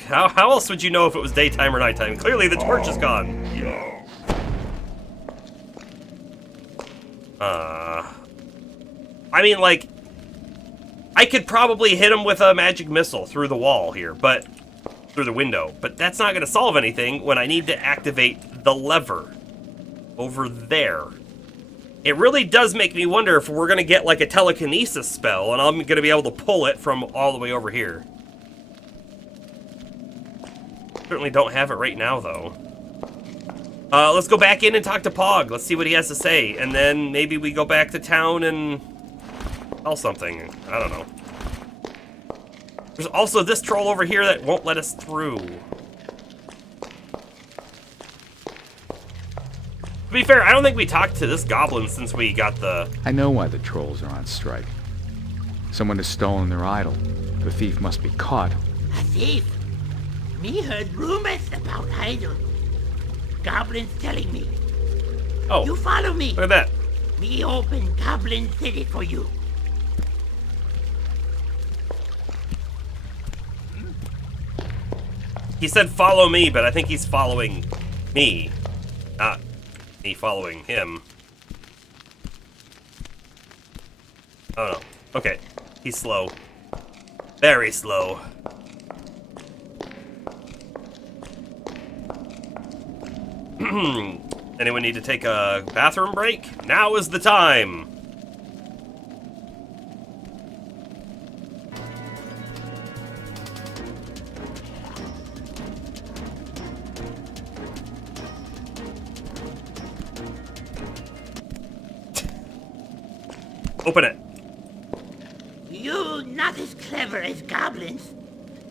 How else would you know if it was daytime or nighttime? Clearly the torch is gone. I mean, like, I could probably hit him with a magic missile through the wall here, but through the window, but that's not going to solve anything when I need to activate the lever over there. It really does make me wonder if we're going to get like a telekinesis spell and I'm going to be able to pull it from all the way over here. Certainly don't have it right now, though. Let's go back in and talk to Pog. Let's see what he has to say. And then maybe we go back to town and tell something. I don't know. There's also this troll over here that won't let us through. To be fair, I don't think we talked to this goblin since we got the... I know why the trolls are on strike. Someone has stolen their idol. The thief must be caught. A thief? Me heard rumors about idol. Goblins telling me. Oh. You follow me. Look at that. Me open Goblin City for you. He said follow me, but I think he's following me. Not me following him. Oh no. Okay. He's slow. Very slow. Anyone need to take a bathroom break? Now is the time. Open it. You not as clever as goblins,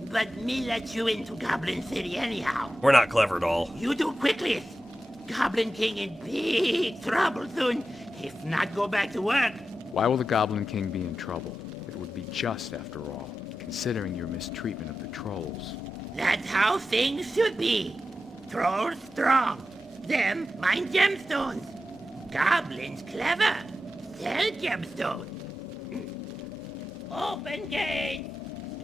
but me let you into Goblin City anyhow. We're not clever at all. You do quickly. Goblin King in big trouble soon, if not go back to work. Why will the Goblin King be in trouble? It would be just after all, considering your mistreatment of the trolls. That's how things should be. Trolls strong. Them mine gemstones. Goblins clever. Sell gemstones. Open gate.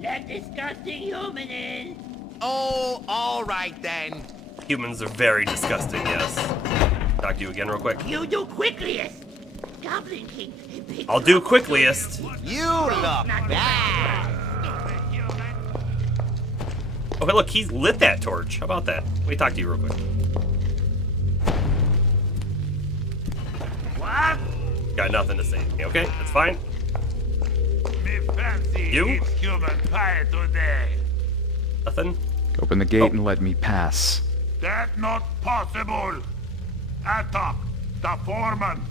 Let disgusting human in. Oh, all right then. Humans are very disgusting, yes. Talk to you again real quick. You do quickliest. Goblin King. I'll do quickliest. You look bad. Oh, hey, look, he's lit that torch. How about that? Let me talk to you real quick. What? Got nothing to say to me, okay? That's fine. Me fancy You? eat human pie today. Nothing? Open the gate and let me pass. That not possible. Attack. The foreman.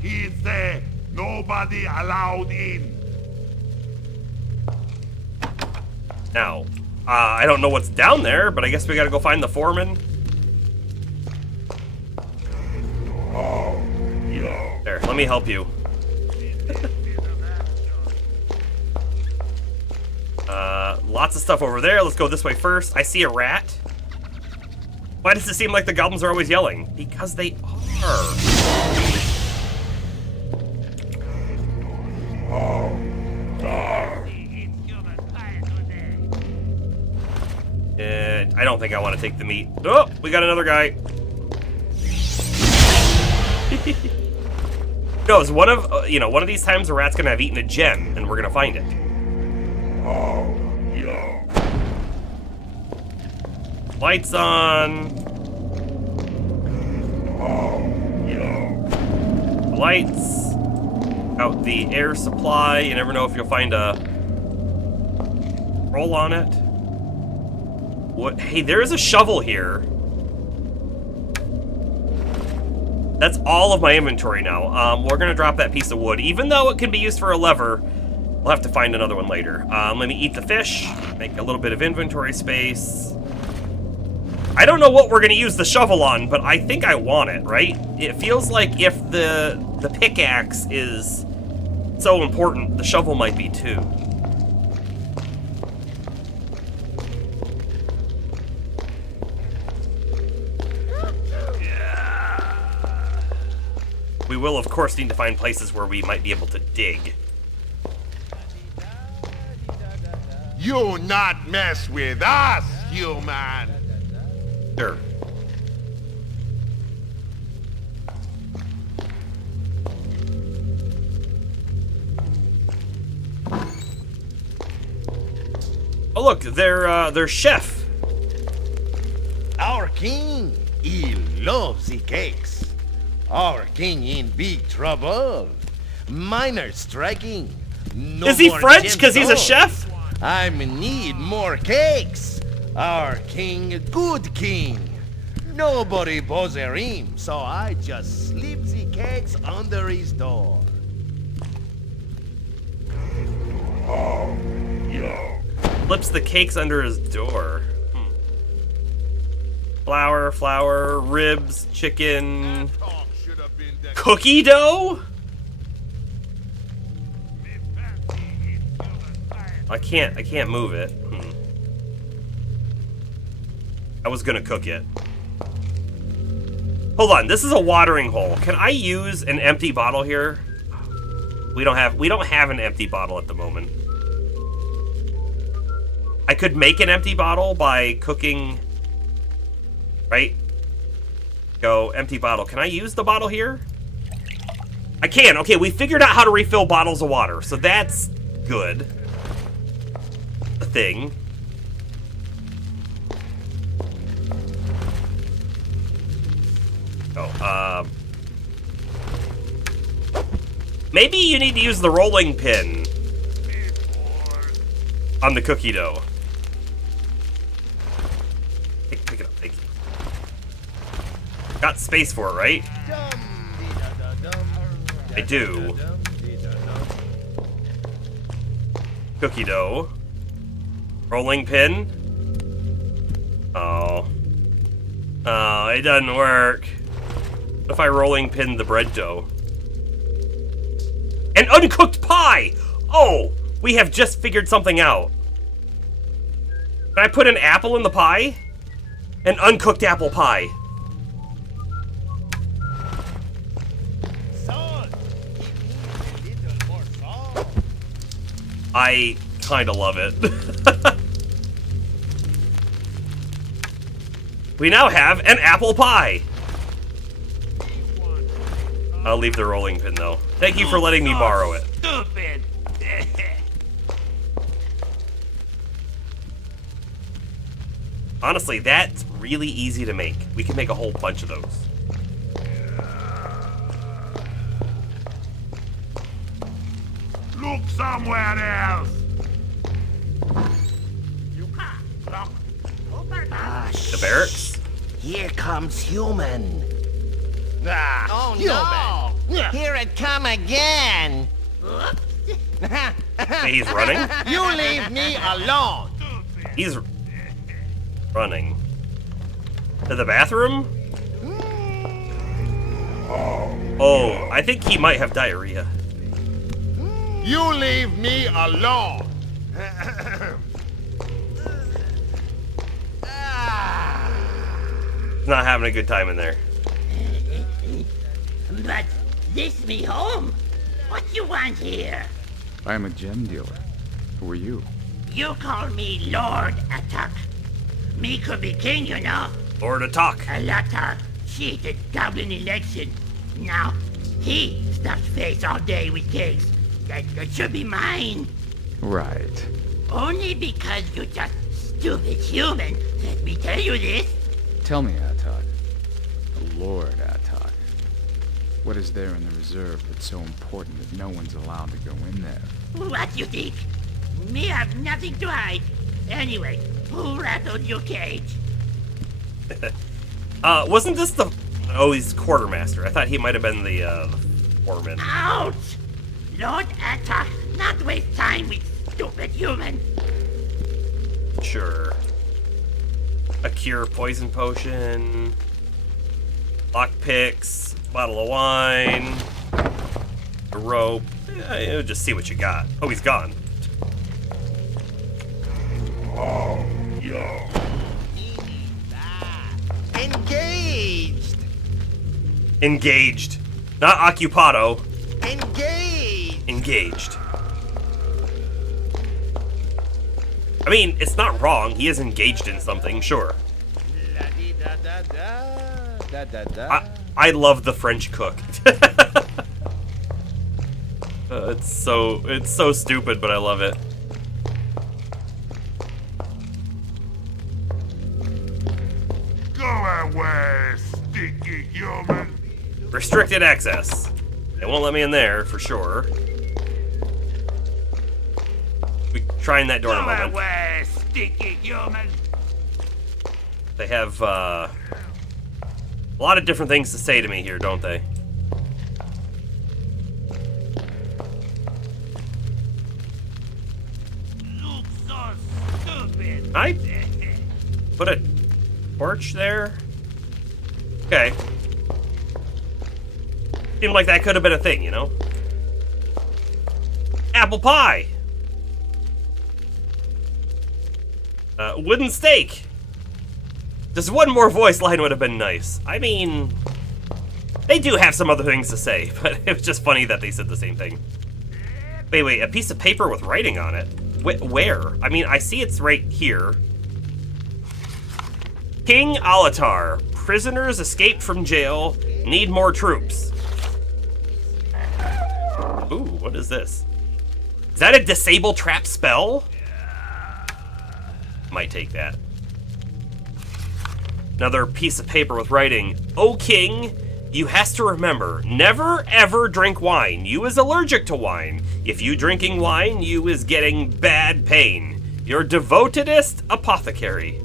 He say nobody allowed in. Now, I don't know what's down there, but I guess we gotta go find the foreman. There, let me help you. Lots of stuff over there. Let's go this way first. I see a rat. Why does it seem like the goblins are always yelling? Because they are. I don't think I want to take the meat. Oh, we got another guy. No, it's one of one of these times a rat's gonna have eaten a gem, and we're gonna find it. Lights on. Lights. Out the air supply. You never know if you'll find a roll on it. What? Hey, there's a shovel here. That's all of my inventory now. We're gonna drop that piece of wood. Even though it can be used for a lever, we'll have to find another one later. Let me eat the fish, make a little bit of inventory space. I don't know what we're gonna use the shovel on, but I think I want it, right? It feels like if the pickaxe is so important, the shovel might be too. We will, of course, need to find places where we might be able to dig. You not mess with us, human! Sure. Oh look, they're chef. Our king, he loves the cakes. Our king in big trouble. Miners striking. No Is he more French because he's a gemstones. chef? I need more cakes. Our king, good king. Nobody bother him, so I just slip the cakes under his door. Flips the cakes under his door. Flour, ribs, chicken, cookie dough? I can't move it. I was gonna cook it. Hold on, this is a watering hole. Can I use an empty bottle here? We don't have an empty bottle at the moment. I could make an empty bottle by cooking, right? Go, empty bottle. Can I use the bottle here? I can. Okay, we figured out how to refill bottles of water, so that's good. A thing. Oh, maybe you need to use the rolling pin on the cookie dough. Pick it up, thank you. Got space for it, right? I do. Cookie dough. Rolling pin. Oh. Oh, it doesn't work. What if I rolling pin the bread dough? An uncooked pie! Oh, we have just figured something out. Can I put an apple in the pie? An uncooked apple pie. I kinda love it. We now have an apple pie. I'll leave the rolling pin though. Thank you for letting me borrow it. Stupid. Honestly, that's really easy to make. We can make a whole bunch of those. Look somewhere else. The barracks? Here comes human. Oh no! Here it come again! He's running? You leave me alone! He's running. To the bathroom? Oh, I think he might have diarrhea. You leave me alone! Not having a good time in there. But this me home. What you want here? I am a gem dealer. Who are you? You call me Lord Attack. Me could be king, you know. Lord Attack. Alatar cheated goblin election. Now, he stuffs face all day with cakes. That should be mine. Right. Only because you're just stupid human. Let me tell you this. Tell me, Atok. The Lord Atok. What is there in the reserve that's so important that no one's allowed to go in there? What you think? Me have nothing to hide. Anyway, who rattled your cage? Wasn't this the... Oh, he's quartermaster. I thought he might have been the foreman. Ouch! Lord Atta, not waste time with stupid human. Sure. A cure poison potion. Lockpicks. Bottle of wine. A rope. Just see what you got. Oh, he's gone. Oh, yeah. Engaged! Engaged. Not occupado. Engaged! Engaged. I mean, it's not wrong. He is engaged in something, sure. I love the French cook. It's so stupid, but I love it. Go away, stinky human. Restricted access. They won't let me in there, for sure. We try in that door in a moment. Go away, stinky human. They have, a lot of different things to say to me here, don't they? Look so stupid. I put a torch there? Okay. Seemed like that could have been a thing, you know? Apple pie! Wooden steak! Just one more voice line would have been nice. I mean, they do have some other things to say, but it was just funny that they said the same thing. Wait, a piece of paper with writing on it? Where? I mean, I see it's right here. King Alatar, prisoners escaped from jail, need more troops. Ooh, what is this? Is that a disable trap spell? Might take that. Another piece of paper with writing. "O king, you has to remember, never ever drink wine. You is allergic to wine. If you drinking wine, you is getting bad pain. Your devotedest apothecary."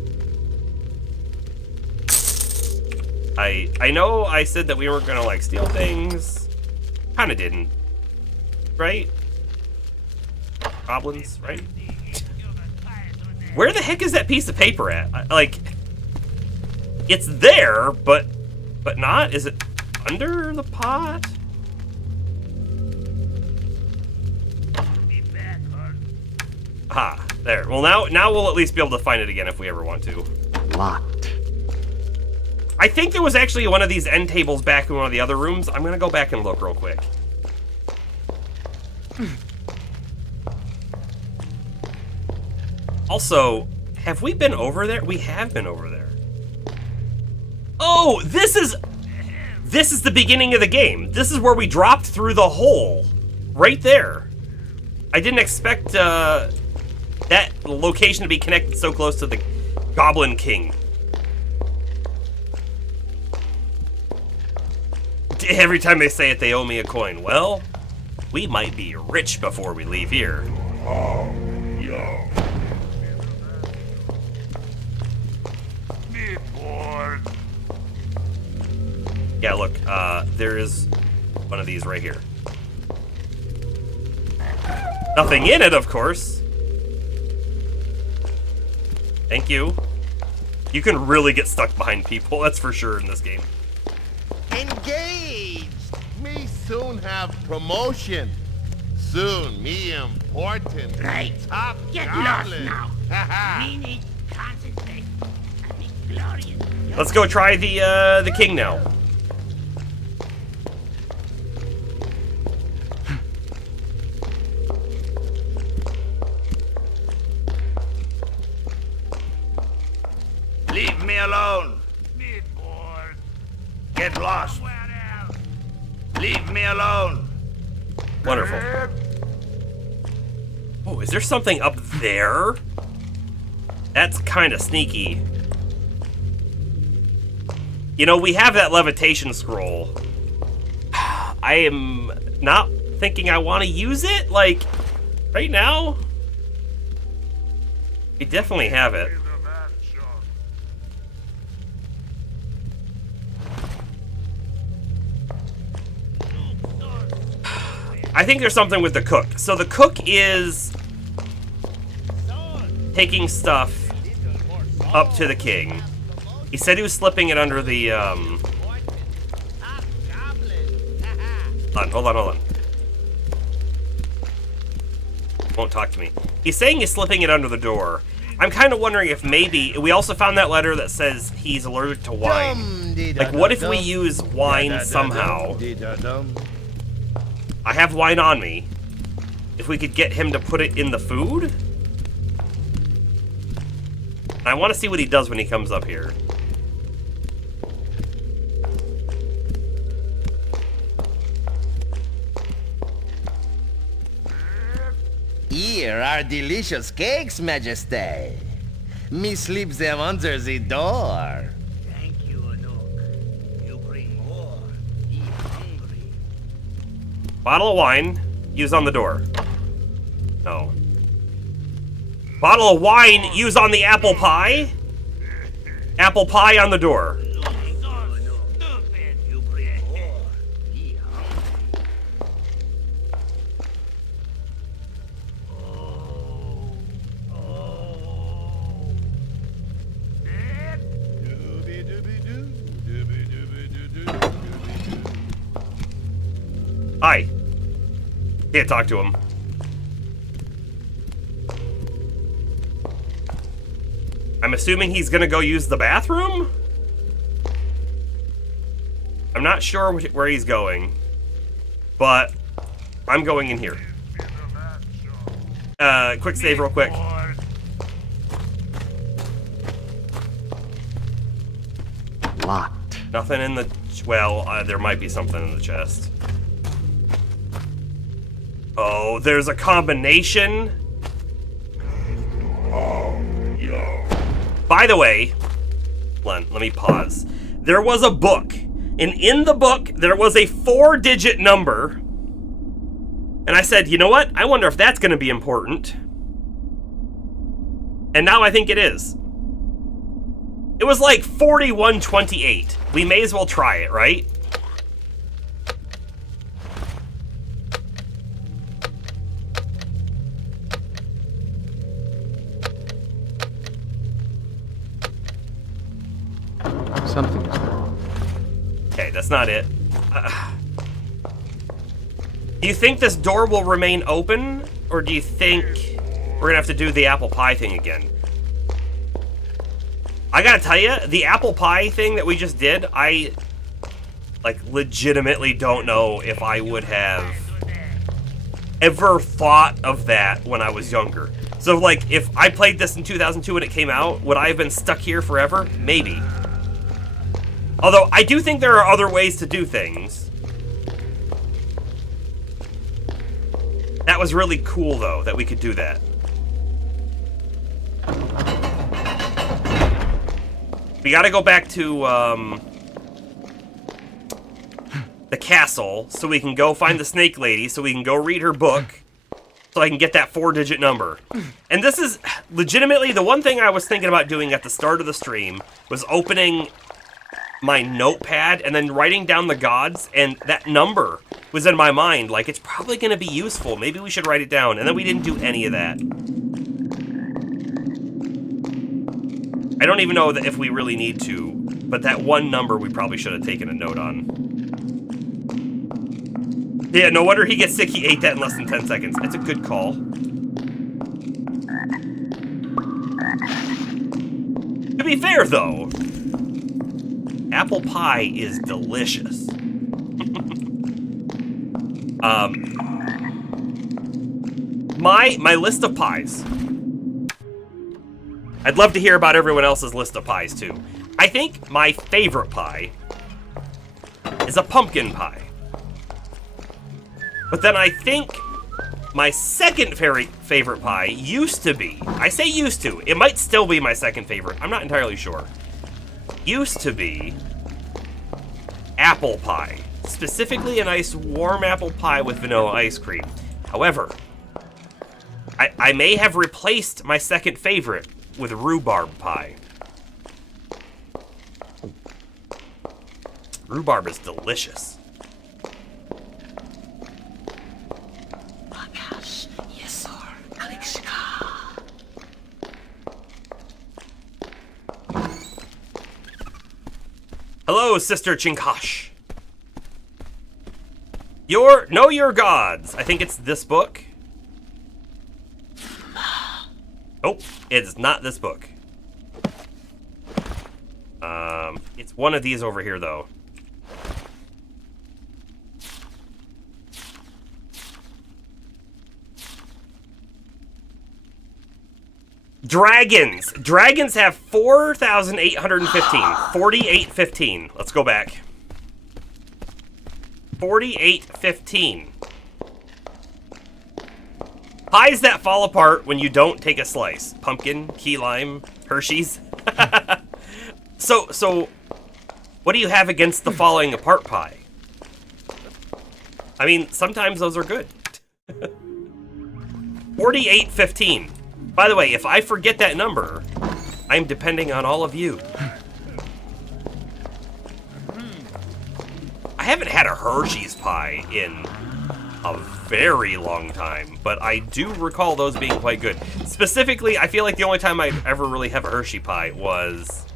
I know I said that we weren't gonna like steal things. Kinda didn't. Right? Goblins, right? Where the heck is that piece of paper at? Like, it's there, but not? Is it under the pot? Ah, there. Well, now we'll at least be able to find it again if we ever want to. Locked. I think there was actually one of these end tables back in one of the other rooms. I'm gonna go back and look real quick. Also, have we been over there? We have been over there. Oh, this is the beginning of the game. This is where we dropped through the hole. Right there. I didn't expect that location to be connected so close to the Goblin King. Every time they say it, they owe me a coin. Well, we might be rich before we leave here. Oh, yeah. Me bored. Yeah, look, there is one of these right here. Nothing in it, of course. Thank you. You can really get stuck behind people, that's for sure in this game. Engaged! Me soon have promotion. Soon, me important. Right. Top Get goblin. lost now. We need concentrate and be glorious. Let's go try the king now. Leave me alone. Get lost. Leave me alone. Wonderful. Oh, is there something up there? That's kind of sneaky. You know, we have that levitation scroll. I am not thinking I want to use it, like, right now. We definitely have it. I think there's something with the cook. So the cook is taking stuff up to the king. He said he was slipping it under the, Hold on. Won't talk to me. He's saying he's slipping it under the door. I'm kind of wondering if maybe... We also found that letter that says he's allergic to wine. Like, what if we use wine somehow? I have wine on me. If we could get him to put it in the food? I want to see what he does when he comes up here. Here are delicious cakes, Majesty. Me sleep them under the door. Thank you, Anuk. You bring more. He hungry. Bottle of wine, use on the door. No. Bottle of wine, use on the apple pie. Apple pie on the door. Hi. Can't talk to him. I'm assuming he's gonna go use the bathroom? I'm not sure where he's going, but I'm going in here. Quick save real quick. Locked. Nothing in the... Well, there might be something in the chest. Oh, there's a combination? By the way, let me pause. There was a book, and in the book, there was a 4-digit number. And I said, you know what? I wonder if that's going to be important. And now I think it is. It was like 4128. We may as well try it, right? Something is wrong. Okay, that's not it. Do you think this door will remain open? Or do you think we're gonna have to do the apple pie thing again? I gotta tell you, the apple pie thing that we just did, I, like, legitimately don't know if I would have ever thought of that when I was younger. So, like, if I played this in 2002 when it came out, would I have been stuck here forever? Maybe. Although, I do think there are other ways to do things. That was really cool, though, that we could do that. We gotta go back to, the castle, so we can go find the snake lady, so we can go read her book, so I can get that 4-digit number. And this is, legitimately, the one thing I was thinking about doing at the start of the stream was opening my notepad and then writing down the gods, and that number was in my mind. Like, it's probably going to be useful. Maybe we should write it down. And then we didn't do any of that. I don't even know if we really need to, but that one number we probably should have taken a note on. Yeah, no wonder he gets sick. He ate that in less than 10 seconds. That's a good call. To be fair, though, apple pie is delicious. My list of pies. I'd love to hear about everyone else's list of pies, too. I think my favorite pie is a pumpkin pie. But then I think my second favorite pie used to be, I say used to, it might still be my second favorite, I'm not entirely sure. Used to be apple pie. Specifically a nice warm apple pie with vanilla ice cream. However, I may have replaced my second favorite with rhubarb pie. Rhubarb is delicious. Hello, Sister Chinkosh. Know Your Gods. I think it's this book. Oh, it's not this book. It's one of these over here, though. Dragons. Dragons have 4,815. 4815. Let's go back. 4815. Pies that fall apart when you don't take a slice. Pumpkin, key lime, Hershey's. So, what do you have against the falling apart pie? I mean, sometimes those are good. 4815. By the way, if I forget that number, I'm depending on all of you. I haven't had a Hershey's pie in a very long time, but I do recall those being quite good. Specifically, I feel like the only time I ever really have a Hershey pie was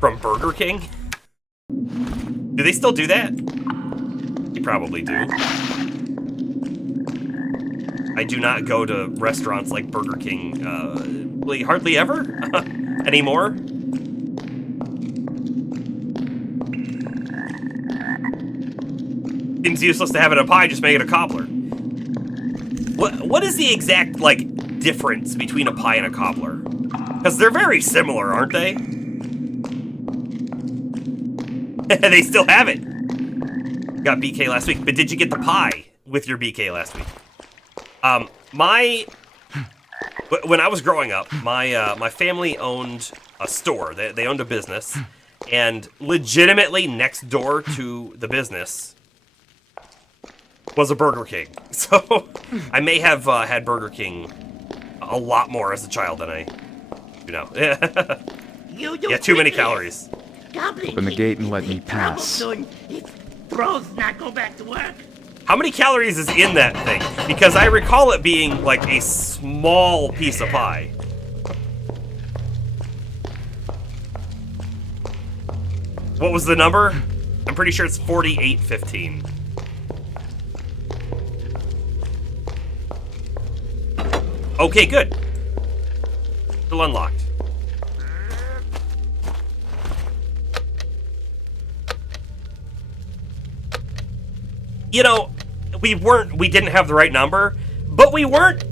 from Burger King. Do they still do that? They probably do. I do not go to restaurants like Burger King hardly ever anymore. Seems useless to have it in a pie, just make it a cobbler. What is the exact, like, difference between a pie and a cobbler? Because they're very similar, aren't they? They still have it. Got BK last week, but did you get the pie with your BK last week? When I was growing up, my family owned a store. They owned a business, and legitimately next door to the business was a Burger King. So I may have had Burger King a lot more as a child than I do now. Yeah, too many calories. Open the gate and let me pass. Trolls not go back to work. How many calories is in that thing? Because I recall it being like a small piece of pie. What was the number? I'm pretty sure it's 4815. Okay, good. Still unlocked. You know, we didn't have the right number, but we weren't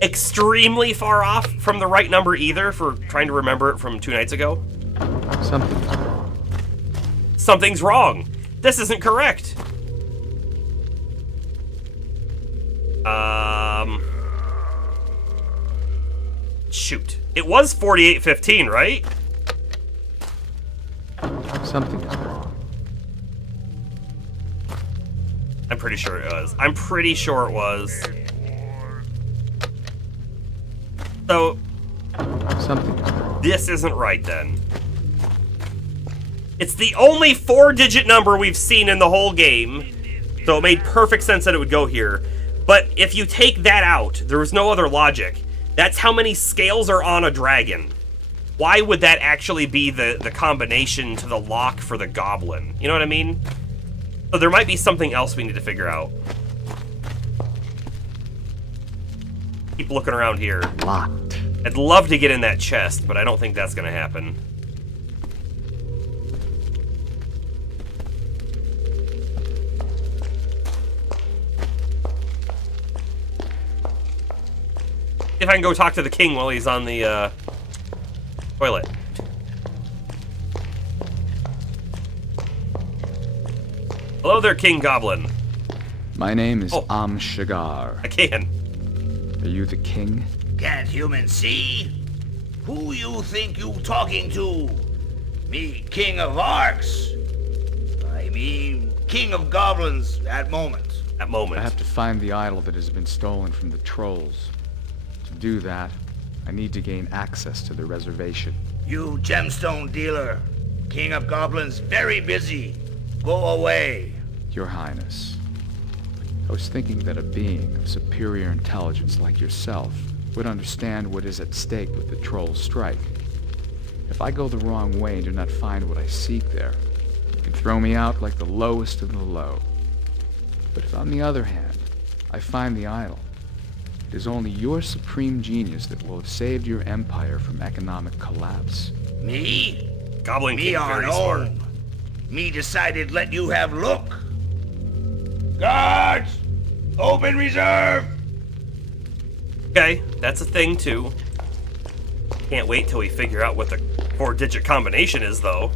extremely far off from the right number either for trying to remember it from 2 nights ago. Something's wrong. This isn't correct. Shoot. It was 4815, right? Something is wrong. I'm pretty sure it was. I'm pretty sure it was. So, something is wrong. This isn't right then. It's the only 4-digit number we've seen in the whole game, so it made perfect sense that it would go here. But if you take that out, there was no other logic. That's how many scales are on a dragon. Why would that actually be the combination to the lock for the goblin? You know what I mean? So there might be something else we need to figure out. Keep looking around here. Locked. I'd love to get in that chest, but I don't think that's gonna happen. If I can go talk to the king while he's on the toilet. Hello there, King Goblin. My name is Amshagar. I can. Are you the king? Can't humans see? Who you think you talking to? Me, King of Arx. I mean, King of Goblins at moment. At moment. I have to find the idol that has been stolen from the trolls. To do that, I need to gain access to the reservation. You gemstone dealer. King of Goblins very busy. Go away. Your Highness, I was thinking that a being of superior intelligence like yourself would understand what is at stake with the troll strike. If I go the wrong way and do not find what I seek there, you can throw me out like the lowest of the low. But if on the other hand, I find the idol, it is only your supreme genius that will have saved your empire from economic collapse. Me? Goblin Me King on very smart. own. Me decided let you have look. Guards! Open reserve! Okay, that's a thing too. Can't wait till we figure out what the 4-digit combination is, though.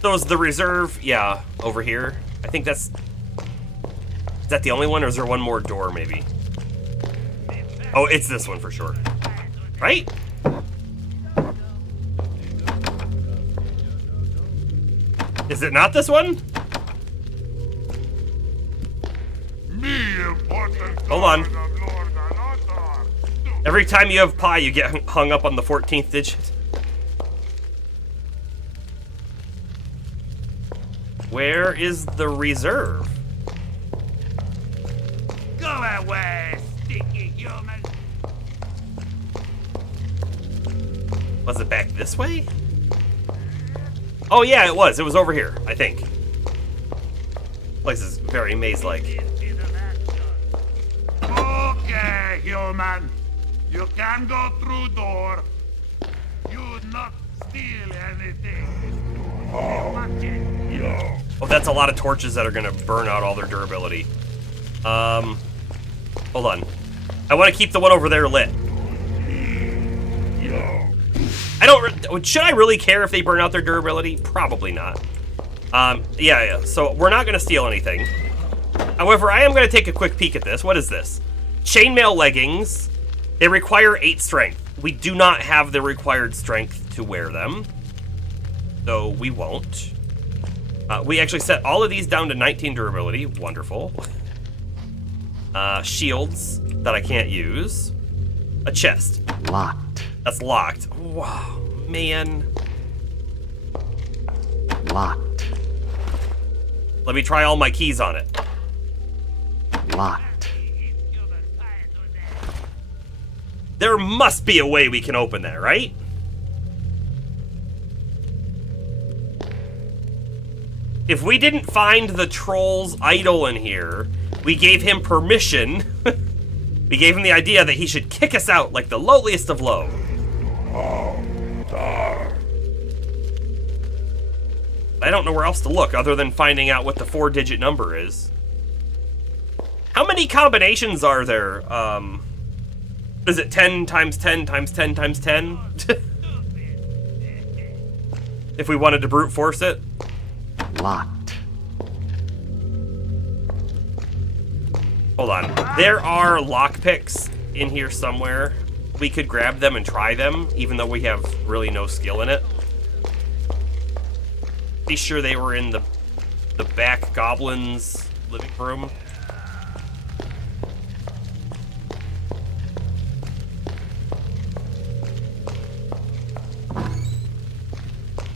So is the reserve, yeah, over here? I think that's... Is that the only one, or is there one more door, maybe? Oh, it's this one for sure. Right? Is it not this one? Hold on. Every time you have pie, you get hung up on the 14th digit. Where is the reserve? Go away, stinky human. Was it back this way? Oh yeah, it was. It was over here, I think. Place is very maze-like. Okay, human. You can go through door. You not steal anything. Oh, that's a lot of torches that are gonna burn out all their durability. Hold on. I want to keep the one over there lit. I don't... Should I really care if they burn out their durability? Probably not. Yeah, so we're not gonna steal anything. However, I am gonna take a quick peek at this. What is this? Chainmail leggings. They require 8 strength. We do not have the required strength to wear them, so we won't. We actually set all of these down to 19 durability. Wonderful. Shields that I can't use. A chest. Locked. That's locked. Wow, man. Locked. Let me try all my keys on it. Locked. There must be a way we can open that, right? If we didn't find the troll's idol in here, we gave him permission. We gave him the idea that he should kick us out like the lowliest of low. I don't know where else to look other than finding out what the 4-digit number is. How many combinations are there? Is it 10 times 10 times 10 times 10? If we wanted to brute force it? Locked. Hold on. There are lockpicks in here somewhere. We could grab them and try them, even though we have really no skill in it. Be sure they were in the back goblin's living room.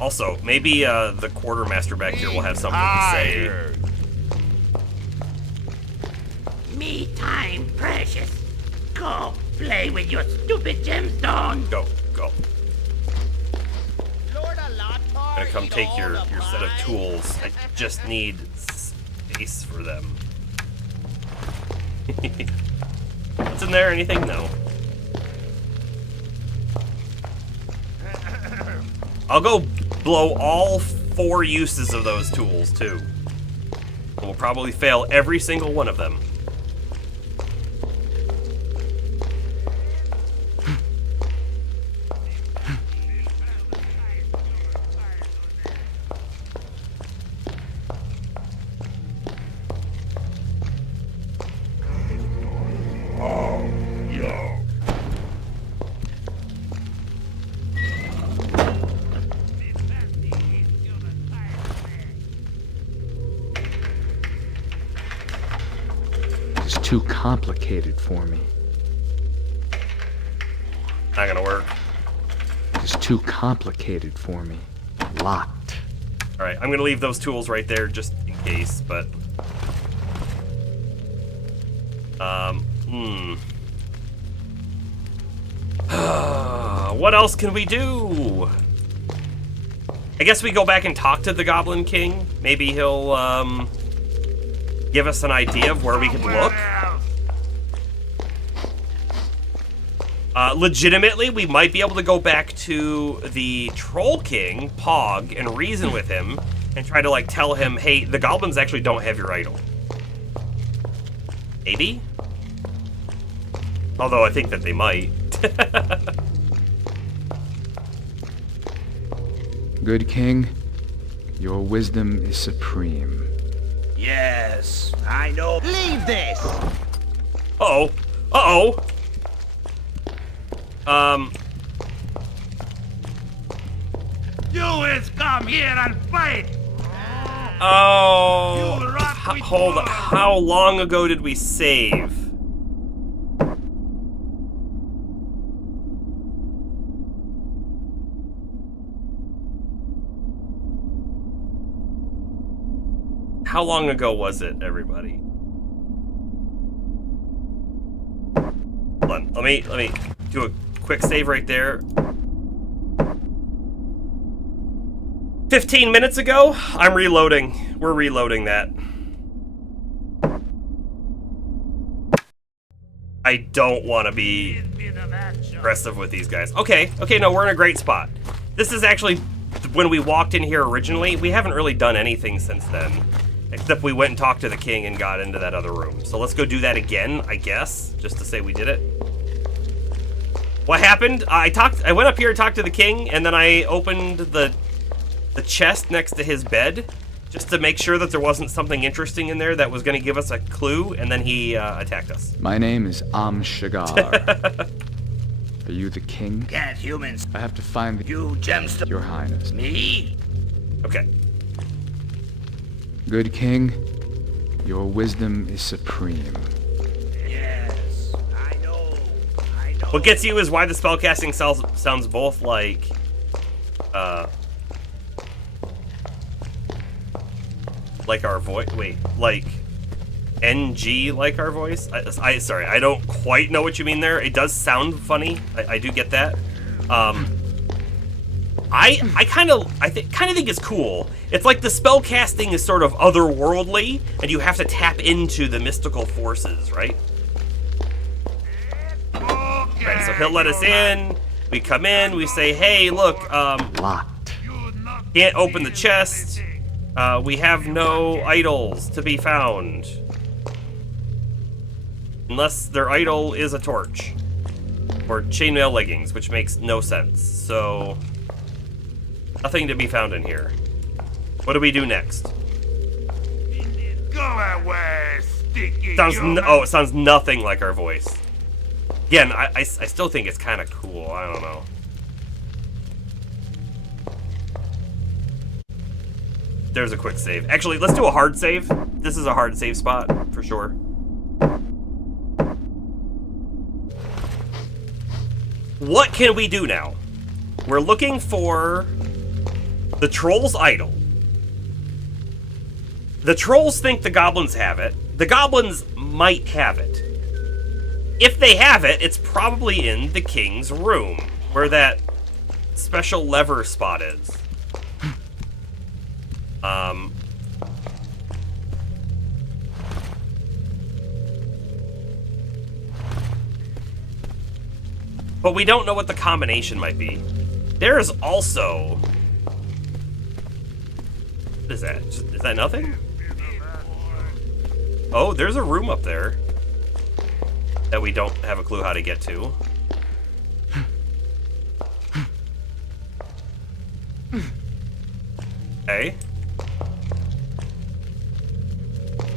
Also, maybe the quartermaster back here will have something to say. Me time precious. Go play with your stupid gemstone. Go. I'm gonna come take your set of tools. I just need space for them. What's in there? Anything? No. I'll go blow all 4 uses of those tools, too. And we'll probably fail every single one of them. Too complicated for me. Not gonna work. It's too complicated for me. Locked. Alright, I'm gonna leave those tools right there just in case, but... What else can we do? I guess we go back and talk to the Goblin King. Maybe he'll, give us an idea of where we could look. Legitimately, we might be able to go back to the Troll King, Pog, and reason with him, and try to, like, tell him, hey, the goblins actually don't have your idol. Maybe? Although I think that they might. Good King, your wisdom is supreme. Yes, I know. Leave this! Uh-oh. Uh-oh. You is come here and fight! Oh. Hold on. How long ago did we save? How long ago was it, everybody? Hold on. Let me do a quick save right there. 15 minutes ago? I'm reloading. We're reloading that. I don't want to be aggressive with these guys. Okay, no, we're in a great spot. This is actually when we walked in here originally. We haven't really done anything since then. Except we went and talked to the king and got into that other room. So let's go do that again, I guess, just to say we did it. What happened? I went up here and talked to the king, and then I opened the chest next to his bed, just to make sure that there wasn't something interesting in there that was going to give us a clue, and then he attacked us. My name is Shigar. Are you the king? Can't humans. I have to find the... You gemstone. Your Highness. Me? Okay. Good King, your wisdom is supreme. Yes, I know. What gets you is why the spellcasting sounds both like, like our voice. Wait, like NG like our voice? Sorry, I don't quite know what you mean there. It does sound funny. I do get that. I kind of think it's cool. It's like the spell casting is sort of otherworldly, and you have to tap into the mystical forces, right? Right, so he'll let us in. We come in. We say, "Hey, look, locked. Can't open the chest. We have no idols to be found, unless their idol is a torch or chainmail leggings, which makes no sense. So." Nothing to be found in here. What do we do next? Go away, sticky it sounds nothing like our voice. Again, I still think it's kind of cool. I don't know. There's a quick save. Actually, let's do a hard save. This is a hard save spot, for sure. What can we do now? We're looking for The Troll's Idol. The trolls think the goblins have it. The goblins might have it. If they have it, it's probably in the king's room, where that special lever spot is. But we don't know what the combination might be. There is also... What is that? Is that nothing? Oh, there's a room up there that we don't have a clue how to get to. Okay.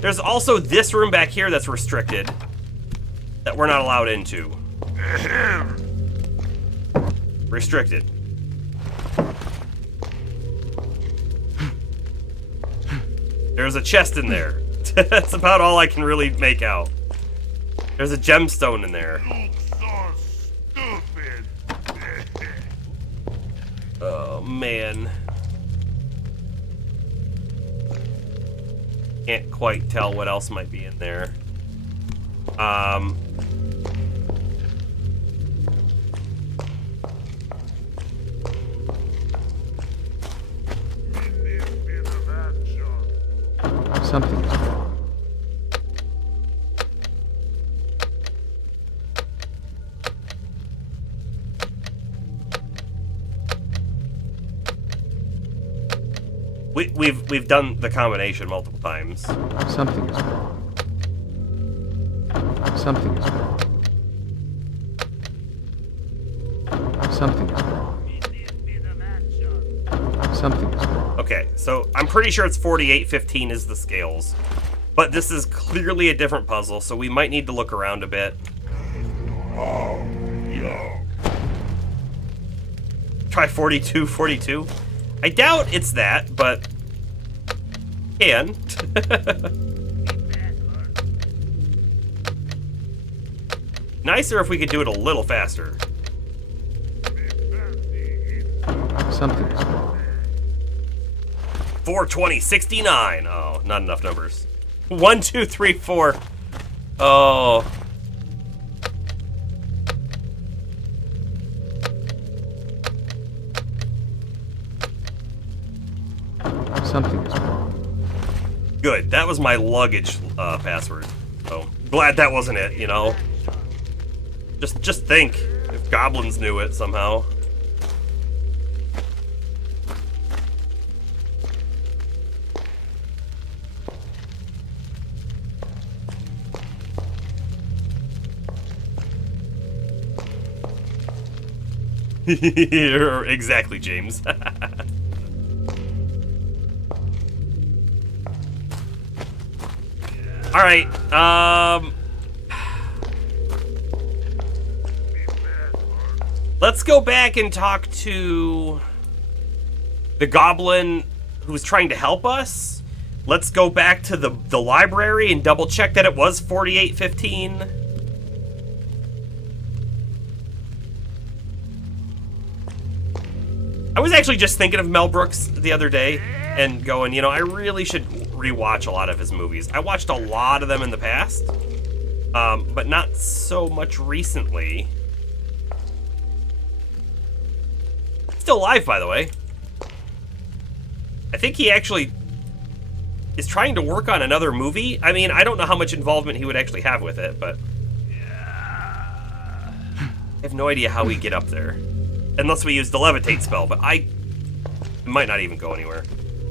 There's also this room back here that's restricted that we're not allowed into. Restricted. There's a chest in there. That's about all I can really make out. There's a gemstone in there. Oh, man. Can't quite tell what else might be in there. Something is wrong. We've done the combination multiple times. Something is wrong. Something is wrong. Something is wrong. Something is wrong. Okay, so I'm pretty sure it's 4815 is the scales. But this is clearly a different puzzle, so we might need to look around a bit. Try 4242. I doubt it's that, but can. Nicer if we could do it a little faster. Something is wrong. 42069. Oh, not enough numbers. 1, 2, 3, 4. Oh. Something is wrong. Good. That was my luggage password. So glad that wasn't it, you know? Just think if goblins knew it somehow. Exactly, James. All right. Let's go back and talk to the goblin who's trying to help us. Let's go back to the library and double check that it was 4815. I was actually just thinking of Mel Brooks the other day and going, you know, I really should rewatch a lot of his movies. I watched a lot of them in the past, but not so much recently. Still alive, by the way. I think he actually is trying to work on another movie. I mean, I don't know how much involvement he would actually have with it, but I have no idea how we get up there. Unless we use the levitate spell, but it might not even go anywhere.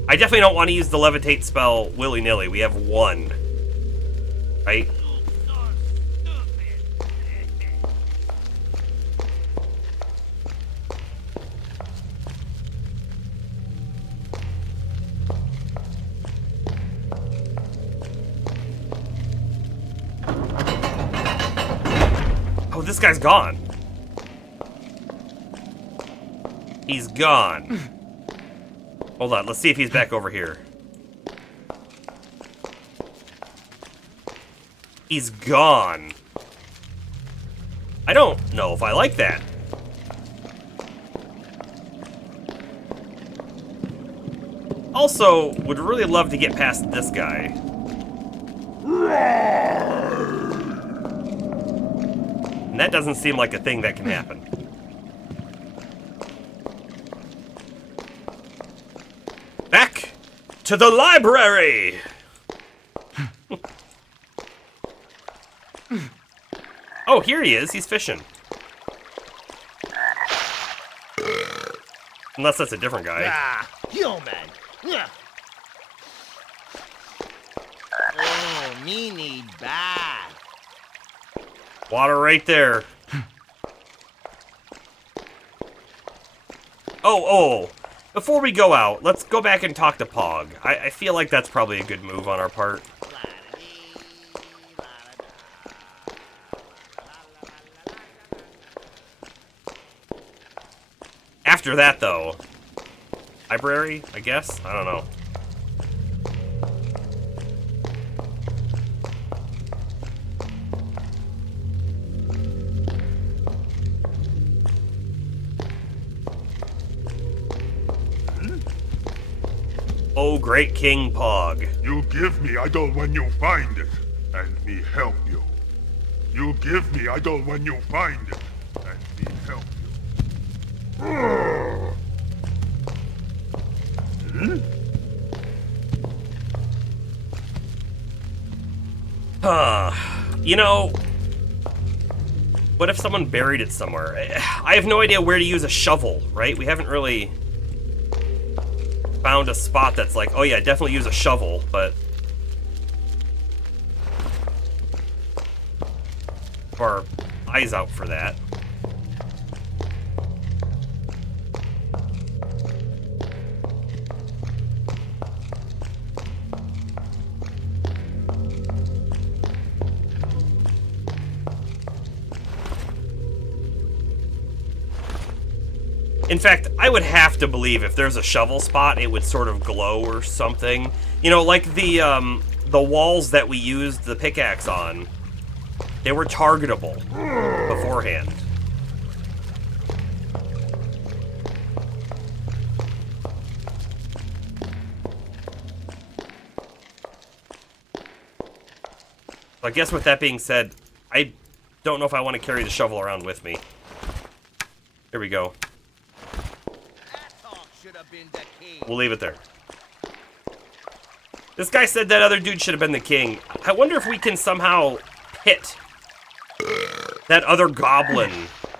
I definitely don't want to use the levitate spell willy-nilly. We have one. Right? Oh, this guy's gone. He's gone. Hold on, let's see if he's back over here. He's gone. I don't know if I like that. Also, would really love to get past this guy. And that doesn't seem like a thing that can happen. Back to the library! Oh, here he is. He's fishing. Unless that's a different guy. Ah, human. Yeah. Oh, me need bath. Water right there. Oh. Before we go out, let's go back and talk to Pog. I feel like that's probably a good move on our part. After that, though, library, I guess? I don't know. Oh, great King Pog. You give me idol when you find it, and me help you. You give me idol when you find it, and me help you. You know, what if someone buried it somewhere? I have no idea where to use a shovel, right? We haven't really found a spot that's like, oh yeah, definitely use a shovel, but... our eyes out for that. In fact, I would have to believe if there's a shovel spot, it would sort of glow or something. You know, like the walls that we used the pickaxe on. They were targetable beforehand. I guess with that being said, I don't know if I want to carry the shovel around with me. Here we go. We'll leave it there. This guy said that other dude should have been the king. I wonder if we can somehow pit that other goblin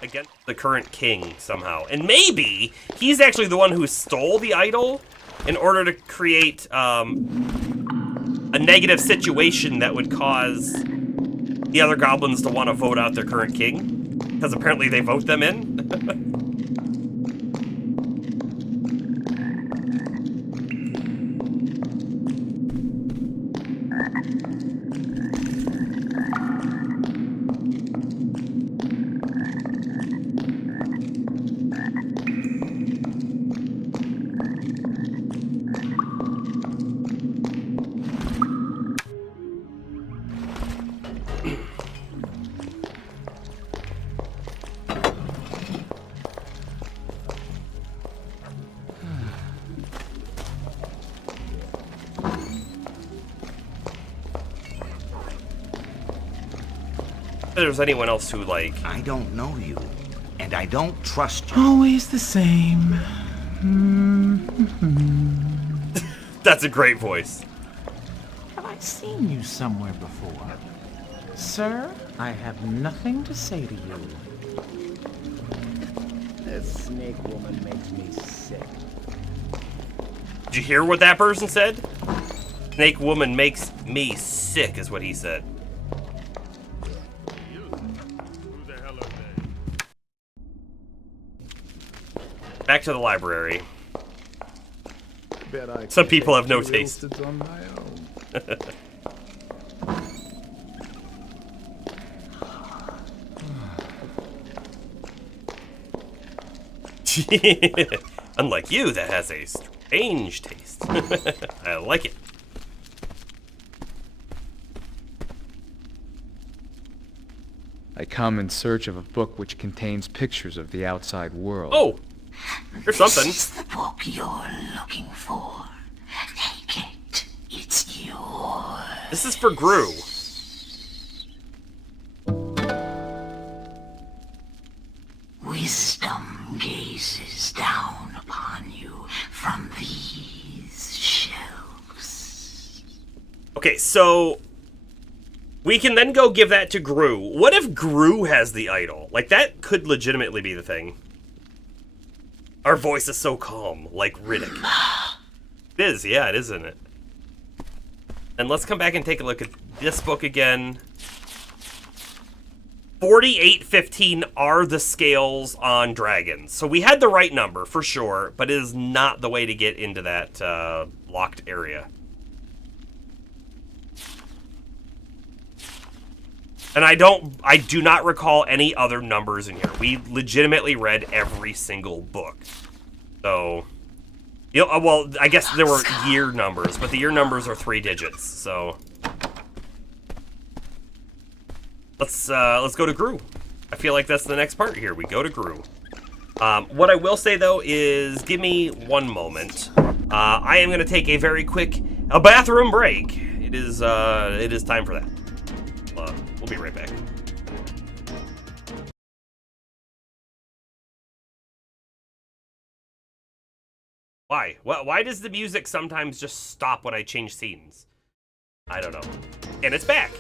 against the current king somehow. And maybe he's actually the one who stole the idol in order to create a negative situation that would cause the other goblins to want to vote out their current king. Because apparently they vote them in. If there's anyone else who, like... I don't know you, and I don't trust you. Always the same. That's a great voice. Have I seen you somewhere before? Sir, I have nothing to say to you. This snake woman makes me sick. Did you hear what that person said? Snake woman makes me sick, is what he said. Back to the library. Some people have no taste. On my own. Unlike you, that has a strange taste. I like it. I come in search of a book which contains pictures of the outside world. Oh! Here's something. This is the book you're looking for. This is for Gru. Wisdom gazes down upon you from these shelves. Okay, so we can then go give that to Gru. What if Gru has the idol? Like, that could legitimately be the thing. Our voice is so calm, like Riddick. It is, yeah, it is, isn't it? And let's come back and take a look at this book again. 4815 are the scales on dragons. So we had the right number, for sure, but it is not the way to get into that locked area. And I do not recall any other numbers in here. We legitimately read every single book. So, you know, well, I guess there were year numbers, but the year numbers are 3 digits, so... Let's go to Gru. I feel like that's the next part here. We go to Gru. What I will say, though, is give me one moment. I am going to take a very quick bathroom break. It is time for that. We'll be right back. Why? Why does the music sometimes just stop when I change scenes? I don't know. And it's back.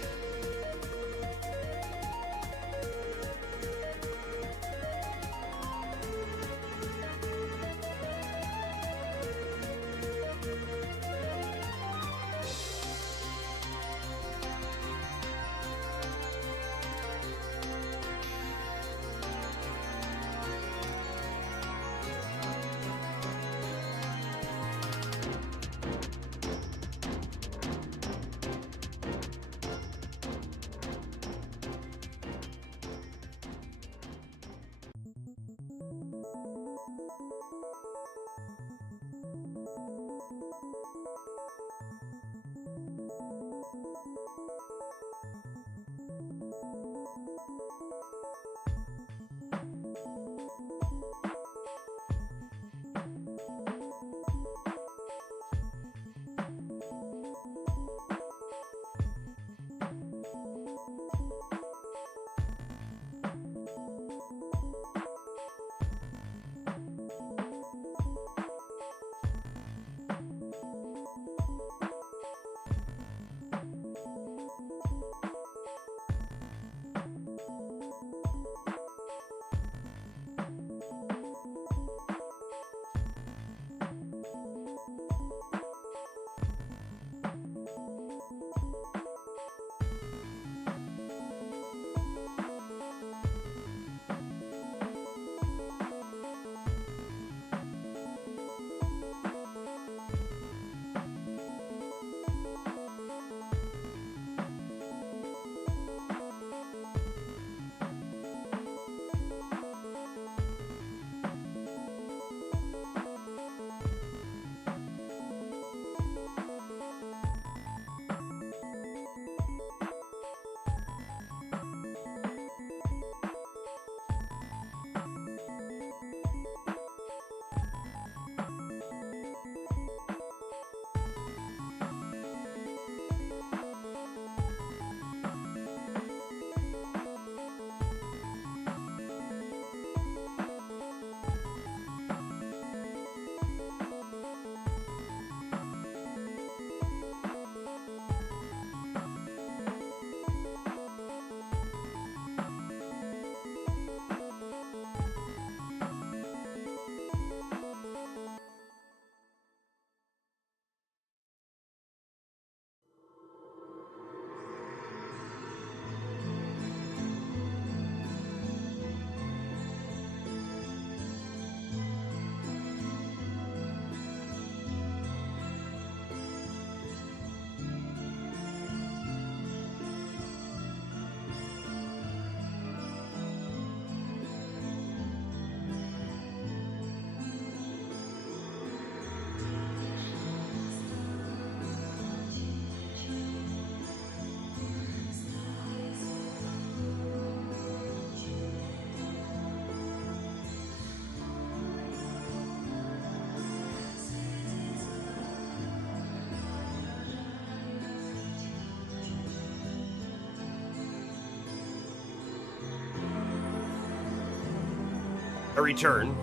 a return.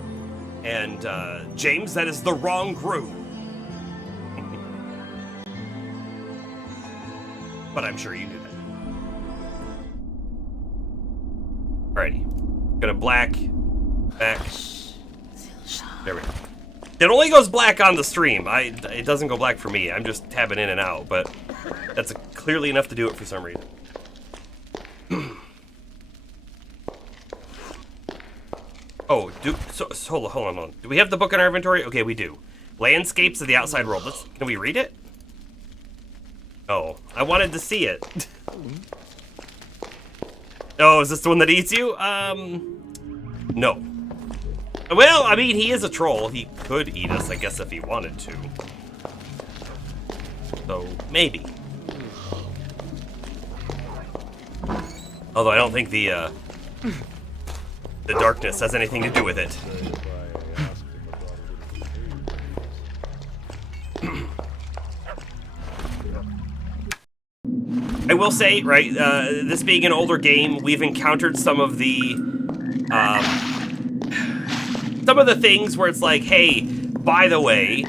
And, James, that is the wrong Gru. But I'm sure you knew that. Alrighty. Gonna black, back. There we go. It only goes black on the stream. It doesn't go black for me. I'm just tabbing in and out, but that's clearly enough to do it for some reason. Oh, hold on. Do we have the book in our inventory? Okay, we do. Landscapes of the Outside World. Can we read it? Oh, I wanted to see it. Oh, is this the one that eats you? No. Well, I mean, he is a troll. He could eat us, I guess, if he wanted to. So, maybe. Although I don't think the darkness has anything to do with it. I will say, right, this being an older game, we've encountered some of the things where it's like, hey, by the way,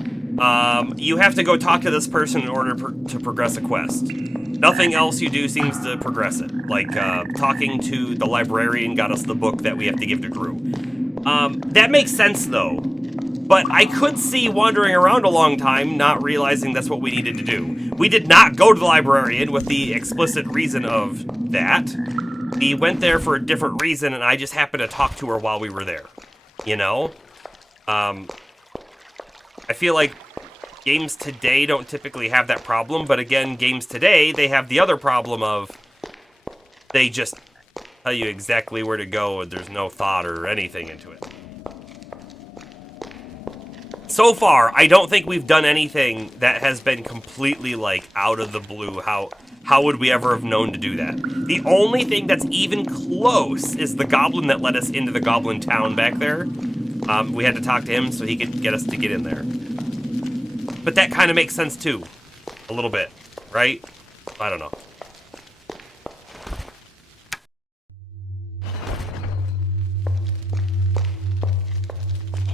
you have to go talk to this person in order to progress a quest. Nothing else you do seems to progress it. Like, talking to the librarian got us the book that we have to give to Gru. That makes sense, though. But I could see wandering around a long time, not realizing that's what we needed to do. We did not go to the librarian with the explicit reason of that. We went there for a different reason, and I just happened to talk to her while we were there. You know? I feel like games today don't typically have that problem, but again, games today, they have the other problem of they just tell you exactly where to go and there's no thought or anything into it. So far, I don't think we've done anything that has been completely, like, out of the blue. How would we ever have known to do that? The only thing that's even close is the goblin that let us into the goblin town back there. We had to talk to him so he could get us to get in there. But that kind of makes sense, too. A little bit, right? I don't know.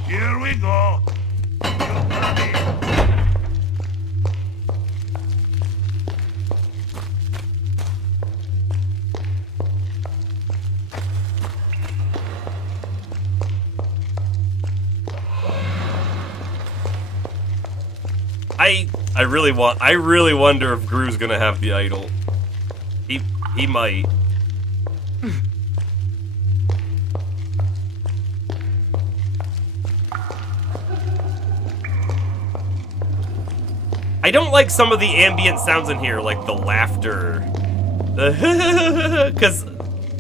Here we go. I really wonder if Gru's gonna have the idol. He might. I don't like some of the ambient sounds in here, like the laughter. Because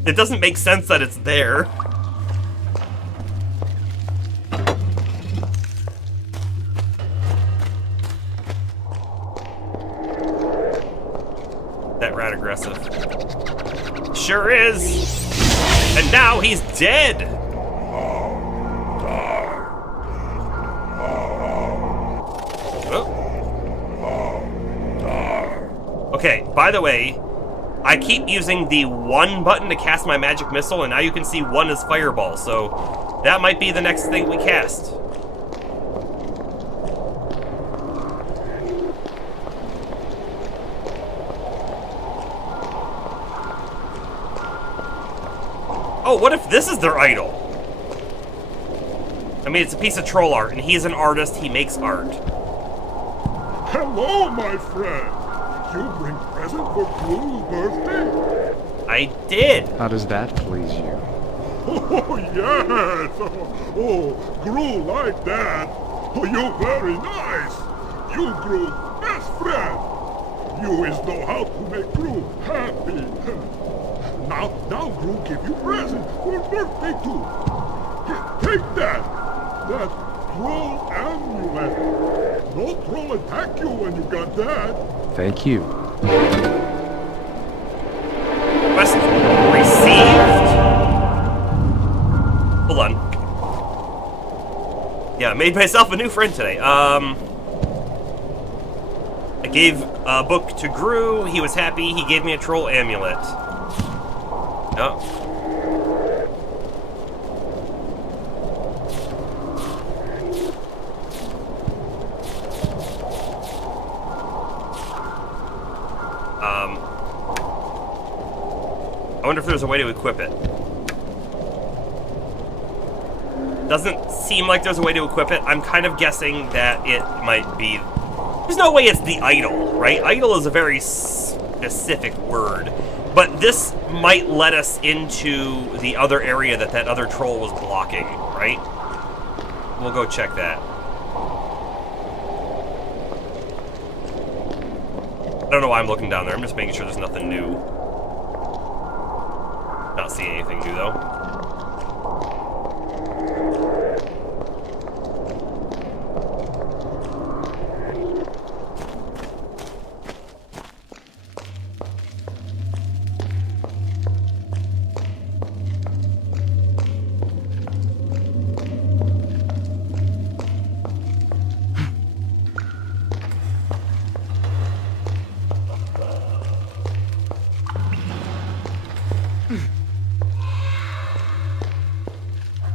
it doesn't make sense that it's there. That rat aggressive. Sure is. And now he's dead. Okay, by the way, I keep using the 1 button to cast my magic missile, and now you can see 1 is fireball, so that might be the next thing we cast. Oh, what if this is their idol? I mean, it's a piece of troll art, and he's an artist, he makes art. Hello, my friend. Did you bring present for Gru's birthday? I did. How does that please you? Oh, yes. Oh, Gru like that. Oh, you very nice. You Gru's best friend. You is know how to make Gru happy. Now Gru give you present for birthday too. Here, take that. That troll amulet. No troll attack you when you got that. Thank you. Quest received. Hold on. Yeah, I made myself a new friend today. I gave a book to Gru. He was happy. He gave me a troll amulet. Oh. wonder if there's a way to equip it. Doesn't seem like there's a way to equip it. I'm kind of guessing that it might be... There's no way it's the idol, right? Idol is a very specific word. But this might let us into the other area that other troll was blocking, right? We'll go check that. I don't know why I'm looking down there. I'm just making sure there's nothing new. Not seeing anything new, though.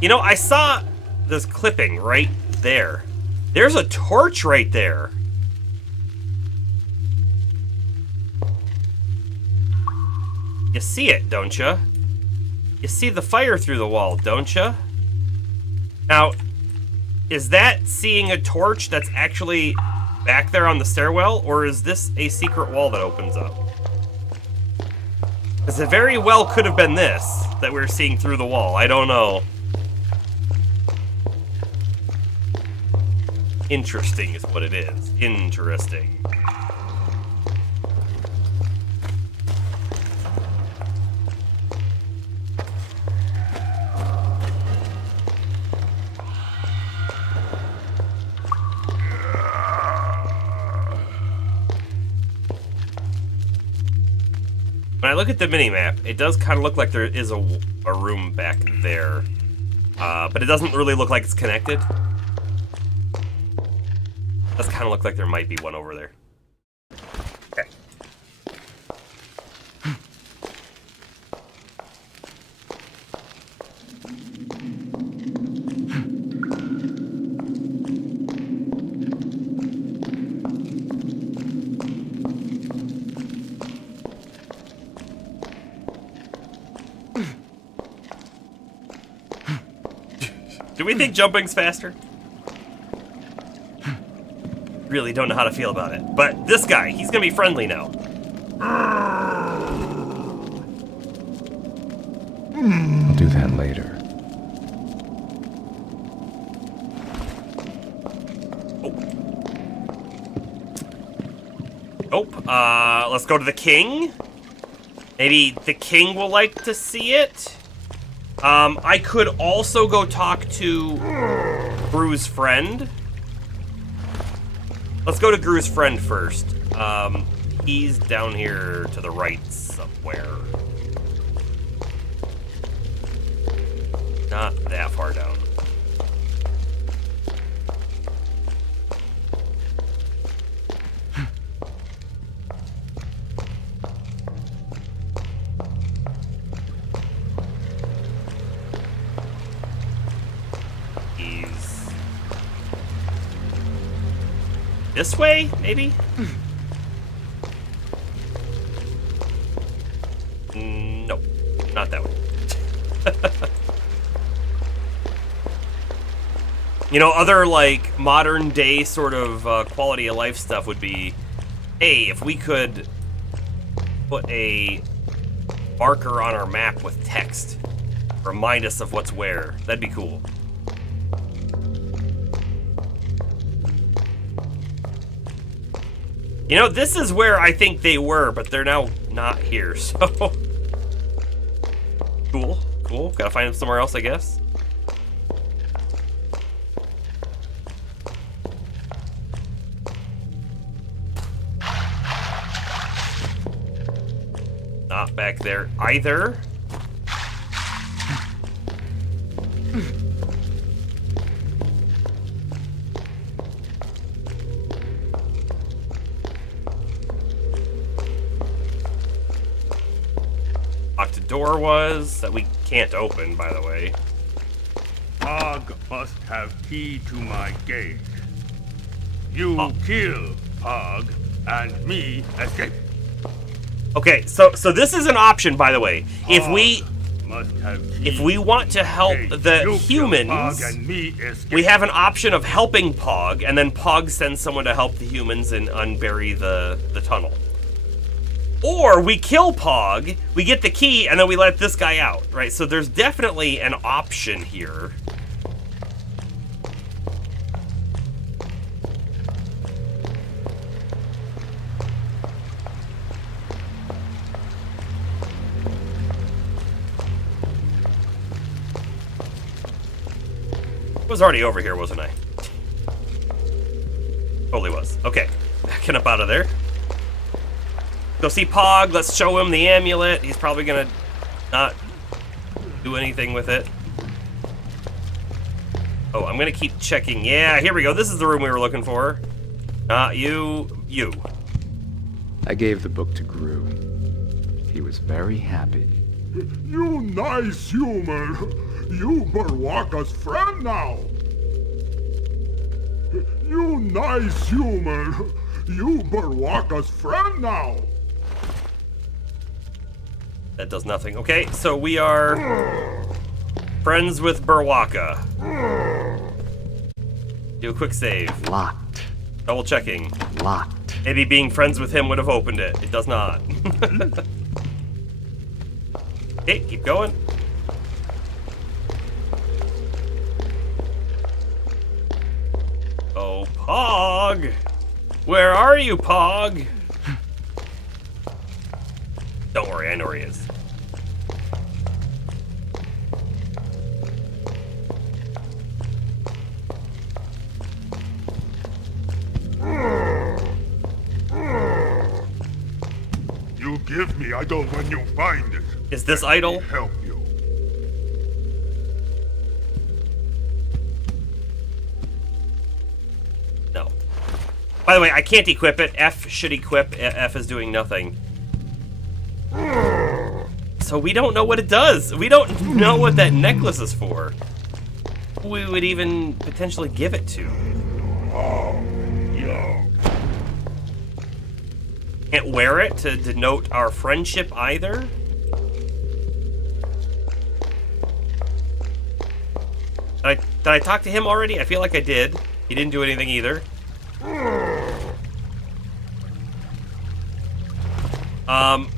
You know, I saw this clipping right there. There's a torch right there. You see it, don't you? You see the fire through the wall, don't you? Now, is that seeing a torch that's actually back there on the stairwell, or is this a secret wall that opens up? Because it very well could have been this that we're seeing through the wall. I don't know. Interesting is what it is. Interesting. When I look at the mini-map, it does kind of look like there is a room back there. But it doesn't really look like it's connected. It does kind of look like there might be one over there. Okay. Do we think jumping's faster? Really don't know how to feel about it. But this guy, he's gonna be friendly now. I'll do that later. Let's go to the king. Maybe the king will like to see it. I could also go talk to Gru's friend. Let's go to Gru's friend first. He's down here to the right somewhere. Not that far down. This way, maybe? Nope, not that way. You know, other, like, modern day sort of quality of life stuff would be, hey, if we could put a marker on our map with text, remind us of what's where. That'd be cool. You know, this is where I think they were, but they're now not here, so... Cool, cool. Gotta find them somewhere else, I guess. Not back there either. Locked door was that we can't open, by the way. Pog must have key to my gate. You kill Pog, and me escape. Okay, so this is an option, by the way. If we want to help the humans, we have an option of helping Pog, and then Pog sends someone to help the humans and unbury the tunnel. Or we kill Pog, we get the key, and then we let this guy out, right? So there's definitely an option here. I was already over here, wasn't I? Totally was. Okay, backing up out of there. Go see Pog, let's show him the amulet. He's probably gonna not do anything with it. Oh, I'm gonna keep checking. Yeah, here we go. This is the room we were looking for. You. I gave the book to Gru. He was very happy. You nice human. You Berwaka's friend now. You nice human. You Berwaka's friend now. That does nothing. Okay, so we are friends with Berwaka. Do a quick save. Locked. Double checking. Locked. Maybe being friends with him would have opened it. It does not. Okay, keep going. Oh, Pog! Where are you, Pog? Don't worry, I know where he is. You give me idol when you find it. Is this idol? Help you. No. By the way, I can't equip it. F should equip. F is doing nothing. So we don't know what it does. We don't know what that necklace is for. Who we would even potentially give it to. Can't wear it to denote our friendship either. Did I talk to him already? I feel like I did. He didn't do anything either.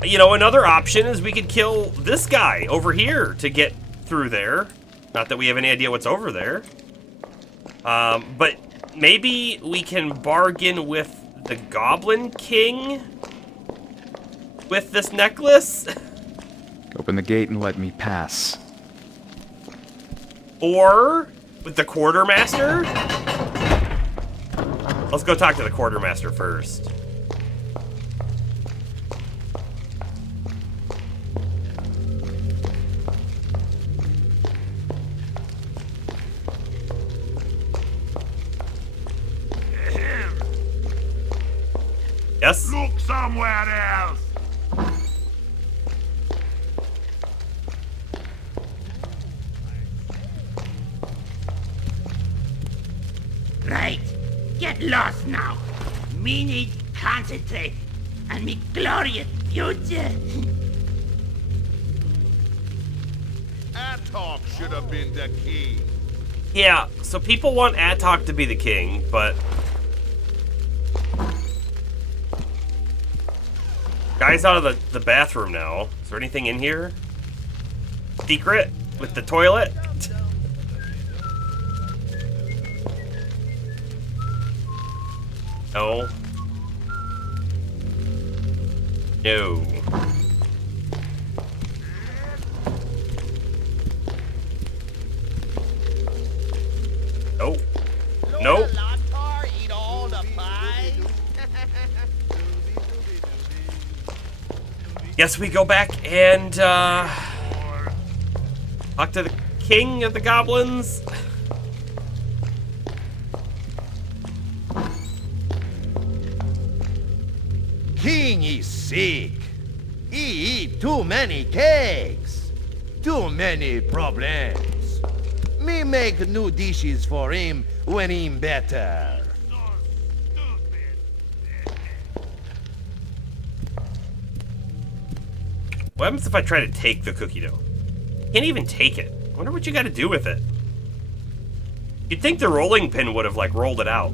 You know, another option is we could kill this guy over here to get through there. Not that we have any idea what's over there. But maybe we can bargain with the Goblin King with this necklace? Open the gate and let me pass. Or with the Quartermaster? Let's go talk to the Quartermaster first. Yes? Look somewhere else. Right. Get lost now. Me need concentrate on me glorious future. Atok should have been the king. Yeah, so people want Atok to be the king, but... Guy's out of the bathroom now. Is there anything in here? Secret? With the toilet? No. No. Nope. Nope. Guess we go back and talk to the king of the goblins. King is sick. He eat too many cakes. Too many problems. Me make new dishes for him when him better. What happens if I try to take the cookie dough? Can't even take it. I wonder what you gotta do with it. You'd think the rolling pin would have, like, rolled it out.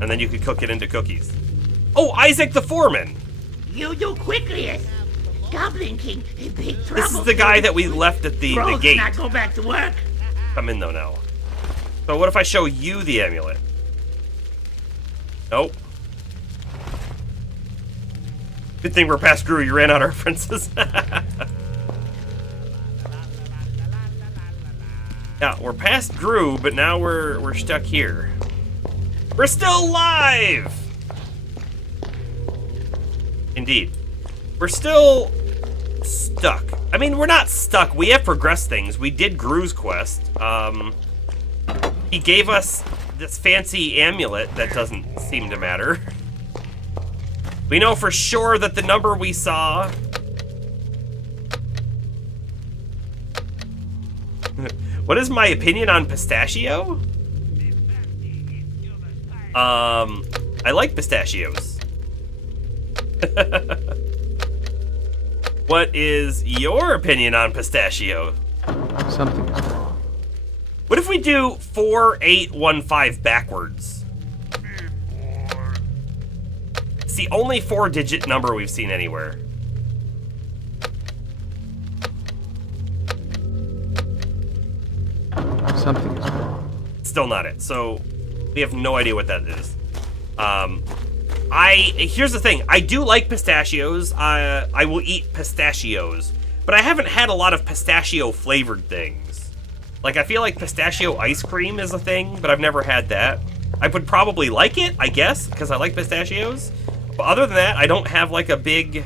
And then you could cook it into cookies. Oh, Isaac the Foreman! You do quickly. Goblin King in big trouble. This is the guy that we left at the gate. Not go back to work. I'm in though now. So what if I show you the amulet? Nope. Good thing we're past Gru, you ran out of references. Yeah, we're past Gru, but now we're stuck here. We're still live! Indeed. We're still stuck. I mean, we're not stuck. We have progressed things. We did Gru's quest. He gave us this fancy amulet that doesn't seem to matter. We know for sure that the number we saw... What is my opinion on pistachio? I like pistachios. What is your opinion on pistachio? Something is wrong. What if we do 4815 backwards? It's the only 4-digit number we've seen anywhere. Something is wrong. Still not it. So we have no idea what that is. Here's the thing. I do like pistachios. I will eat pistachios, but I haven't had a lot of pistachio flavored things. Like, I feel like pistachio ice cream is a thing, but I've never had that. I would probably like it, I guess, because I like pistachios. But other than that, I don't have like a big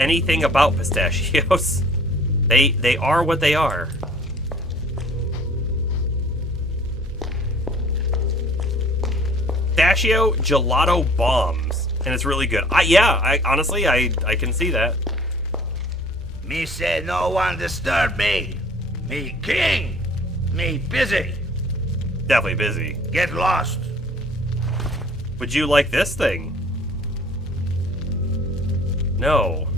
anything about pistachios. They are what they are. Pistachio gelato bombs, and it's really good. Honestly, I can see that. Me say no one disturb me. Me king. Me busy. Definitely busy. Get lost. Would you like this thing? No.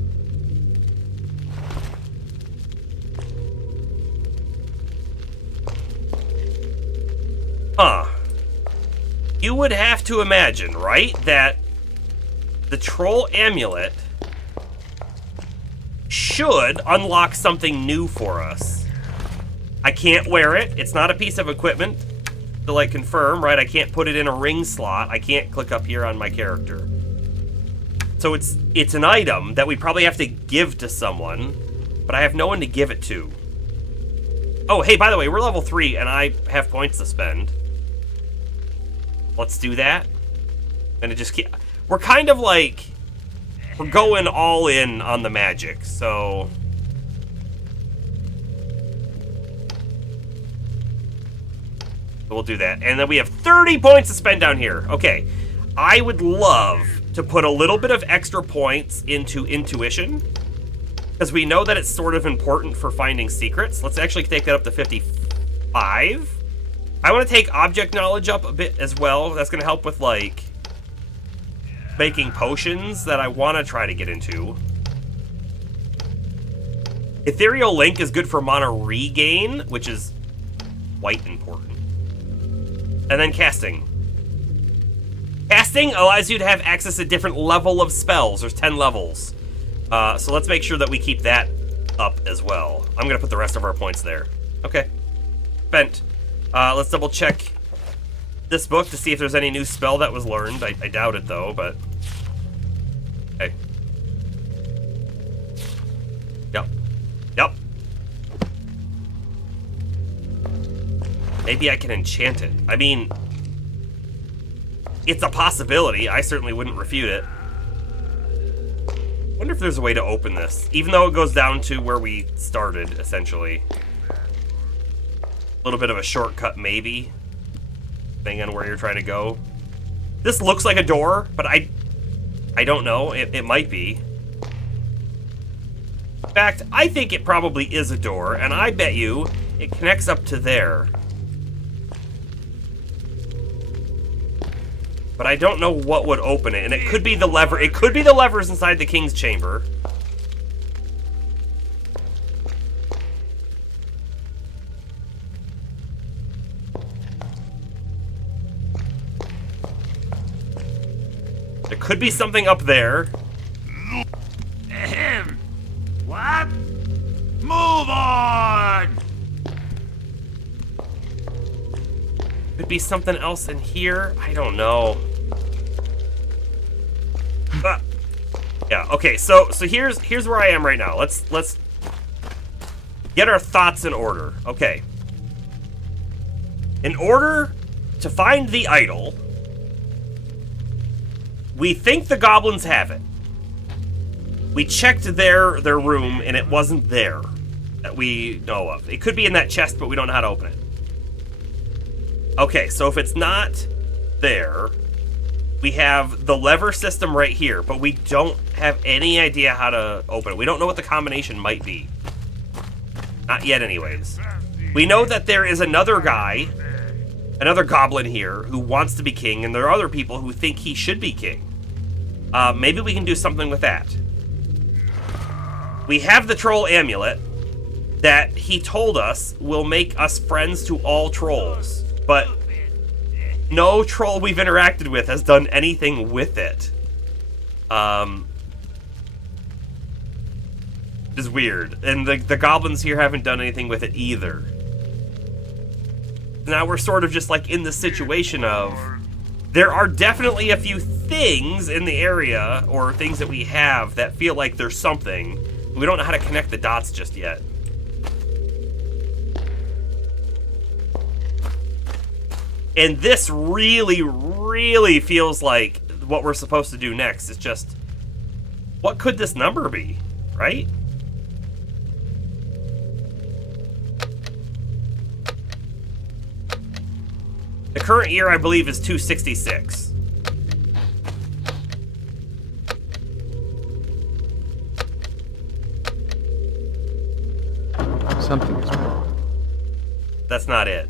Huh. You would have to imagine, right, that the troll amulet should unlock something new for us. I can't wear it. It's not a piece of equipment to, like, confirm, right? I can't put it in a ring slot. I can't click up here on my character. So it's an item that we probably have to give to someone, but I have no one to give it to. Oh, hey, by the way, we're level 3, and I have points to spend. Let's do that. And it just keep... We're kind of like... We're going all in on the magic, so... We'll do that. And then we have 30 points to spend down here. Okay. I would love to put a little bit of extra points into intuition, because we know that it's sort of important for finding secrets. Let's actually take that up to 55. I want to take object knowledge up a bit as well. That's going to help with, like, making potions that I want to try to get into. Ethereal Link is good for mana regain, which is quite important. And then casting. Casting allows you to have access to different level of spells. There's 10 levels. So let's make sure that we keep that up as well. I'm going to put the rest of our points there. Okay. Spent. Let's double check this book to see if there's any new spell that was learned. I doubt it, though, but... Okay. Yep. Yep. Maybe I can enchant it. I mean... It's a possibility. I certainly wouldn't refute it. I wonder if there's a way to open this, even though it goes down to where we started, essentially. A little bit of a shortcut, maybe, depending on where you're trying to go. This looks like a door, but I don't know. It might be. In fact, I think it probably is a door, and I bet you it connects up to there. But I don't know what would open it, and it could be the lever. It could be the levers inside the king's chamber. Could be something up there. Ahem. What? Move on! Could be something else in here. I don't know. Yeah, okay, so here's where I am right now. Let's get our thoughts in order. Okay. In order to find the idol, we think the goblins have it. We checked their room and it wasn't there that we know of. It could be in that chest, but we don't know how to open it. Okay, so if it's not there, we have the lever system right here, but we don't have any idea how to open it. We don't know what the combination might be. Not yet, anyways. We know that there is another guy, another goblin here, who wants to be king, and there are other people who think he should be king. Maybe we can do something with that. We have the troll amulet that he told us will make us friends to all trolls, but no troll we've interacted with has done anything with it. Is weird. And the goblins here haven't done anything with it either. Now we're sort of just like in the situation of, there are definitely a few things in the area, or things that we have that feel like there's something. We don't know how to connect the dots just yet. And this really, really feels like what we're supposed to do next. It's just, what could this number be, right? The current year, I believe, is 266. Something is wrong. That's not it.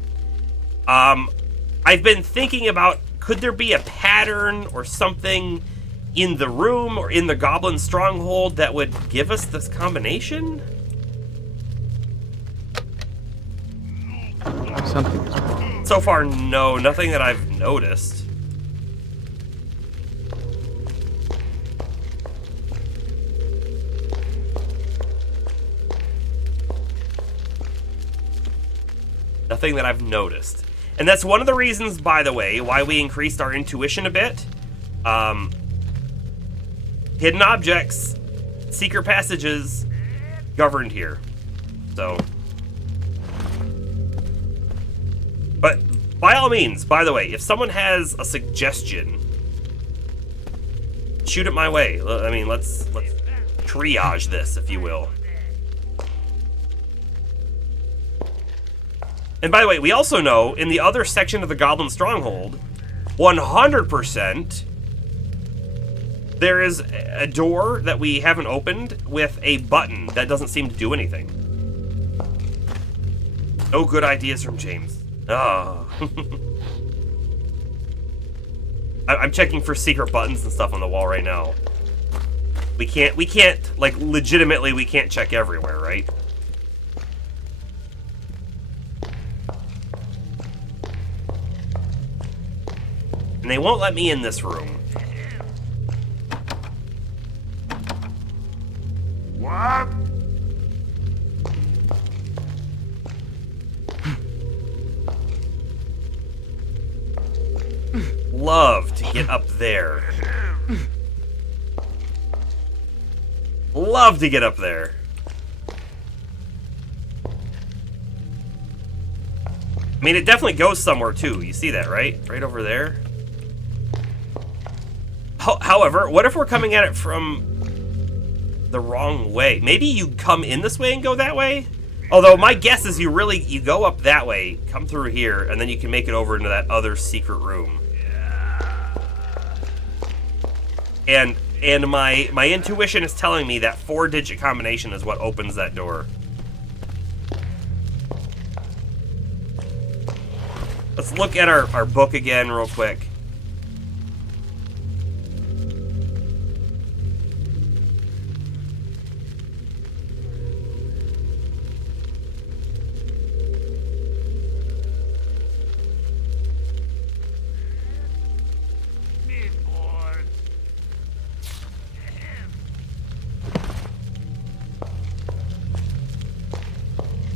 I've been thinking about, could there be a pattern or something in the room or in the goblin stronghold that would give us this combination? Something is wrong. So far, no, nothing that I've noticed. Nothing that I've noticed. And that's one of the reasons, by the way, why we increased our intuition a bit. Hidden objects, secret passages, governed here. So. But by all means, by the way, if someone has a suggestion, shoot it my way. I mean, let's triage this, if you will. And by the way, we also know in the other section of the Goblin Stronghold, 100%, there is a door that we haven't opened with a button that doesn't seem to do anything. No good ideas from James. Oh. I'm checking for secret buttons and stuff on the wall right now. We can't, like, legitimately, we can't check everywhere, right? And they won't let me in this room. What? Love to get up there. Love to get up there. I mean, it definitely goes somewhere too. You see that, right? Right over there. However, what if we're coming at it from the wrong way? Maybe you come in this way and go that way? Although my guess is you go up that way, come through here, and then you can make it over into that other secret room. And my intuition is telling me that 4-digit combination is what opens that door. Let's look at our book again real quick.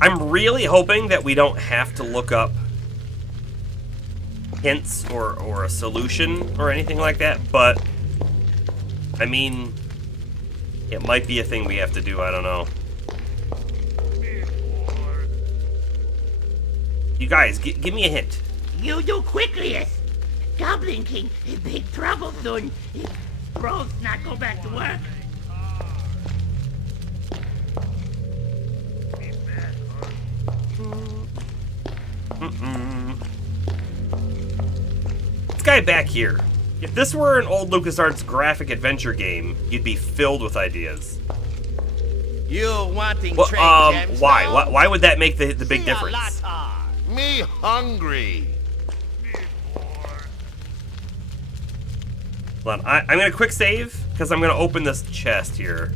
I'm really hoping that we don't have to look up hints or a solution or anything like that, but I mean, it might be a thing we have to do, I don't know. You guys, give me a hint. You do quickliest. Goblin King in big trouble soon. If Rose not go back to work. This guy back here. If this were an old LucasArts graphic adventure game, you'd be filled with ideas. You wanting Well, trade gemstones? why would that make the big difference? Me hungry. Hold on, I'm gonna quick save because I'm gonna open this chest here.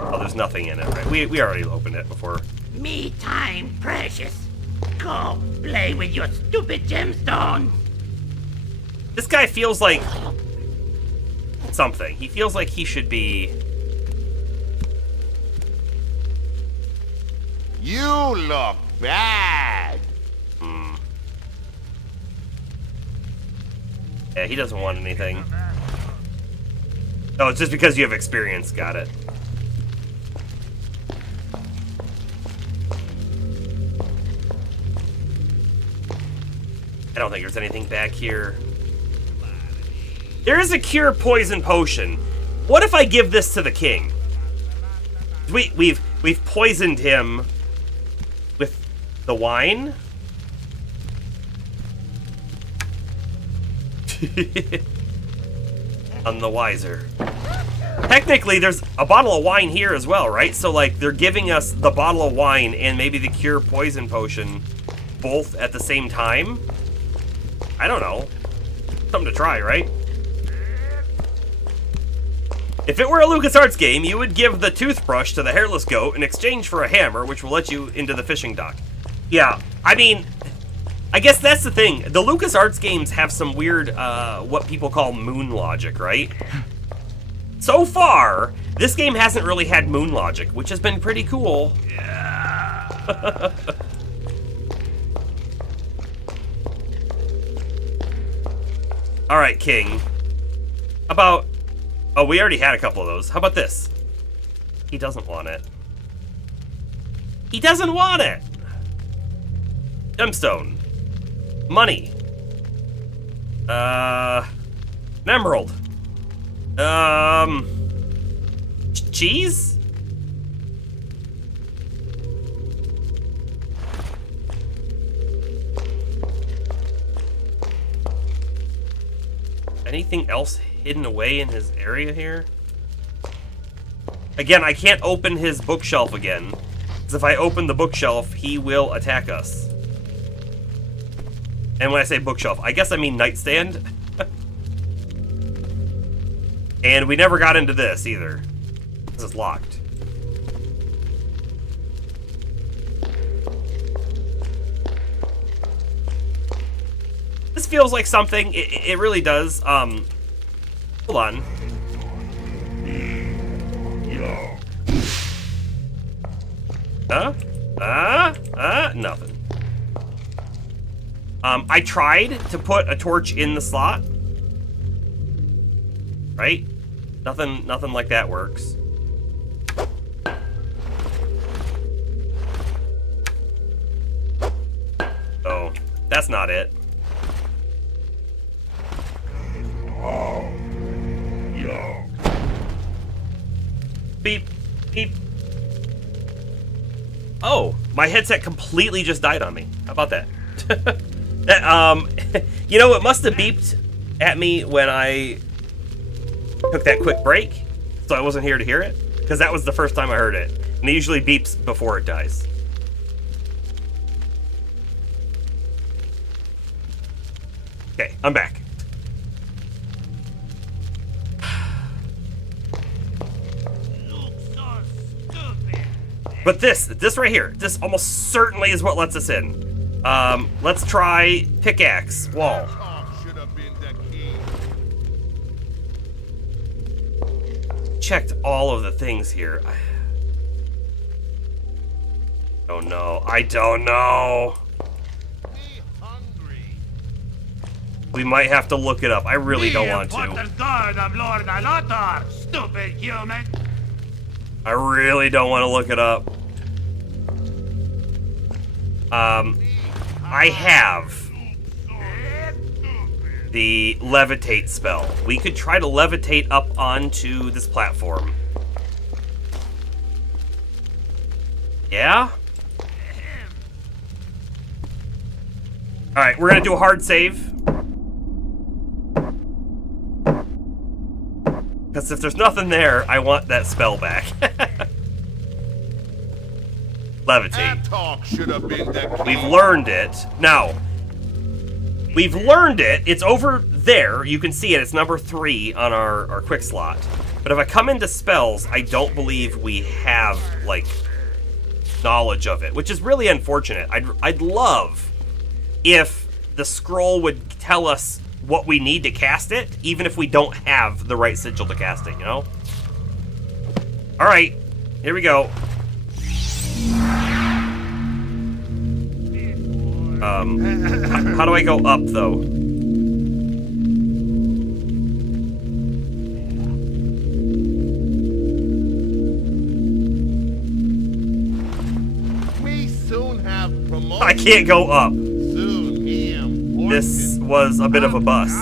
Oh, there's nothing in it, right? We already opened it before. Me time precious. Go play with your stupid gemstone. This guy feels like something. He feels like he should be. You look bad. Yeah, he doesn't want anything. Oh, it's just because you have experience. Got it. I don't think there's anything back here. There is a cure poison potion. What if I give this to the king? We've poisoned him with the wine. None the wiser. Technically, there's a bottle of wine here as well, right? So, like, they're giving us the bottle of wine and maybe the cure poison potion both at the same time? I don't know. Something to try, right? If it were a LucasArts game, you would give the toothbrush to the hairless goat in exchange for a hammer, which will let you into the fishing dock. Yeah, I mean, I guess that's the thing. The LucasArts games have some weird, what people call moon logic, right? So far, this game hasn't really had moon logic, which has been pretty cool. Yeah. All right, King. About... Oh, we already had a couple of those. How about this? He doesn't want it. He doesn't want it! Gemstone. Money. An emerald. Cheese? Anything else hidden away in his area here? Again, I can't open his bookshelf again, because if I open the bookshelf, he will attack us. And when I say bookshelf, I guess I mean nightstand. And we never got into this either. This is locked. This feels like something, it really does. Hold on. Nothing. I tried to put a torch in the slot. Right? Nothing like that works. Oh, that's not it. Beep, beep. Oh, my headset completely just died on me. How about that? You know, it must have beeped at me when I took that quick break, so I wasn't here to hear it, because that was the first time I heard it. And it usually beeps before it dies. Okay, I'm back. But this right here, this almost certainly is what lets us in. Let's try pickaxe, wall. Checked all of the things here. Don't know. I don't know. We might have to look it up. I really don't want to. God of Lord Alatar, stupid human. I really don't want to look it up. I have the levitate spell. We could try to levitate up onto this platform. Yeah? Alright, we're gonna do a hard save. Because if there's nothing there, I want that spell back. Levitate. Talk should have been the We've learned it. Now, we've learned it. It's over there. You can see it. It's number 3 on our quick slot. But if I come into spells, I don't believe we have, like, knowledge of it, which is really unfortunate. I'd love if the scroll would tell us what we need to cast it, even if we don't have the right sigil to cast it, you know? Alright, here we go. How do I go up, though? We soon have promotion. I can't go up. Soon him. This was a bit of a bust.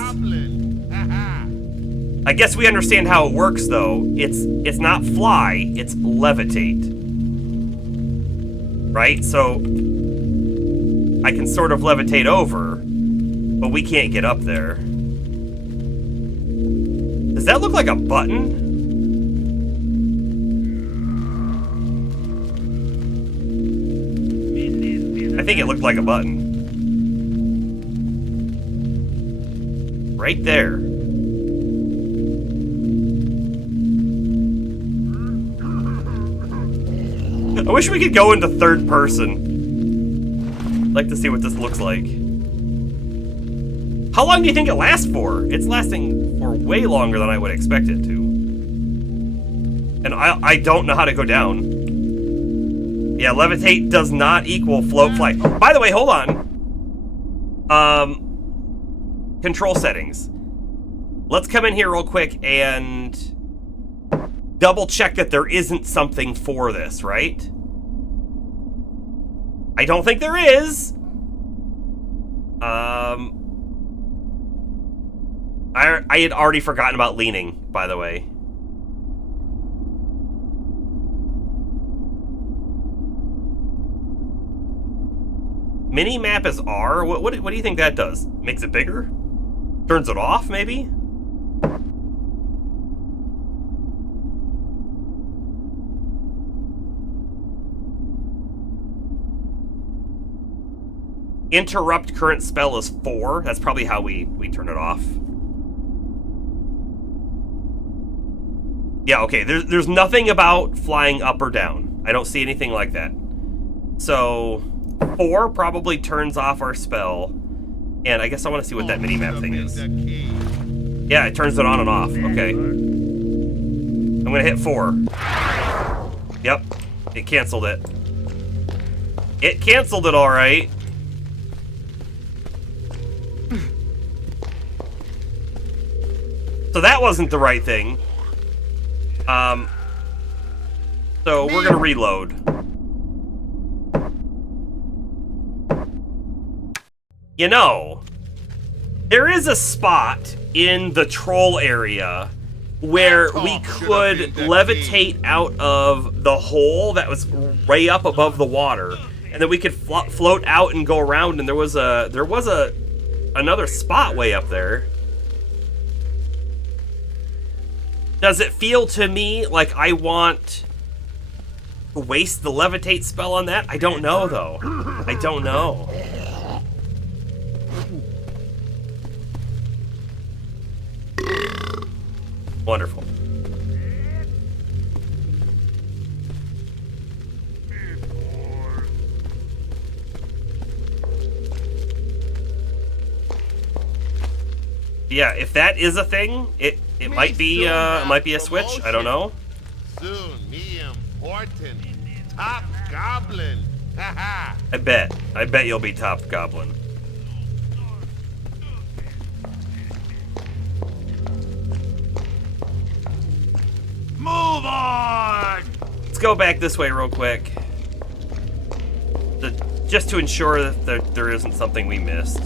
I guess we understand how it works, though. It's not fly, it's levitate. Right? So I can sort of levitate over, but we can't get up there. Does that look like a button? I think it looked like a button. Right there. I wish we could go into third person. I'd like to see what this looks like. How long do you think it lasts for? It's lasting for way longer than I would expect it to. And I don't know how to go down. Yeah, levitate does not equal float fly. By the way, hold on. Control settings. Let's come in here real quick and double check that there isn't something for this, right? I don't think there is. I had already forgotten about leaning, by the way. Mini-map is R? What do you think that does? Makes it bigger? Turns it off, maybe? Interrupt current spell is 4. That's probably how we turn it off. Yeah, okay, there's nothing about flying up or down. I don't see anything like that. So 4 probably turns off our spell. And I guess I want to see what that mini-map thing is. Yeah, it turns it on and off. Okay. I'm going to hit 4. Yep, it canceled it. It canceled it all right. So that wasn't the right thing. So we're gonna reload. You know, there is a spot in the troll area where we could levitate out of the hole that was way up above the water, and then we could float out and go around. And there was another spot way up there. Does it feel to me like I want to waste the levitate spell on that? I don't know, though. I don't know. Wonderful. Yeah, if that is a thing, it might be a switch. I don't know. Soon, me important top goblin. I bet you'll be top goblin. Move on! Let's go back this way real quick. Just to ensure that there isn't something we missed.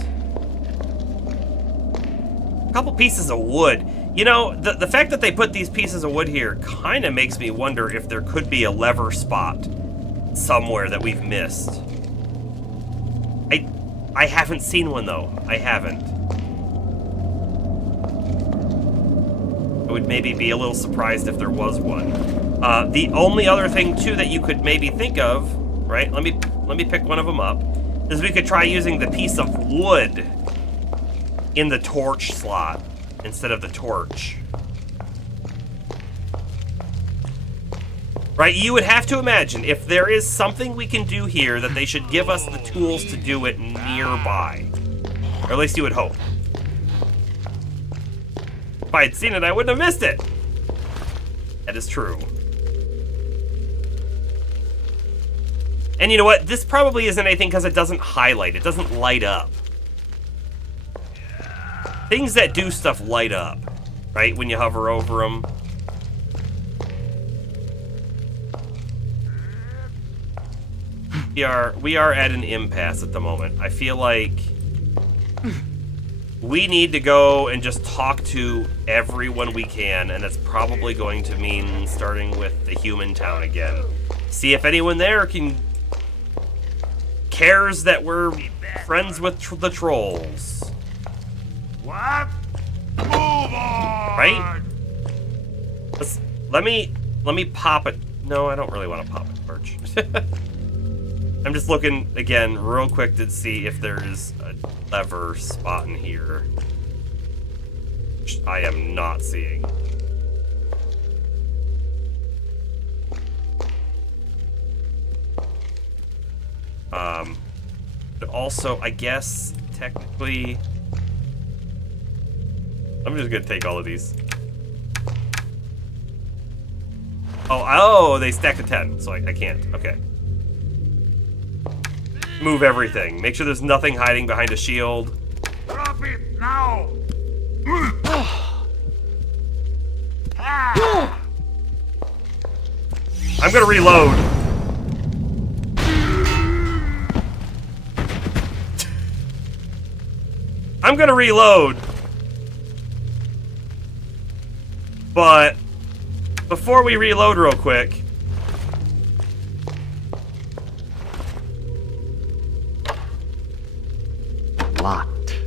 A couple pieces of wood. You know, the fact that they put these pieces of wood here kind of makes me wonder if there could be a lever spot somewhere that we've missed. I haven't seen one though. I haven't. I would maybe be a little surprised if there was one. The only other thing too that you could maybe think of, right? Let me pick one of them up. Is we could try using the piece of wood in the torch slot instead of the torch. Right, you would have to imagine if there is something we can do here that they should give us the tools to do it nearby. Or at least you would hope. If I had seen it, I wouldn't have missed it. That is true. And you know what? This probably isn't anything because it doesn't highlight. It doesn't light up. Things that do stuff light up, right? When you hover over them. We are at an impasse at the moment. I feel like we need to go and just talk to everyone we can, and that's probably going to mean starting with the human town again. See if anyone there cares that we're friends with the trolls. What? Move on! Right? Let me pop it. No, I don't really want to pop it, Birch. I'm just looking again real quick to see if there's a lever spot in here. Which I am not seeing. But also, I guess, technically... I'm just gonna take all of these. Oh, they stack to 10, so I can't. Okay. Move everything. Make sure there's nothing hiding behind a shield. Drop it now! I'm gonna reload. I'm gonna reload. But before we reload real quick, locked.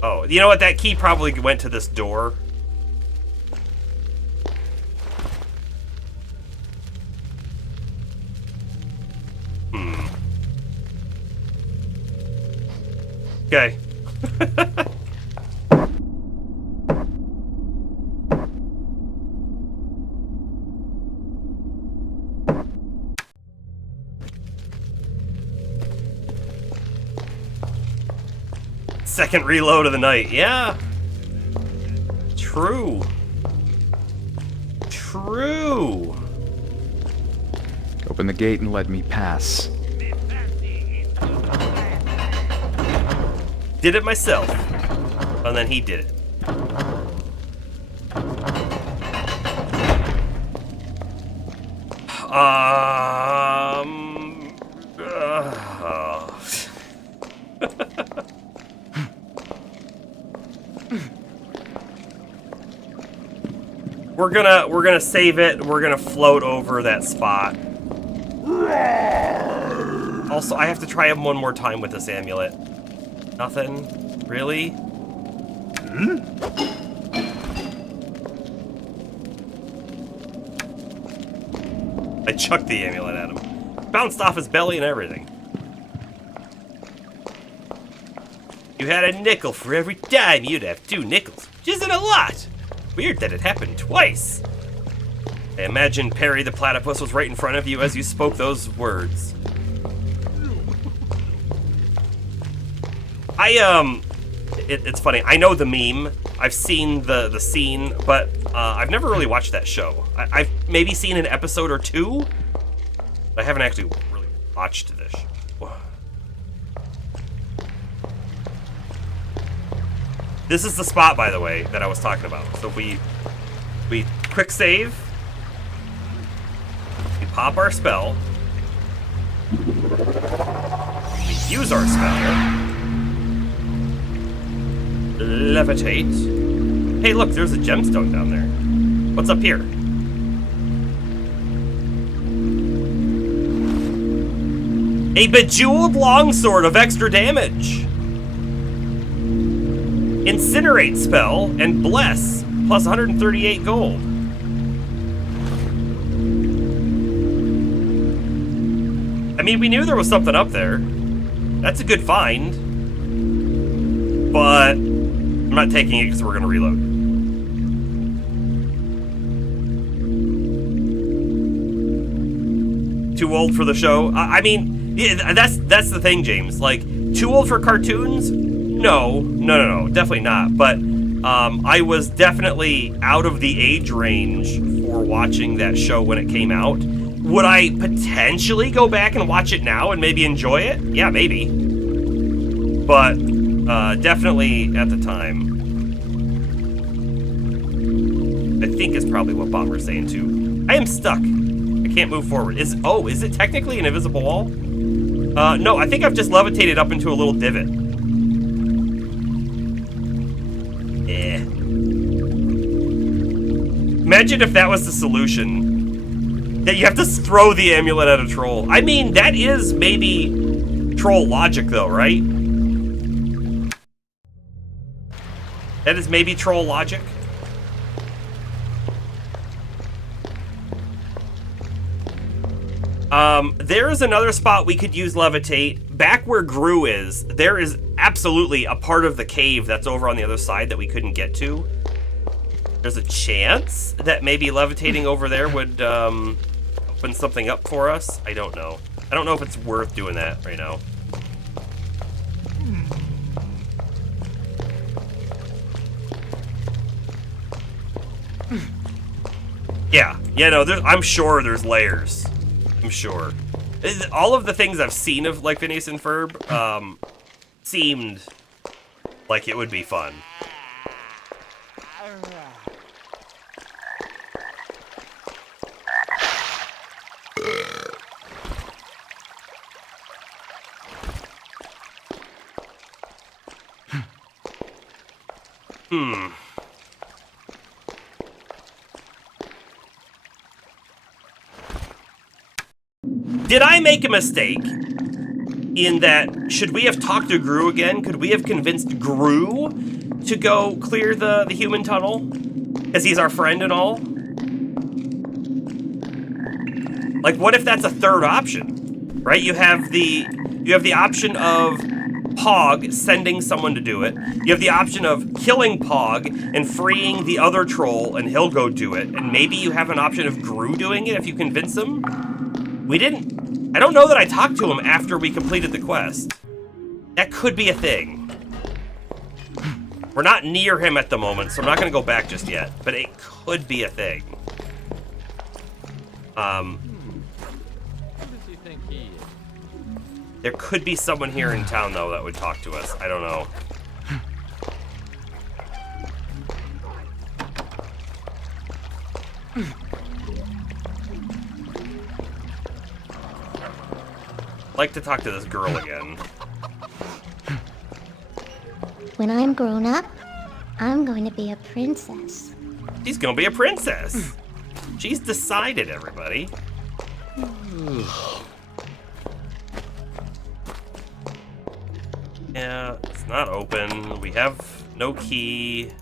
Oh, you know what? That key probably went to this door. Okay. Second reload of the night. Yeah. True. True. Open the gate and let me pass. Did it myself. And then he did it. We're gonna save it. We're gonna float over that spot. Also, I have to try him one more time with this amulet. Nothing? Really? I chucked the amulet at him. Bounced off his belly and everything. You had a nickel for every dime, you'd have 2 nickels, which isn't a lot. Weird that it happened twice. I imagine Perry the Platypus was right in front of you as you spoke those words. It's funny. I know the meme. I've seen the scene, but I've never really watched that show. I've maybe seen an episode or 2. But I haven't actually really watched this. This is the spot, by the way, that I was talking about. So if we quick save, we pop our spell, we use our spell, levitate. Hey, look, there's a gemstone down there. What's up here? A bejeweled longsword of extra damage. Incinerate spell and bless plus 138 gold. I mean, we knew there was something up there. That's a good find. But I'm not taking it because we're going to reload. Too old for the show? I mean, yeah, that's the thing, James. Like, too old for cartoons? No, definitely not. But I was definitely out of the age range for watching that show when it came out. Would I potentially go back and watch it now and maybe enjoy it? Yeah, maybe. But definitely at the time. I think is probably what Bomber's saying too. I am stuck. I can't move forward. Is it technically an invisible wall? No, I think I've just levitated up into a little divot. Imagine if that was the solution. That you have to throw the amulet at a troll. I mean, that is maybe troll logic though, right? That is maybe troll logic. There is another spot we could use levitate. Back where Gru is, there is absolutely a part of the cave that's over on the other side that we couldn't get to. There's a chance that maybe levitating over there would open something up for us. I don't know. I don't know if it's worth doing that right now. Yeah, no, I'm sure there's layers. I'm sure. All of the things I've seen of like Phineas and Ferb seemed like it would be fun. Did I make a mistake in that, should we have talked to Gru again? Could we have convinced Gru to go clear the human tunnel? Because he's our friend and all? Like, what if that's a third option? Right? You have the option of Pog sending someone to do it. You have the option of killing Pog and freeing the other troll and he'll go do it. And maybe you have an option of Gru doing it if you convince him. We didn't. I don't know that I talked to him after we completed the quest. That could be a thing. We're not near him at the moment, so I'm not going to go back just yet. But it could be a thing. Who does he think he is? There could be someone here in town, though, that would talk to us. I don't know. I'd like to talk to this girl again. When I'm grown up, I'm going to be a princess. She's gonna be a princess. She's decided, everybody. Yeah, it's not open. We have no key.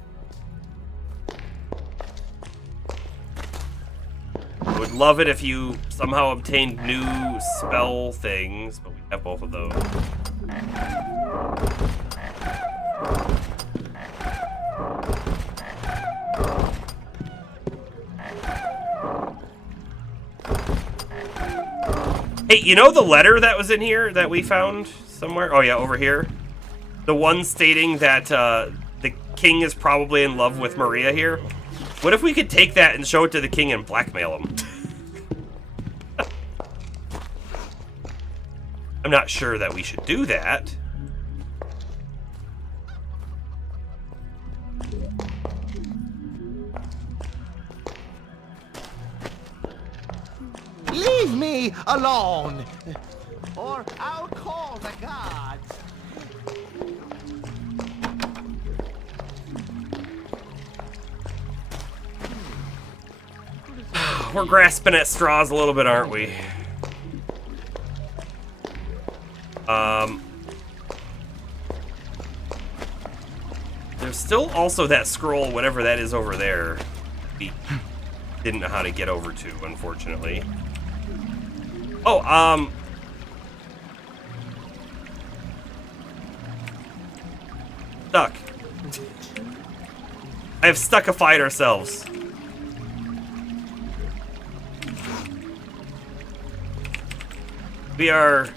I would love it if you somehow obtained new spell things, but we have both of those. Hey, you know the letter that was in here that we found somewhere? Oh yeah, over here. The one stating that the king is probably in love with Maria here. What if we could take that and show it to the king and blackmail him? I'm not sure that we should do that. Leave me alone, or I'll call the gods. We're grasping at straws a little bit, aren't we? There's still also that scroll, whatever that is over there. We didn't know how to get over to, unfortunately. Oh, stuck. I have stuckified ourselves. We are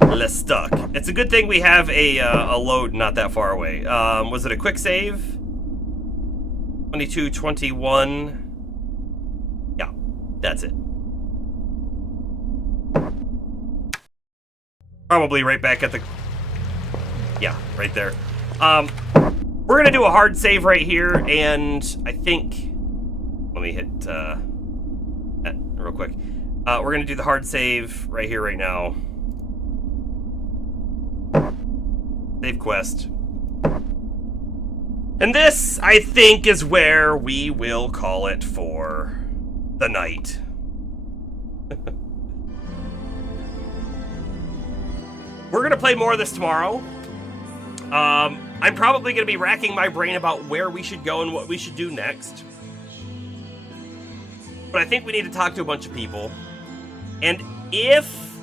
less stuck. It's a good thing we have a load not that far away. Was it a quick save? 22, 21. Yeah, that's it. Probably right back at the... Yeah, right there. We're gonna do a hard save right here, and I think... Let me hit that real quick. We're gonna do the hard save right here, right now. Save quest. And this, I think, is where we will call it for the night. We're gonna play more of this tomorrow. I'm probably gonna be racking my brain about where we should go and what we should do next. But I think we need to talk to a bunch of people. And if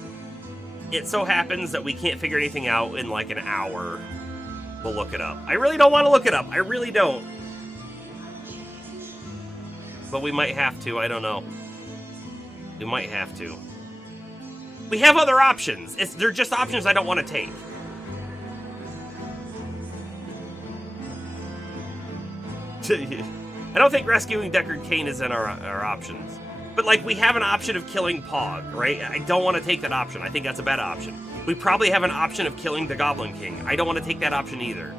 it so happens that we can't figure anything out in like an hour, we'll look it up. I really don't want to look it up. I really don't. But we might have to. I don't know. We might have to. We have other options. They're just options I don't want to take. I don't think rescuing Deckard Cain is in our options. But, like, we have an option of killing Pog, right? I don't want to take that option. I think that's a bad option. We probably have an option of killing the Goblin King. I don't want to take that option either.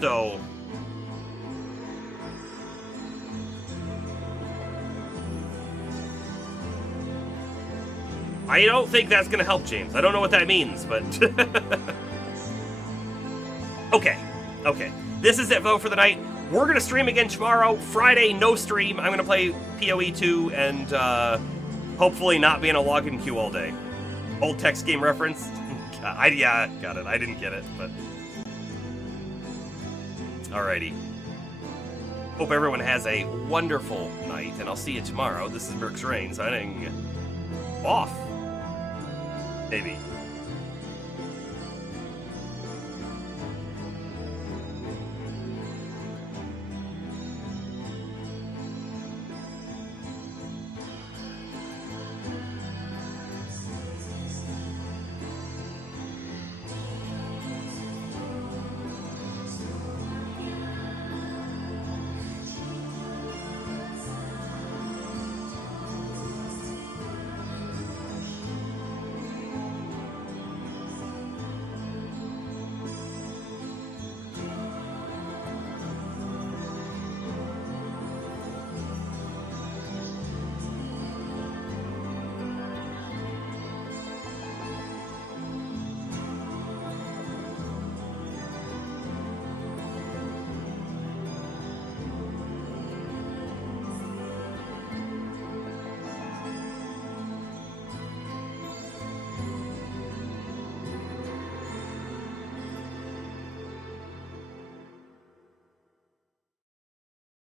So... I don't think that's going to help, James. I don't know what that means, but... Okay. This is it, though, for the night. We're going to stream again tomorrow. Friday, no stream. I'm going to play PoE 2 and hopefully not be in a login queue all day. Old text game reference. Yeah, got it. I didn't get it, but... Alrighty. Hope everyone has a wonderful night, and I'll see you tomorrow. This is Mercs Rain signing off. Maybe.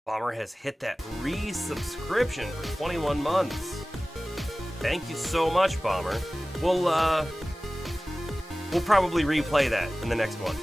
Bomber has hit that resubscription for 21 months. Thank you so much, Bomber. We'll probably replay that in the next one.